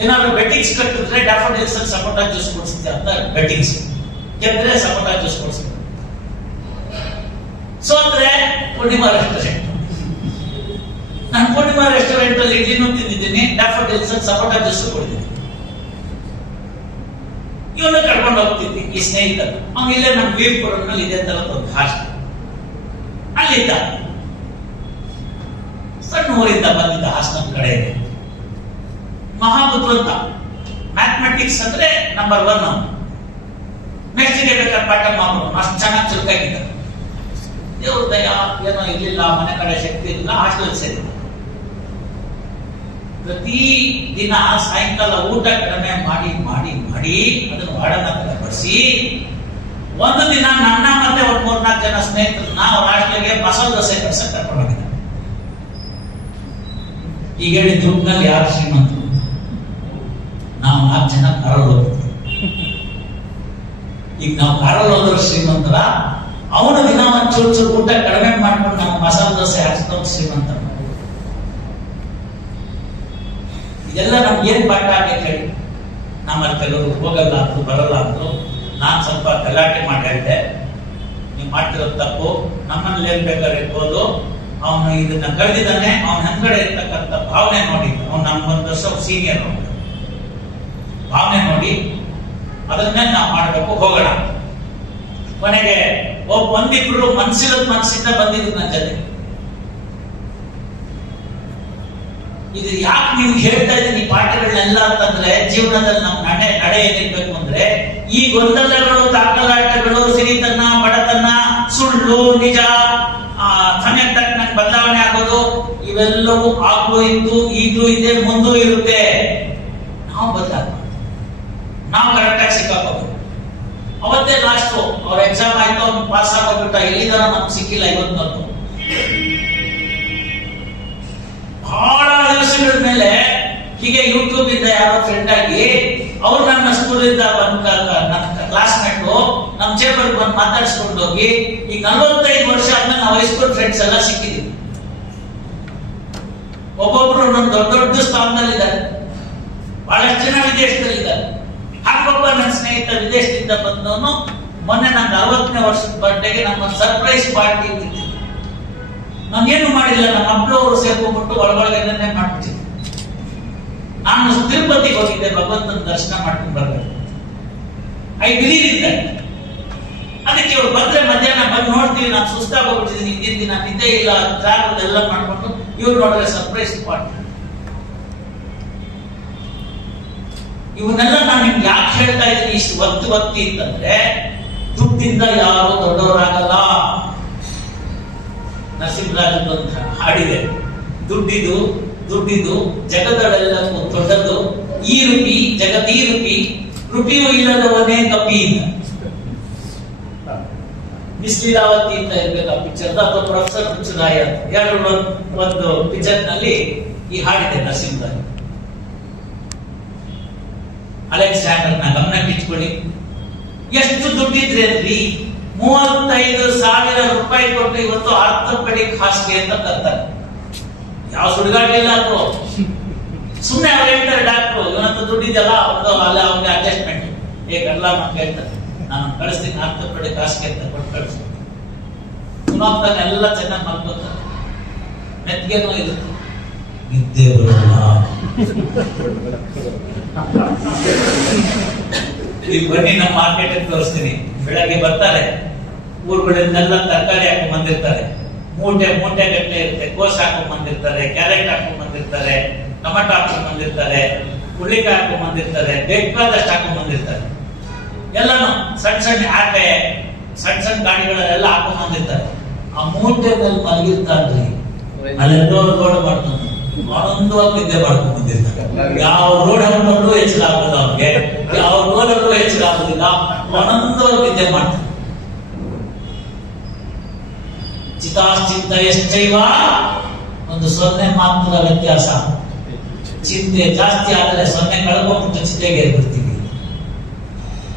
ಏನಾದ್ರು ಬೆಟ್ಟಿಂಗ್ಸ್ ಕಟ್ಟಿದ್ರೆ ಡ್ಯಾಫೋಡಿಲ್ಸ್ ಸಪೋಟ ಜ್ಯೂಸ್ ಕೊಡಿಸುತ್ತೆ ಅಂತ ಬೆಟ್ಟಿಂಗ್ಸ್, ಗೆದ್ರೆ ಸಪೋಟ ಜ್ಯೂಸ್ ಕೊಡಿಸುತ್ತೆ. ಸೊ ಅಂದ್ರೆ ಪೂರ್ಣಿಮಾ ರೆಸ್ಟೋರೆಂಟ್. ನಾನು ಪೂರ್ಣಿಮಾ ರೆಸ್ಟೋರೆಂಟ್ ಅಲ್ಲಿ ಇಡ್ಲಿನೂ ತಿಂದಿದ್ದೀನಿ, ಡ್ಯಾಫೋಡಿಲ್ಸ್ ಸಪೋಟ ಜ್ಯೂಸ್ ಕೊಡಿದ್ದೀನಿ. ಇವನ್ನ ಕರ್ಕೊಂಡು ಹೋಗ್ತಿದ್ವಿ ಈ ಸ್ನೇಹಿತರು. ಅವ್ನು ಇಲ್ಲೇ ನಮ್ಮ ವೀರ್ಪುರದಲ್ಲಿ ಇದೇ ತರದ ಒಂದು ಹಾಸ್ಟೆಲ್ ಅಲ್ಲಿದ್ದ. ಸಣ್ಣ ಊರಿಂದ ಬಂದಿದ್ದ ಹಾಸ್ಟೆಲ್ ಕಡೆ. ಮಹಾಬುದ್ಧಿವಂತ, ಮ್ಯಾಥಮೆಟಿಕ್ಸ್ ಅಂದ್ರೆ ನಂಬರ್ 1. ನೆಕ್ಸ್ಟ್ ಗೆ ಬೇಕಾದ ಪಾಠ ಮಾಡೋದು ಅಷ್ಟು ಚೆನ್ನಾಗಿ ಚುರುಕಾಗಿದ್ದ. ದೇವ್ರ ದಯ ಏನೋ ಇರ್ಲಿಲ್ಲ, ಮನೆ ಕಡೆ ಶಕ್ತಿ ಇರಲಿಲ್ಲ, ಹಾಸ್ಟೆಲ್ ಸೇರಿದ. ಪ್ರತಿ ದಿನ ಸಾಯಂಕಾಲ ಊಟ ಕಡಿಮೆ ಮಾಡಿ ಮಾಡಿ ಮಾಡಿ ಅದನ್ನು ವಾರ್ಡನ್ ಹತ್ರ ಬಡಿಸಿ, ಒಂದು ದಿನ ನನ್ನ ಮತ್ತೆ ಒಂದು 3-4 ಜನ ಸ್ನೇಹಿತರನ್ನ ಅವ್ರ ಹಾಸ್ಟೆಲ್ಗೆ ಮಸಾಲೆ ದೋಸೆ ಕಳ್ಸಕ್ ಕರ್ಕೊಂಡು ಹೋಗಿದ್ದ. ಈಗ ಹೇಳಿ ದುಡ್ಡಿನಲ್ಲಿ ಯಾರು ಶ್ರೀಮಂತರು? ನಾವು 4 ಜನ ಕಾರಲ್ಲಿ ಹೋಗ್ತೀವಿ. ಈಗ ನಾವು ಕಾರಲ್ಲಿ ಹೋದ್ರು ಶ್ರೀಮಂತರ, ಅವನು ದಿನ ಒಂದು ಚೂರು ಊಟ ಕಡಿಮೆ ಮಾಡ್ಕೊಂಡು ನಾವು ಮಸಾಲೆ ದೋಸೆ ಹಾಕ್ಸ್ಕೊಂಡು ಶ್ರೀಮಂತ. ಇದೆಲ್ಲ ನಮ್ಗೆ ಏನ್ ಪಾಠ ಆಗಬೇಕು ಹೇಳಿ? ನಮ್ಮಲ್ಲಿ ಕೆಲವರು ಹೋಗಲ್ಲ ಅಂದ್ರು, ಬರಲ್ಲ ಅಂದ್ರು. ನಾನ್ ಸ್ವಲ್ಪ ಗಲಾಟೆ ಮಾಡಿ ಹೇಳಿದೆ, ನೀವು ಮಾಡ್ತಿರೋದು ತಪ್ಪು, ನಮ್ಮಲ್ಲಿ ಏನ್ ಬೇಕಾದ್ರೆ ಇರ್ಬೋದು. ಅವನು ಇದನ್ನ ಕಳೆದಿದ್ದಾನೆ, ಅವನ ಹಿಂದ್ಗಡೆ ಇರ್ತಕ್ಕಂಥ ಭಾವನೆ ನೋಡಿ, ಅವ್ನು ನಮ್ಗೊಂದು ವರ್ಷ ಸೀನಿಯರ್, ಭಾವನೆ ನೋಡಿ ಅದನ್ನೇ ನಾವು ಮಾಡಬೇಕು, ಹೋಗೋಣ. ಕೊನೆಗೆ ಒಂದಿಬ್ರು ಮನಸ್ಸಿಂದ ಬಂದಿದ್ರು ನನ್ನ ಜೊತೆ. ಇದು ಯಾಕೆ ನಿಮ್ಗೆ ಹೇಳ್ತಾ ಇದ್ದೀನಿ ಪಾಠಗಳನ್ನೆಲ್ಲ ಅಂತಂದ್ರೆ, ಜೀವನದಲ್ಲಿ ನಮ್ಮ ನಡೆ ಏನಿರ್ಬೇಕು ಅಂದ್ರೆ, ಈ ಗೊಂದಲಗಳು, ತಾಕಲಾಟಗಳು, ಸಿರಿತನ, ಬಡತನ, ಸುಳ್ಳು, ನಿಜ, ಸಮಯ ತಕ್ಕಂಗೆ ಬದಲಾವಣೆ ಆಗೋದು, ಇವೆಲ್ಲವೂ ಆಗ್ಲೂ ಇದ್ದು, ಈಗಲೂ ಇದೆ, ಮುಂದೂ ಇರುತ್ತೆ. ನಾವು ಬದಲಾಗ, ನಾವು ಕರೆಕ್ಟಾಗಿ ಸಿಕ್ಕಾಕೋಬೇಕು. ಅವತ್ತೇ ಲಾಸ್ಟ್ ಅವ್ರ ಎಕ್ಸಾಮ್ ಆಯ್ತು, ಅವ್ನು ಪಾಸ್ ಆಗೋಗ್ಬಿಟ್ಟ, ಎಲ್ಲಿದಾರ ನಮ್ಗೆ ಸಿಕ್ಕಿಲ್ಲ ಇವತ್ತು. ಬಹಳ ದಿವಸಗಳ ಮೇಲೆ ಹೀಗೆ ಯೂಟ್ಯೂಬ್ ಇಂದ ಯಾರೋ ಫ್ರೆಂಡ್ ಆಗಿ, ಅವ್ರು ನನ್ನ ಸ್ಕೂಲ್ ಇಂದ ನನ್ನ ಕ್ಲಾಸ್ಮೇಟ್ ನಮ್ ಚೇಂಬರ್ ಬಂದು ಮಾತಾಡ್ಸ್ಕೊಂಡು ಹೋಗಿ, ಈಗ 45 ವರ್ಷ ಆದ್ಮೇಲೆ ನಾವು ಹೈಸ್ಕೂಲ್ ಫ್ರೆಂಡ್ಸ್ ಎಲ್ಲ ಸಿಕ್ಕಿದೀವಿ. ಒಬ್ಬೊಬ್ರು ನಮ್ಮ ದೊಡ್ಡ ದೊಡ್ಡ ಸ್ಥಾನದಲ್ಲಿದ್ದಾರೆ, ಬಹಳಷ್ಟು ಜನ ವಿದೇಶದಲ್ಲಿದ್ದಾರೆ. ಹಾಗೊಬ್ಬ ನನ್ನ ಸ್ನೇಹಿತ ವಿದೇಶದಿಂದ ಬಂದವನು ಮೊನ್ನೆ ನನ್ನ 40ನೇ ವರ್ಷದ ಬರ್ಡೇಗೆ ನಮ್ಮ ಸರ್ಪ್ರೈಸ್ ಪಾರ್ಟಿ ಇಟ್ಟಿದ್ದೆ. ನಾನೇನು ಮಾಡಿಲ್ಲ, ನಮ್ಮ ಮಕ್ಕಳು ಅವರು ಸೇರ್ಕೊಂಡ್ಬಿಟ್ಟು ಒಳಗೊಳಗೆನೇ ಮಾಡ್ಬಿಟ್ಟಿದ್ದೆ. ನಾನು ತಿರುಪತಿಗೆ ಹೋಗಿದ್ದೆ, ಭಗವಂತನ ದರ್ಶನ ಮಾಡ್ಕೊಂಡು ಬರ್ಬೇಕು. I believe in that. ಅದಕ್ಕೆ ಅವ್ರು ಬಂದ್ರೆ ಮಧ್ಯಾಹ್ನ ಬಂದು ನೋಡ್ತೀವಿ, ನಾನು ಸುಸ್ತಾಗಿ ಹೋಗ್ಬಿಟ್ಟಿದ್ದೀನಿ, ಹಿಂದಿನ ದಿನ ನಿದ್ದೆ ಇಲ್ಲ, ಟ್ರಾವೆಲ್ ಎಲ್ಲ ಮಾಡ್ಕೊಂಡು, ಇವ್ರು ನೋಡಿದ್ರೆ ಸರ್ಪ್ರೈಸ್ ಪಾರ್ಟಿ. ಇವನ್ನೆಲ್ಲ ನಾನು ನಿಮ್ಗೆ ಯಾಕೆ ಹೇಳ್ತಾ ಇದ್ದೀನಿ ಇಷ್ಟು ಒತ್ತಿ ಅಂತಂದ್ರೆ, ದುಡ್ಡಿಂದ ಯಾರು ದೊಡ್ಡವರಾಗಲ್ಲ. ನರಸಿಂಹರಾಜದೊಂದು ಹಾಡಿದೆ, ದುಡ್ಡಿದು ಜಗದಳೆಲ್ಲವೂ ದೊಡ್ಡದು, ಈ ರೂಪಿ ಜಗದೀ ರೂಪಿ, ರೂಪಿಯೂ ಇಲ್ಲದವನೇ ಕಪಿ. ಮಿಸ್ಲೀಲಾವತಿ ಅಂತ ಇರ್ಬೇಕು ಆ ಪಿಕ್ಚರ್, ಅಥವಾ ಪ್ರೊಫೆಸರ್ ಹುಚ್ಚುರಾಯ ಎರಡು ಒಂದು ಪಿಕ್ಚರ್ ನಲ್ಲಿ ಈ ಹಾಡಿದೆ ನರಸಿಂಹರಾಜ. ಅಲೆಕ್ಸಾಂಡರ್ ನ ಗಮನಕ್ಕೆ ಇಟ್ಕೊಳ್ಳಿ, ಎಷ್ಟು ದುಡ್ಡಿದ್ರೆ ಅಂದ್ರಿ, 35,000 ರೂಪಾಯಿ ಕೊಟ್ಟು ಇವತ್ತು ಆರ್ಥೋಪೆಡಿಕ್ ಹಾಸಿಗೆ ಅಂತ ತರ್ತಾರೆ. ಯಾವ ಸುಡುಗಾಡಿಲ್ಲ ಅದು, ಸುಮ್ಮನೆ ಅವ್ರು ಹೇಳ್ತಾರೆ ಡಾಕ್ಟ್ರು, ಇವನಂತ ದುಡ್ಡಿದೆಲ್ಲ ಒಂದು ಅಲ್ಲ ಅವ್ನಿಗೆ ಅಡ್ಜಸ್ಟ್ಮೆಂಟ್ ಹೇಗಲ್ಲ ಅಂತ ಹೇಳ್ತಾರೆ. ನಾನು ಕಳಿಸ್ತೀನಿ ಆರ್ಥೋಪೆಡಿಕ್ ಹಾಸಿಗೆ ಅಂತ ಕೊಟ್ಟು ಕಳಿಸ್ತೀನಿ. ಎಲ್ಲ ಚೆನ್ನಾಗಿ ಮಲ್ಕೋತಾರೆ, ಮೆತ್ತಿಗೆನೂ ಇರುತ್ತೆ, ನಿದ್ದೆ ಬರಲ್ಲ. ಈಗ ಬನ್ನಿ ನಮ್ಮ ಮಾರ್ಕೆಟ್ ತೋರಿಸ್ತೀನಿ. ಬೆಳಗ್ಗೆ ಬರ್ತಾರೆ, ಊರುಗಳಿಂದೆಲ್ಲ ತರಕಾರಿ ಹಾಕೊಂಡ್ ಬಂದಿರ್ತಾರೆ, ಮೂಟೆ ಗಟ್ಟಲೆ ಇರುತ್ತೆ, ಕೋಸ್ ಹಾಕೊಂಡ್ ಬಂದಿರ್ತಾರೆ, ಕ್ಯಾರೆಟ್ ಹಾಕೊಂಡ್ ಬಂದಿರ್ತಾರೆ, ಟೊಮೆಟೊ ಹಾಕೊಂಡ್ ಬಂದಿರ್ತಾರೆ, ಹುಳ್ಳಿಕಾಯಿ ಹಾಕೊಂಡ್ ಬಂದಿರ್ತಾರೆ, ಬೇಕಾದಷ್ಟು ಹಾಕೊಂಡ್ ಬಂದಿರ್ತಾರೆ. ಎಲ್ಲಾನು ಸಣ್ಣ ಆಟೆ, ಸಣ್ಣ ಗಾಡಿಗಳೆಲ್ಲ ಹಾಕೊಂಡ್ ಬಂದಿರ್ತಾರೆ. ಆ ಮೂಟೆ ಮೇಲೆ ಮಲಗಿರ್ತಾರ್ರಿ, ಅಲ್ಲೆಲ್ಲೋ ರೋಡ್ ಮಾಡ್ತಾನೆ, ಆನಂದವಾಗಿ ನಿದ್ದೆ ಮಾಡ್ಕೊಂಡು ಬಂದಿರ್ತಾರೆ. ಯಾವ ರೋಡ್ ಹಾಕೊಂಡ್ರು ಹೆಚ್ಚಳ ಆಗೋಲ್ಲ ಅವ್ರಿಗೆ, ಯಾವ ರೋಡಲ್ಲೂ ಹೆಚ್ಚಳ ಆಗೋದಿಲ್ಲ, ಆನಂದವಾಗಿ ನಿದ್ದೆ ಮಾಡ್ತಾರೆ. ಚಿತಾಶ್ಚಿಂತ ಎಷ್ಟೈವ, ಒಂದು 0 ಮಾತ್ರ ವ್ಯತ್ಯಾಸ. ಚಿಂತೆ ಜಾಸ್ತಿ ಆದರೆ 0 ಕಳ್ಕೊಂಡ್ಬಿಟ್ಟು ಚಿಂತೆಗೆ ಇರ್ಬಿಡ್ತೀವಿ.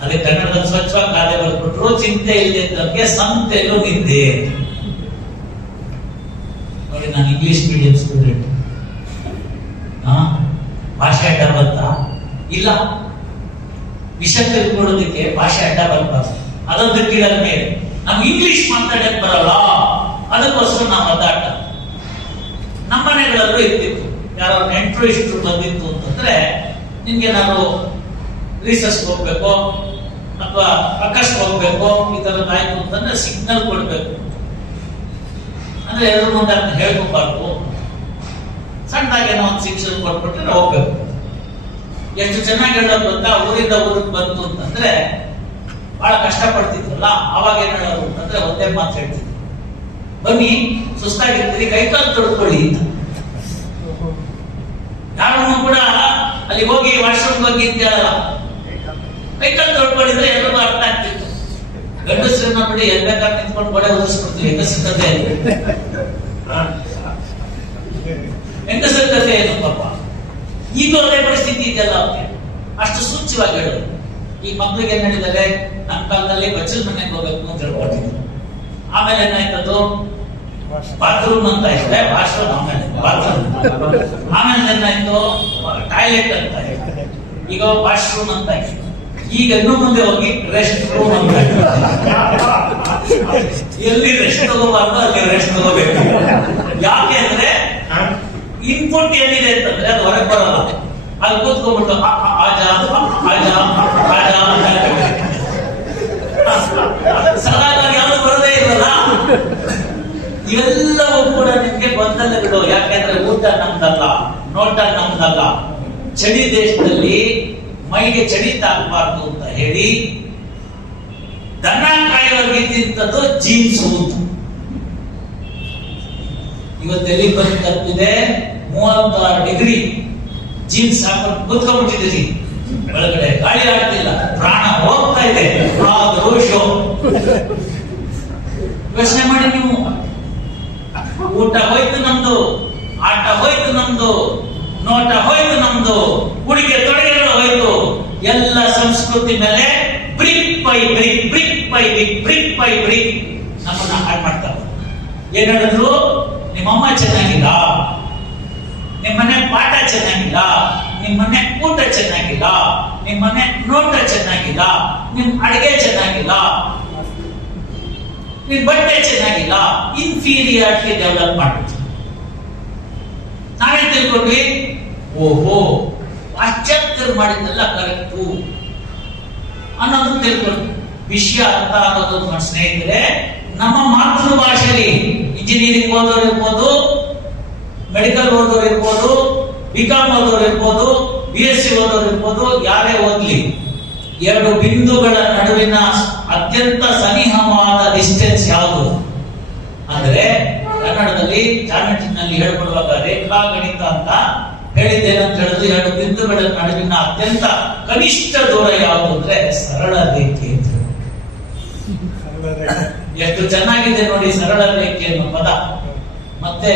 ಅದೇ ಕನ್ನಡದಲ್ಲಿ ಸ್ವಚ್ಛವಾಗಿ ಗಾದೆ ಬರ್ಬಿಟ್ರು, ಚಿಂತೆ ಇಲ್ಲದೆ ಸಂತೆಯಲ್ಲೂ ನಿದ್ದೆ. ನೋಡಿ, ನಾನು ಇಂಗ್ಲಿಷ್ ಮೀಡಿಯಂ ಸ್ಟೂಡೆಂಟ್, ಭಾಷೆ ಅಡ್ಡ ಬಂತ ಇಲ್ಲ, ವಿಷಯ ತಿಳ್ಕೊಳ್ಳೋದಕ್ಕೆ ಭಾಷೆ ಅಡ್ಡ ಬರಬಾರ್ದು. ಅದೊಂದು ಗಿಡದ ಮೇಲೆ ನಮ್ಗೆ ಇಂಗ್ಲಿಷ್ ಮಾತಾಡಕ್ ಬರಲ್ಲ, ಅದಕ್ಕೋಸ್ಕರ ನಾವು ಅದಾಟ. ನಮ್ಮ ಮನೆಗಳಲ್ಲೂ ಇರ್ತಿತ್ತು, ಯಾರೋ ನೆಂಟರು ಇಷ್ಟು ಬಂದಿತ್ತು ಅಂತಂದ್ರೆ, ನಿಮ್ಗೆ ನಾನು ರೀಸಸ್ ಹೋಗ್ಬೇಕು ಅಥವಾ ಪ್ರಕಾಶ್ ಹೋಗ್ಬೇಕು, ಈ ತರದ್ ಆಯ್ತು ಅಂತಂದ್ರೆ ಸಿಗ್ನಲ್ ಕೊಡ್ಬೇಕು. ಅಂದ್ರೆ ಎಲ್ಲರೂ ಮುಂದೆ ಹೇಳ್ಕೊಬಾರ್ದು, ಸಣ್ಣದಾಗೇನೋ ಒಂದು ಶಿಕ್ಷಣ ಕೊಟ್ಬಿಟ್ರೆ ಹೋಗ್ಬೇಕು. ಎಷ್ಟು ಚೆನ್ನಾಗಿ ಹೇಳೋದು ಗೊತ್ತಾ, ಊರಿಂದ ಊರಿಗೆ ಬಂತು ಅಂತಂದ್ರೆ ಬಹಳ ಕಷ್ಟ ಪಡ್ತಿದ್ರಲ್ಲ, ಅವಾಗ ಏನ್ ಹೇಳೋದು ಅಂತಂದ್ರೆ ಒಂದೇ ಮಾತು ಹೇಳ್ತಿದ್ರು, ಬನ್ನಿ ಸುಸ್ತಾಗಿರ್ತೀರಿ, ಕೈಕಾಲು ತೊಡ್ಕೊಳ್ಳಿ ಅಂತ. ಯಾರನ್ನು ಕೂಡ ಅಲ್ಲಿ ಹೋಗಿ ವಾಶ್ರೂಮ್ ಬಗ್ಗೆ ಅಂತ ಹೇಳಲ್ಲ, ಕೈಕಾಲು ತೊಡ್ಕೊಂಡಿದ್ರೆ ಎಲ್ಲರಿಗೂ ಅರ್ಥ ಆಗ್ತಿತ್ತು. ಗಂಡಸ್ರನ್ನ ಬಿಡಿ ಎಲ್ ಬೇಕಾದ್ರೆ ನಿಂತ್ಕೊಂಡು ಗೋಡೆ ಓದಿಸ್ಬಿಡ್ತೀವಿ, ಹೆಂಗಸಿದ್ದದೆ ಹೆಂಗಸಕ್ಕತೆ ಏನು ಪಾಪ. ಈಗ ಅದೇ ಪರಿಸ್ಥಿತಿ ಇದೆಲ್ಲ ಅವ್ರಿಗೆ, ಅಷ್ಟು ಸೂಚ್ಯವಾಗಿ ಹೇಳೋದು. ಈ ಮಕ್ಳಿಗೆ ಏನ್ ಹೇಳಿದ್ದಾರೆ, ನಮ್ಮ ಕಾಲದಲ್ಲಿ ಬಚ್ಚಲ್ ಮನೆಗೆ ಹೋಗ್ಬೇಕು ಅಂತ ಹೇಳ್ಕೊಟ್ಟಿದ್ರು. ಆಮೇಲೆ ಏನಾಯ್ತದು, ಬಾತ್ರೂಮ್ ಅಂತ ಇದ್ರೆ ವಾಶ್ರೂಮ್, ಆಮೇಲೆ ಬಾತ್ರೂಮ್, ಆಮೇಲೆ ಏನಾಯ್ತು ಟಾಯ್ಲೆಟ್ ಅಂತ ಇತ್ತು, ಈಗ ವಾಶ್ರೂಮ್ ಅಂತ ಇತ್ತು. ಈಗ ಇನ್ನೂ ಮುಂದೆ ಹೋಗಿ ರೆಸ್ಟ್ ರೂಮ್ ಅಂತ. ಎಲ್ಲಿ ರೆಸ್ಟ್ ತಗೋಬಾರ್ದು ಅಲ್ಲಿ ರೆಸ್ಟ್ ತಗೋಬೇಕು. ಯಾಕೆ ಅಂದ್ರೆ ಇನ್ಪುಟ್ ಏನಿದೆ ಅಂತಂದ್ರೆ ಅದು ಹೊರಗೆ ಬರಲ್ಲ, ಅಲ್ಲಿ ಕೂತ್ಕೊಂಡ್ಬಿಟ್ಟು ಸರಳವಾಗಿ ಯಾವುದು ಬರೋದೇ ಇರಲ್ಲ. ಇವೆಲ್ಲವೂ ಕೂಡ ನಿಮ್ಗೆ ಗೊಂದಲಗಳು. ಯಾಕೆಂದ್ರೆ ಊಟ ನಮ್ದಲ್ಲ, ನೋಟ ನಮ್ದಲ್ಲ. ಚಳಿ ದೇಶದಲ್ಲಿ ಮೈಗೆ ಚಳಿ ತಾಕಬಾರ್ದು ಅಂತ ಹೇಳಿ ದನ ಕಾಯೋರ್ಗಿದ್ದಂಥದ್ದು ಜೀನ್ಸ್ ಅಂತ. ಇವತ್ತೆಲ್ಲಿ ಬಂದು ತಪ್ಪಿದೆ, 36 ಡಿಗ್ರಿ ಜೀನ್ಸ್ ಹಾಕೊಂಡು ಕುತ್ಕೊಂಡ್ಬಿಟ್ಟಿದ್ದೀರಿ, ಒಳಗಡೆ ಗಾಳಿ ಆಗ್ತಿಲ್ಲ, ಪ್ರಾಣ ಹೋಗ್ತಾ ಇದೆ. ಆದರೂ ಶೋ ಯೋಚನೆ ಮಾಡಿ ನೀವು. ಊಟ ಹೋಯ್ತು ನಮ್ದು, ಆಟ ಹೋಯ್ತು ನಮ್ದು, ನೋಟ ಹೋಯ್ತು ನಮ್ದು, ಉಡುಗೆ ತೊಡುಗೆಗಳು ಹೋಯ್ತು. ಎಲ್ಲ ಸಂಸ್ಕೃತಿ ಮೇಲೆ brick by brick, brick by brick, brick by brick ನಮ್ಮನ್ನ ಹಾಳು ಮಾಡ್ತಾರೆ. ಏನ್ ಹೇಳಿದ್ರು? ನಿಮ್ಮಮ್ಮ ಚೆನ್ನಾಗಿಲ್ಲ, ನಿಮ್ಮನೆ ಪಾಠ ಚೆನ್ನಾಗಿಲ್ಲ, ನಿಮ್ಮನೆ ಊಟ ಚೆನ್ನಾಗಿಲ್ಲ, ನಿಮ್ಮನೆ ನೋಟ ಚೆನ್ನಾಗಿಲ್ಲ, ನಿಮ್ ಅಡಿಗೆ ಚೆನ್ನಾಗಿಲ್ಲ, ನಿಮ್ ಬಟ್ಟೆ ಚೆನ್ನಾಗಿಲ್ಲ. ಇನ್ಫೀರಿಯಾರಿಟಿ ಡೆವಲಪ್ ಮಾಡ್ತೀವಿ. ನಾವೇ ತಿಳ್ಕೊಂಡ್ವಿ, ಓಹೋ ಪಾಶ್ಚಾತ್ಯರು ಮಾಡಿದ್ದೆಲ್ಲ ಕರೆಕ್ಟು ಅನ್ನೋದು ತಿಳ್ಕೊಂಡು ವಿಷಯ ಅರ್ಥ ಆಗೋದು. ನನ್ನ ಸ್ನೇಹಿತರೆ, ನಮ್ಮ ಮಾತೃಭಾಷೆಯಲ್ಲಿ ಇಂಜಿನಿಯರಿಂಗ್ ಓದೋರು ಇರ್ಬೋದು, ಮೆಡಿಕಲ್ ಓದೋರು ಇರ್ಬೋದು, ಬಿಕಾಮ್ ಓದೋರು ಇರ್ಬೋದು, BSc ಓದೋರು ಇರ್ಬೋದು, ಯಾರೇ ಓದ್ಲಿ, 2 ಬಿಂದುಗಳ ನಡುವಿನ ಅತ್ಯಂತ ಸನಿಹವಾದ ಡಿಸ್ಟೆನ್ಸ್ ಯಾವುದು ಅಂದ್ರೆ, ಕನ್ನಡದಲ್ಲಿ ಜಾಮೆಟ್ರಿನಲ್ಲಿ ಹೇಳ್ಕೊಡುವಾಗ ರೇಖಾಗಣಿತ ಅಂತ ಹೇಳಿದ್ದೇನಂತ ಹೇಳಿದ್ರು, 2 ಬಿಂದುಗಳ ನಡುವಿನ ಅತ್ಯಂತ ಕನಿಷ್ಠ ದೂರ ಯಾವುದು ಅಂದ್ರೆ ಸರಳ ರೇಖೆ ಅಂತ. ಎಷ್ಟು ಚೆನ್ನಾಗಿದೆ ನೋಡಿ ಸರಳ ರೇಖೆ ಅನ್ನೋ ಪದ. ಮತ್ತೆ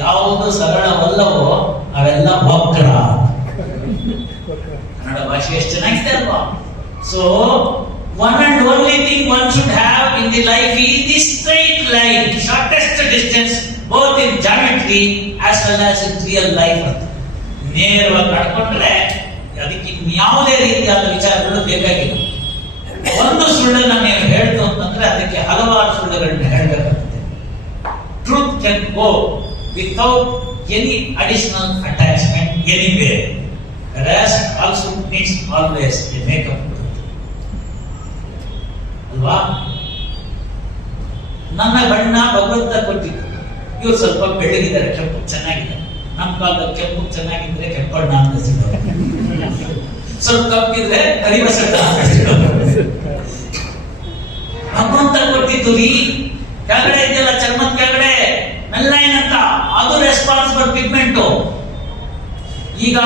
ಯಾವುದು ಸರಳವಲ್ಲವೋ ಅವೆಲ್ಲ ವಕ್ರ. ಕನ್ನಡ ಭಾಷೆ ಎಷ್ಟು ಚೆನ್ನಾಗಿದೆ ಅಲ್ವಾ? So one and only thing one should have in the life is the straight line, shortest distance both in geometry as well as in real life. ನೇರವಾಗಿ ನಡ್ಕೊಂಡ್ರೆ ಅದಕ್ಕೆ ಯಾವುದೇ ರೀತಿಯಾದ ವಿಚಾರಗಳು ಬೇಕಾಗಿಲ್ಲ. ಒಂದು ಸುಳ್ಳನ್ನ ನೀವು ಹೇಳ್ತು ಅಂತಂದ್ರೆ ಅದಕ್ಕೆ ಹಲವಾರು ಸುಳ್ಳುಗಳನ್ನ ಹೇಳಬೇಕಾಗುತ್ತೆ. Truth can go without any additional attachment anywhere, whereas also needs always a makeup. ಅಲ್ವಾ? ನನ್ನ ಬಣ್ಣ ಭಗವಂತ ಕೊಟ್ಟಿದ್ದು. ಇವ್ರು ಸ್ವಲ್ಪ ಬೆಳ್ಳಗಿದ್ದಾರೆ, ಕೆಂಪು ಚೆನ್ನಾಗಿದ್ದಾರೆ. ನಮ್ಮ ಕಾಲದಲ್ಲಿ ಕೆಂಪು ಚೆನ್ನಾಗಿದ್ರೆ ಕೆಂಪಣ್ಣ ಅಂತ ಸಿಗೋರು, ಸ್ವಲ್ಪ ಕಪ್ಪಿದ್ರೆ ಕರಿಬಸಣ್ಣ ಅಂತ ಸಿಗೋರು. ಭಗವಂತ ಕೊಟ್ಟಿದ್ದು ರೀ. ಕೆಳಗಡೆ ಇದೆಯಲ್ಲ ಚರ್ಮದ ಕೆಳಗಡೆ ಮೆಲ್ಲೈನ್ ಅಂತ, ಅದು ರೆಸ್ಪಾನ್ಸಿಬಲ್ ಪಿಗ್ಮೆಂಟು. ಈಗ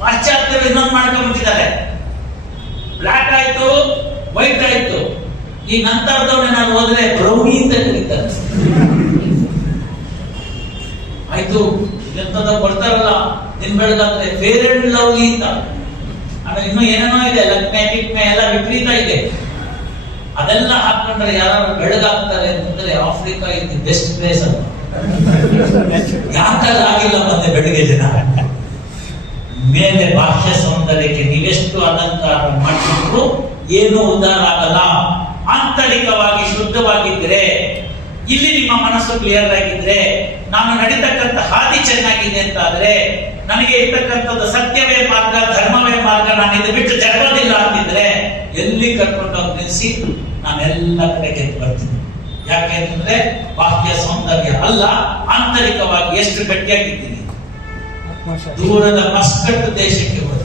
ಪಾಶ್ಚಾತ್ಯರು ಇನ್ನೊಂದು ಮಾಡ್ಕೊಂಡ್ಬಿಟ್ಟಿದ್ದಾರೆ. ಬ್ಲಾಕ್ ಆಯ್ತು, ವೈಟ್ ಆಯ್ತು. ಈ ನಂತರದವ್ರು ನಾನು ಹೋದ್ರೆ ಬ್ರೌನಿ ಅಂತ ಕರೀತಾರೆ. ಆಯ್ತು, ಎಂತದ ಕೊಡ್ತಾರಲ್ಲ ದಿನ ಬೆಳಗಾದ್ರೆ ಫೇರ್ ಅಂಡ್ ಲವ್ಲಿ ಅಂತ. ಆಮೇಲೆ ಇನ್ನೂ ಏನೇನೋ ಇದೆ, ಲಕ್ಮೆ ಟಿಕ್ಮೆ ಎಲ್ಲ ವಿಪರೀತ ಇದೆ. ಅದೆಲ್ಲ ಹಾಕೊಂಡ್ರೆ ಯಾರು ಬೆಳಗಾಗ್ತಾರೆ ಅಂತಂದ್ರೆ Africa is the best place ಅಂತ. ಯಾಕಲ್ಲ ಆಗಿಲ್ಲ ಮತ್ತೆ ಬೆಳಗ್ಗೆ ಜನ ಮೇಲೆ ಬಾಹ್ಯ ಸೌಂದರ್ಯಕ್ಕೆ ನೀವೆಷ್ಟು ಅಲಂಕಾರ ಮಾಡಿದ್ರು ಏನೂ ಉದ್ಧಾರ ಆಗಲ್ಲ. ಆಂತರಿಕವಾಗಿ ಶುದ್ಧವಾಗಿದ್ರೆ, ಇಲ್ಲಿ ನಿಮ್ಮ ಮನಸ್ಸು ಕ್ಲಿಯರ್ ಆಗಿದ್ರೆ, ನಾನು ನಡೀತಕ್ಕಂಥ ಹಾದಿ ಚೆನ್ನಾಗಿದೆ ಅಂತ ಆದ್ರೆ, ನನಗೆ ಇರ್ತಕ್ಕಂಥದ್ದು ಸತ್ಯವೇ ಮಾರ್ಗ, ಧರ್ಮವೇ ಮಾರ್ಗ, ನಾನು ಇದು ಬಿಟ್ಟು ಜರಗೋದಿಲ್ಲ ಅಂತಿದ್ರೆ, ಎಲ್ಲಿ ಕರ್ಕೊಂಡೋಗಿ ನಿಲ್ಲಿಸಿ ನಾನೆಲ್ಲ ಕಡೆ ಗೆದ್ದು ಬರ್ತೀನಿ. ಯಾಕೆ ಅಂತಂದ್ರೆ ಬಾಹ್ಯ ಸೌಂದರ್ಯ ಅಲ್ಲ, ಆಂತರಿಕವಾಗಿ ಎಷ್ಟು ಗಟ್ಟಿಯಾಗಿದ್ದೀನಿ. ದೂರದ ಮಸ್ಕಟ್ ದೇಶಕ್ಕೆ ಹೋದ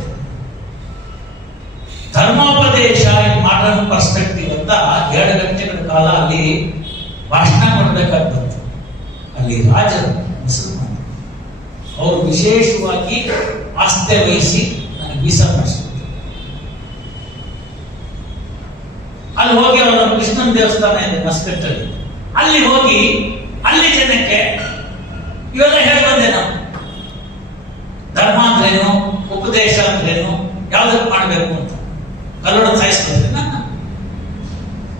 ಧರ್ಮೋಪದೇಶ ಇನ್ ಮಾಡರ್ನ್ ಪರ್ಸ್ಪೆಕ್ಟಿವ್ ಅಂತ 2 ಗಂಟೆಗಳ ಕಾಲ ಅಲ್ಲಿ ಭಾಷಣ ಮಾಡಬೇಕಾಗ್ತದೆ. ಅಲ್ಲಿ ರಾಜರು ಮುಸಲ್ಮಾನ, ಅವರು ವಿಶೇಷವಾಗಿ ಆಸ್ಥೆ ವಹಿಸಿ ನನಗೆ ವೀಸಾ ಮಾಡಿಸಿದ್ರು. ಅಲ್ಲಿ ಹೋಗಿ ಅವರ ಕೃಷ್ಣನ ದೇವಸ್ಥಾನ ಇದೆ ಮಸ್ಕಟ್ ಅಲ್ಲಿ, ಅಲ್ಲಿ ಹೋಗಿ ಅಲ್ಲಿ ಜನಕ್ಕೆ ಇವೆಲ್ಲ ಹೇಳಿ ಬಂದೆ. ನಾವು ಧರ್ಮ ಅಂದ್ರೇನು, ಉಪದೇಶ ಅಂದ್ರೇನು, ಯಾವ್ದಕ್ಕೆ ಮಾಡ್ಬೇಕು ಅಂತ ಕನ್ನಡ ಸಾಯಿಸ್ತಾರೆ.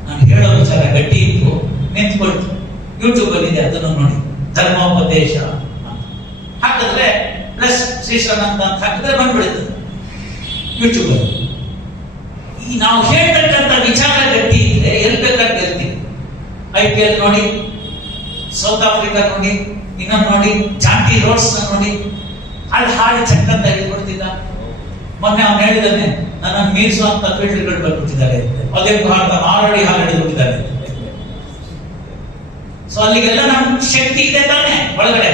ನಾನು ಹೇಳೋ ವಿಚಾರ ಗಟ್ಟಿ ಇತ್ತು, ನಿಂತ್ಕೊಳ್ತು. ಯೂಟ್ಯೂಬ್ ಅಲ್ಲಿ ಇದೆ, ಅದನ್ನು ನೋಡಿ. ಧರ್ಮೋಪದೇಶ ಹಾಕಿದ್ರೆ ಪ್ಲಸ್ ಶ್ರೀಶ್ವರಂತ ಅಂತ ಹಾಕಿದ್ರೆ ಬಂದ್ಬಿಡುತ್ತದೆ ಯೂಟ್ಯೂಬ್ ಅಲ್ಲಿ. ಈ ನಾವು ಹೇಳ್ತಕ್ಕಂಥ ವಿಚಾರ ಗಟ್ಟಿ ಇದ್ರೆ ಎಲ್ಲಿ ಬೇಕಾದ್ರೆ ಗೆಲ್ತೀವಿ. IPL ನೋಡಿ, ಸೌತ್ ಆಫ್ರಿಕಾ ನೋಡಿ, ಇನ್ನೊಂದು ನೋಡಿ, ಜಾಂಟಿ ರೋಡ್ಸ್ ನೋಡಿ, ಅಲ್ಲಿ ಹಾಡಿ ಚಕ್ಕಂತ ಹೇಳ್ಕೊಡ್ತಿದ್ದ. ಮೊನ್ನೆ ಅವ್ನು ಹೇಳಿದಾನೆ, ನನ್ನ ಮೀರಿಸುವಂತ ಫೀಲ್ಡ್ಗಳು ಬಂದ್ಬಿಟ್ಟಿದ್ದಾರೆ, ಅದೇ ಭಾರತ ಆಲ್ರೆಡಿ ಹಾಲು ಹಿಡಿದ್ಬಿಟ್ಟಿದ್ದಾರೆ. ಸೊ ಅಲ್ಲಿಗೆಲ್ಲ ನಮ್ ಶಕ್ತಿ ಇದೆ ತಾನೆ ಒಳಗಡೆ.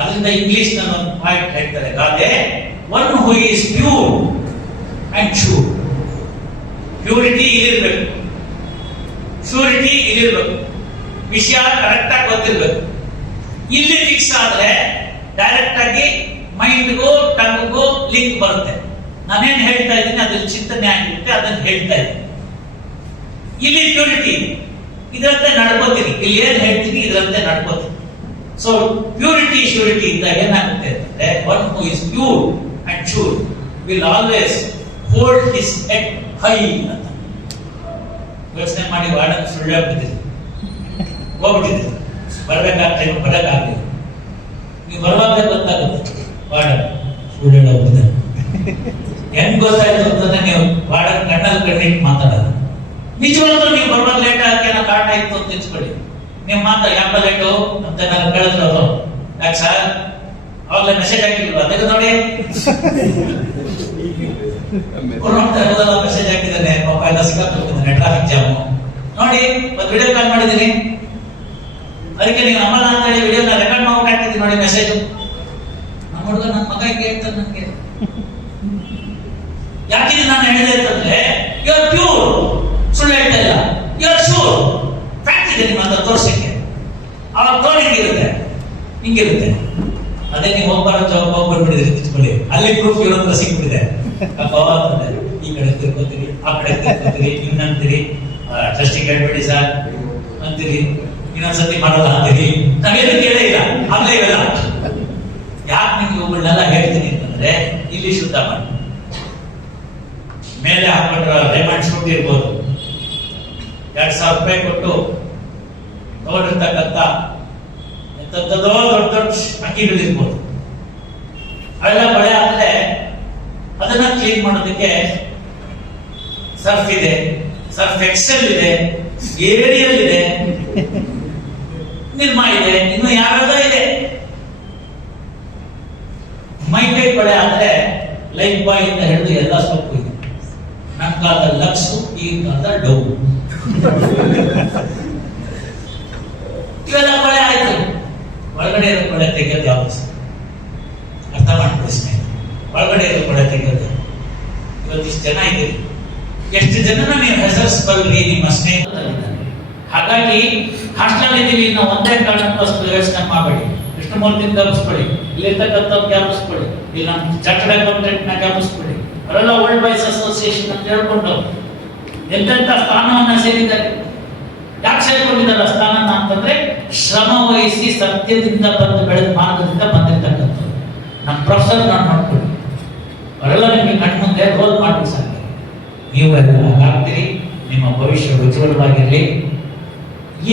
ಅದರಿಂದ ಇಂಗ್ಲಿಷ್ ನಲ್ಲಿ ಒಂದು ಪಾಯಿಂಟ್ ಹೇಳ್ತಾರೆ ಗಾದೆ, one who is pure and sure. Purity ಇಲ್ಲಿರ್ಬೇಕು, ಶೂರಿಟಿ ಇಲ್ಲಿರ್ಬೇಕು, ವಿಷಯ ಕರೆಕ್ಟ್ ಆಗಿ ಗೊತ್ತಿರ್ಬೇಕು. ಇಲ್ಲಿ ಫಿಕ್ಸ್ ಆದ್ರೆ ಡೈರೆಕ್ಟ್ ಆಗಿ ಮೈಂಡ್ಗೂ ಟಂಗ್ಗೂ ಲಿಂಕ್ ಬರುತ್ತೆ. ನಾನೇನ್ ಹೇಳ್ತಾ ಇದ್ದೀನಿ ಅದ್ರ ಚಿಂತನೆ ಆಗಿರುತ್ತೆ, ಅದನ್ನ ಹೇಳ್ತಾ ಇದ್ದೀನಿ. ಇಲ್ಲಿ ಪ್ಯೂರಿಟಿ ಇದರಂತೆ ನಡ್ಕೋತೀನಿ, ಇಲ್ಲಿ ಏನ್ ಹೇಳ್ತೀನಿ ಇದರಂತೆ ನಡ್ಕೋತೀನಿ. ಸೊ ಪ್ಯೂರಿಟಿ ಶ್ಯೂರಿಟಿ ಇಂದ ಏನಾಗುತ್ತೆ ಅಂತಂದ್ರೆ, one who is pure and sure will always hold his head high ಅಂತ. ಯೋಚನೆ ಮಾಡಿ, ವಾರ್ಡನ್ ಸುಳ್ಳು ಹೇಳ್ಬಿಟ್ಟಿದೆ, ಹೋಗ್ಬಿಟ್ಟಿದೆ, ಬರ್ಬೇಕಾಗ್ತದೆ, ಬರಕ್ಕಾಗಲಿಲ್ಲ. ನೀವು ಬರುವಾಗ ಗೊತ್ತಾಗುತ್ತೆ ವಾರ್ಡನ್ ಸುಳ್ಳು ಹೇಳೋಗಿದೆ. ಹೆಂಗ್ ಗೊತ್ತಾಯ್ತು ಅಂತಂದ್ರೆ, ನೀವು ವಾರ್ಡನ್ ಕಣ್ಣಲ್ಲಿ ಕಣ್ಣಿಟ್ಟು ಮಾತಾಡೋದು. ನಿಜವಾಗ್ಲೂ ನೀವು ಬರುವಾಗ ಲೇಟ್ ಆಗಕ್ಕೆ ಏನೋ ಕಾರಣ ಇತ್ತು ಅಂತ ತಿಳ್ಕೊಳ್ಳಿ. ನೀವು ಮಾತಾ ಯಾಕ ಲೇಟು ಅಂತ ನಾನು ಕೇಳಿದ್ರು ಅವರು, ಯಾಕೆ ಸರ್ ಅವಾಗಲೇ ಮೆಸೇಜ್ ಹಾಕಿಲ್ವಾ ತೆಗೆದು ನೋಡಿ, ಮೆಸೇಜ್ ಹಾಕಿದ್ದಾನೆ, ಪಾಪ ಎಲ್ಲ ಸಿಕ್ಕಾಕೊಂಡಿದ್ದಾನೆ, ಟ್ರಾಫಿಕ್ ಜಾಮು ನೋಡಿ, ಒಂದು ವಿಡಿಯೋ ಕಾಲ್ ಮಾಡಿದ್ದೀನಿ, ಅದಕ್ಕೆ ನೀವು ನಮ್ಮಲ್ಲ ಅಂತ ಹೇಳಿ ವಿಡಿಯೋನ ರೆಕಾರ್ಡ್ ಮಾಡ್ಬಿಟ್ಟು ಹಾಕಿದ್ದೀನಿ ನೋಡಿ ಮೆಸೇಜ್. ನಮ್ಮ ಹುಡುಗ ನನ್ನ ಮಗ ಹೇಳ್ತಾನೆ ನನಗೆ, ಯಾಕಿದ್ರೆ ನಾನು ಹೇಳಿದೆ ಅಂತಂದ್ರೆ, ಯು ಆರ್ ಪ್ಯೂರ್, ಸುಳ್ಳು ಹೇಳ್ತಾ ಇಲ್ಲ, ಯು ಆರ್ ಶೂರ್, ಫ್ಯಾಕ್ಟ್ ಇದೆ ನಿಮ್ಮ ಹತ್ರ ತೋರ್ಸಕ್ಕೆ. ಅವಾಗ ತೋರ್ ಹಿಂಗಿರುತ್ತೆ, ಹಿಂಗಿರುತ್ತೆ. ಅದೇ ನೀವು ಹೋಗ್ಬಿಟ್ಟಿದ್ರಿ ತಿಳ್ಕೊಳ್ಳಿ, ಅಲ್ಲಿ ಪ್ರೂಫ್ ಇರೋ ಹತ್ರ ಸಿಕ್ಬಿಟ್ಟಿದೆ. ಈ ಕಡೆ ತಿರ್ಕೋತೀರಿ, ಆ ಕಡೆ ತಿರ್ಕೋತೀರಿ, ಇನ್ನಂತೀರಿ, ಟ್ರಸ್ಟಿಗೆ ಹೇಳ್ಬೇಡಿ ಸರ್ ಅಂತೀರಿ, ಇನ್ನೊಂದ್ಸತಿ ಮಾಡಲ್ಲ ಅಂತೀರಿ. ನಾವೇನು ಕೇಳೇ ಇಲ್ಲ, ಅಲ್ಲೇ ಇಲ್ಲ. ಯಾಕೆ ನಿಮ್ಗೆ ಇವುಗಳನ್ನೆಲ್ಲ ಹೇಳ್ತೀನಿ ಅಂತಂದ್ರೆ, ಇಲ್ಲಿ ಶುದ್ಧ ಮಾಡಿ ಮೇಲೆ ಹಾಕೊಂಡ್ರ ಡೈಮಂಡ್ ಶೂಟ್ ಇರ್ಬೋದು, 2,000 ರೂಪಾಯಿ ಕೊಟ್ಟು ತಗೊಂಡಿರ್ತಕ್ಕಂಥ ದೊಡ್ಡ ದೊಡ್ಡ ಅಂಗಿಗಳಿರ್ಬೋದು, ಅವೆಲ್ಲ ಬಳೆ ಆದ್ರೆ ಅದನ್ನ ಕ್ಲೀನ್ ಮಾಡೋದಕ್ಕೆ ಸರ್ಫ್ ಇದೆ, ಸರ್ಫ್ ಎಕ್ಸೆಲ್ ಇದೆ, ಏರಿಯಲ್ ಇದೆ, ನಿರ್ಮಾ ಇದೆ, ಇನ್ನು ಯಾವ್ಯಾವ ಇದೆ. ಮೈಕೈ ಬಳೆ ಆದ್ರೆ ಲೈಫ್ ಬಾಯ್ ಇಂದ ಹಿಡಿದು ಎಲ್ಲ ಸೊಪ್ಪು ಇದೆ. ನನ್ನ ಕಾಲದ ಲಕ್ಸು, ಈ ಕಾಲದ ಡೌ. ಇವೆಲ್ಲ ಬಳೆ ಆಯ್ತು. ಒಳಗಡೆ ಇರೋ ಬಳೆ ತೆಗೆಯೋದು ಯಾವುದು? ಅರ್ಥ ಮಾಡ್ಕೊಳ್ಳಿ ಸ್ನೇಹಿತರೆ, ಒಳಗಡೆ ಇರೋ ಬಳೆ ತೆಗೆಯೋದು. ಇವತ್ತಿಷ್ಟು ಜನ ಇದ್ದೀರಿ, ಎಷ್ಟು ಜನನ ನೀವು ಹೆಸರಿಸಬಲ್ರಿ ನಿಮ್ಮ ಸ್ನೇಹಿತರಿದ್ದಾರೆ. ಹಾಗಾಗಿ ಹಾಸ್ಟೆಲ್ ಇದ್ದೀವಿ, ಇನ್ನು ಒಂದೇ ಕಾರಣಕ್ಕೋಸ್ಕರ ಯೋಚನೆ ಮಾಡಬೇಡಿ. ಕೃಷ್ಣಮೂರ್ತಿ ಜ್ಞಾಪಿಸ್ಬೇಡಿ, ಇಲ್ಲಿರ್ತಕ್ಕಂಥ ಜ್ಞಾಪಿಸ್ಬೇಡಿ, ಇಲ್ಲಿ ನಮ್ಮ ಚಾರ್ಟರ್ಡ್ ಅಕೌಂಟೆಂಟ್ ನ ಜ್ಞಾಪಿಸ್ಬೇಡಿ. ಅವರೆಲ್ಲ ವರ್ಲ್ಡ್ ವೈಸ್ ಅಸೋಸಿಯೇಷನ್ ಅಂತ ಹೇಳ್ಕೊಂಡು ಎಂತೆಂಥ ಸ್ಥಾನವನ್ನ ಸೇರಿದ್ದಾರೆ. ಯಾಕೆ ಸೇರ್ಕೊಂಡಿದ್ದಾರೆ ಸ್ಥಾನನ ಅಂತಂದ್ರೆ, ಶ್ರಮ ವಹಿಸಿ ಸತ್ಯದಿಂದ ಬಂದು ಬೆಳೆದ ಮಾರ್ಗದಿಂದ ಬಂದಿರ್ತಕ್ಕಂಥದ್ದು. ನಮ್ಮ ಪ್ರೊಫೆಸರ್ ನಾನು ನೋಡ್ಕೊಳ್ಳಿ, ಅವರೆಲ್ಲ ನಿಮಗೆ ಕಣ್ಮುಂದೆ ರೋಲ್ ಮಾಡಿ ಸಾಧ್ಯ. ನೀವು ಎಲ್ಲ ಆಗ್ತೀರಿ, ನಿಮ್ಮ ಭವಿಷ್ಯ ಉಜ್ವಲವಾಗಿರಲಿ.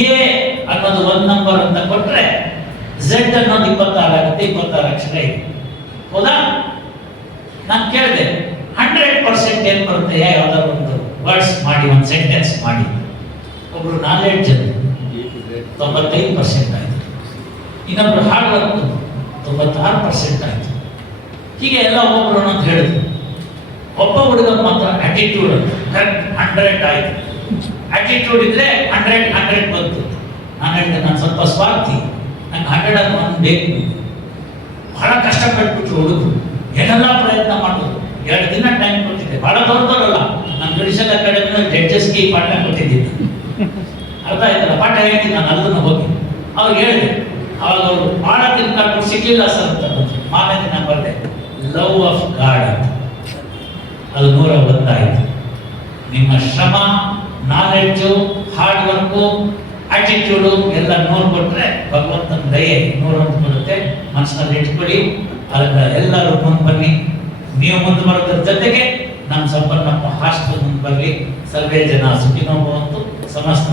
ಎ ಅನ್ನೋದು 1 ನಂಬರ್ ಅಂತ ಕೊಟ್ರೆ, ಝೆಡ್ ಅನ್ನೋದು 26 ಆಗುತ್ತೆ, 26 ಅಕ್ಷರ ಇದೆ. ಹೌದಾ? ನಾನು ಕೇಳಿದೆ 100% ಏನ್ ಬರುತ್ತೆ, ಯಾವ್ದಾದ್ರು ಒಂದು ವರ್ಡ್ಸ್ ಮಾಡಿ, ಒಂದು ಸೆಂಟೆನ್ಸ್ ಮಾಡಿ. ಒಬ್ರು ನಾಲೆಡ್ಜ್ 95% ಆಯ್ತು, ಇನ್ನೊಬ್ರು ಹಾರ್ಡ್ ವರ್ಕ್ 96% ಆಯ್ತು. ಹೀಗೆ ಎಲ್ಲ ಒಬ್ಬರು ಅಂತ ಹೇಳಿದ್ರು. ಒಬ್ಬ ಹುಡುಗ ಮಾತ್ರ ಆಟಿಟ್ಯೂಡ್ ಅಂತ ಕರೆಕ್ಟ್ 100 ಆಯ್ತು. ಆಟಿಟ್ಯೂಡ್ ಇದ್ರೆ 100 ಬಂತು. ನಾನು ಹೇಳಿದೆ, ನಾನು ಸ್ವಲ್ಪ ಸ್ವಾರ್ಥಿ, ನಂಗೆ 101 ಬೇಕು. ಬಹಳ ಕಷ್ಟಪಟ್ಬಿಟ್ರು ಹುಡುಗರು, ಏನೆಲ್ಲ ಪ್ರಯತ್ನ ಮಾಡೋದು. 2 ದಿನ ಟೈಮ್ ಕೊಟ್ಟಿದ್ದೆ, ಬಹಳ ದೊಡ್ಡದಲ್ಲ. ನಾನು ಜುಡಿಷಿಯಲ್ ಅಕಾಡೆಮಿನಲ್ಲಿ ಜಡ್ಜಸ್ಗೆ ಈ ಪಾಠ ಕೊಟ್ಟಿದ್ದೀನಿ. ಅರ್ಥ ಆಯ್ತಲ್ಲ, ಪಾಠ ಹೇಳ್ತೀನಿ ನಾನು ಅಲ್ಲೂ ಹೋಗಿ. ಅವ್ರು ಹೇಳಿದೆ, ಅವಾಗ ಅವರು ಬಹಳ ತಿನ್ಕೊಂಡು ಸಿಗ್ಲಿಲ್ಲ ಸರ್ ಅಂತ ಬಂದ್ರು. ಮಾರನೇ ದಿನ ಬರದೆ ಲವ್ ಆಫ್ ಗಾಡ್ ಅಂತ, ಅದು 101 ಆಯಿತು. ನಿಮ್ಮ ಶ್ರಮ, ನಾಲೆಡ್ಜು, ಹಾರ್ಡ್ ವರ್ಕು, ಆಟಿಟ್ಯೂಡು ಎಲ್ಲ 100 ಕೊಟ್ರೆ ಭಗವಂತನ ದಯೆ 101 ಬರುತ್ತೆ. ಮನಸ್ಸಿನಲ್ಲಿ ಇಟ್ಕೊಳ್ಳಿ. ಅದನ್ನ ಎಲ್ಲರೂ ಮುಂದೆ ಬನ್ನಿ. ನೀವು ಮುಂದೆ ಬರೋದ್ರ ಜೊತೆಗೆ ನಮ್ಮ ಸಂಪನ್ನಪ್ಪ ಹಾಸ್ಟೆಲ್ ಮುಂದೆ ಬರಲಿ. ಸರ್ವೇ ಜನ ಸುಖಿನೋ ಭವಂತು, ಸಮಸ್ತ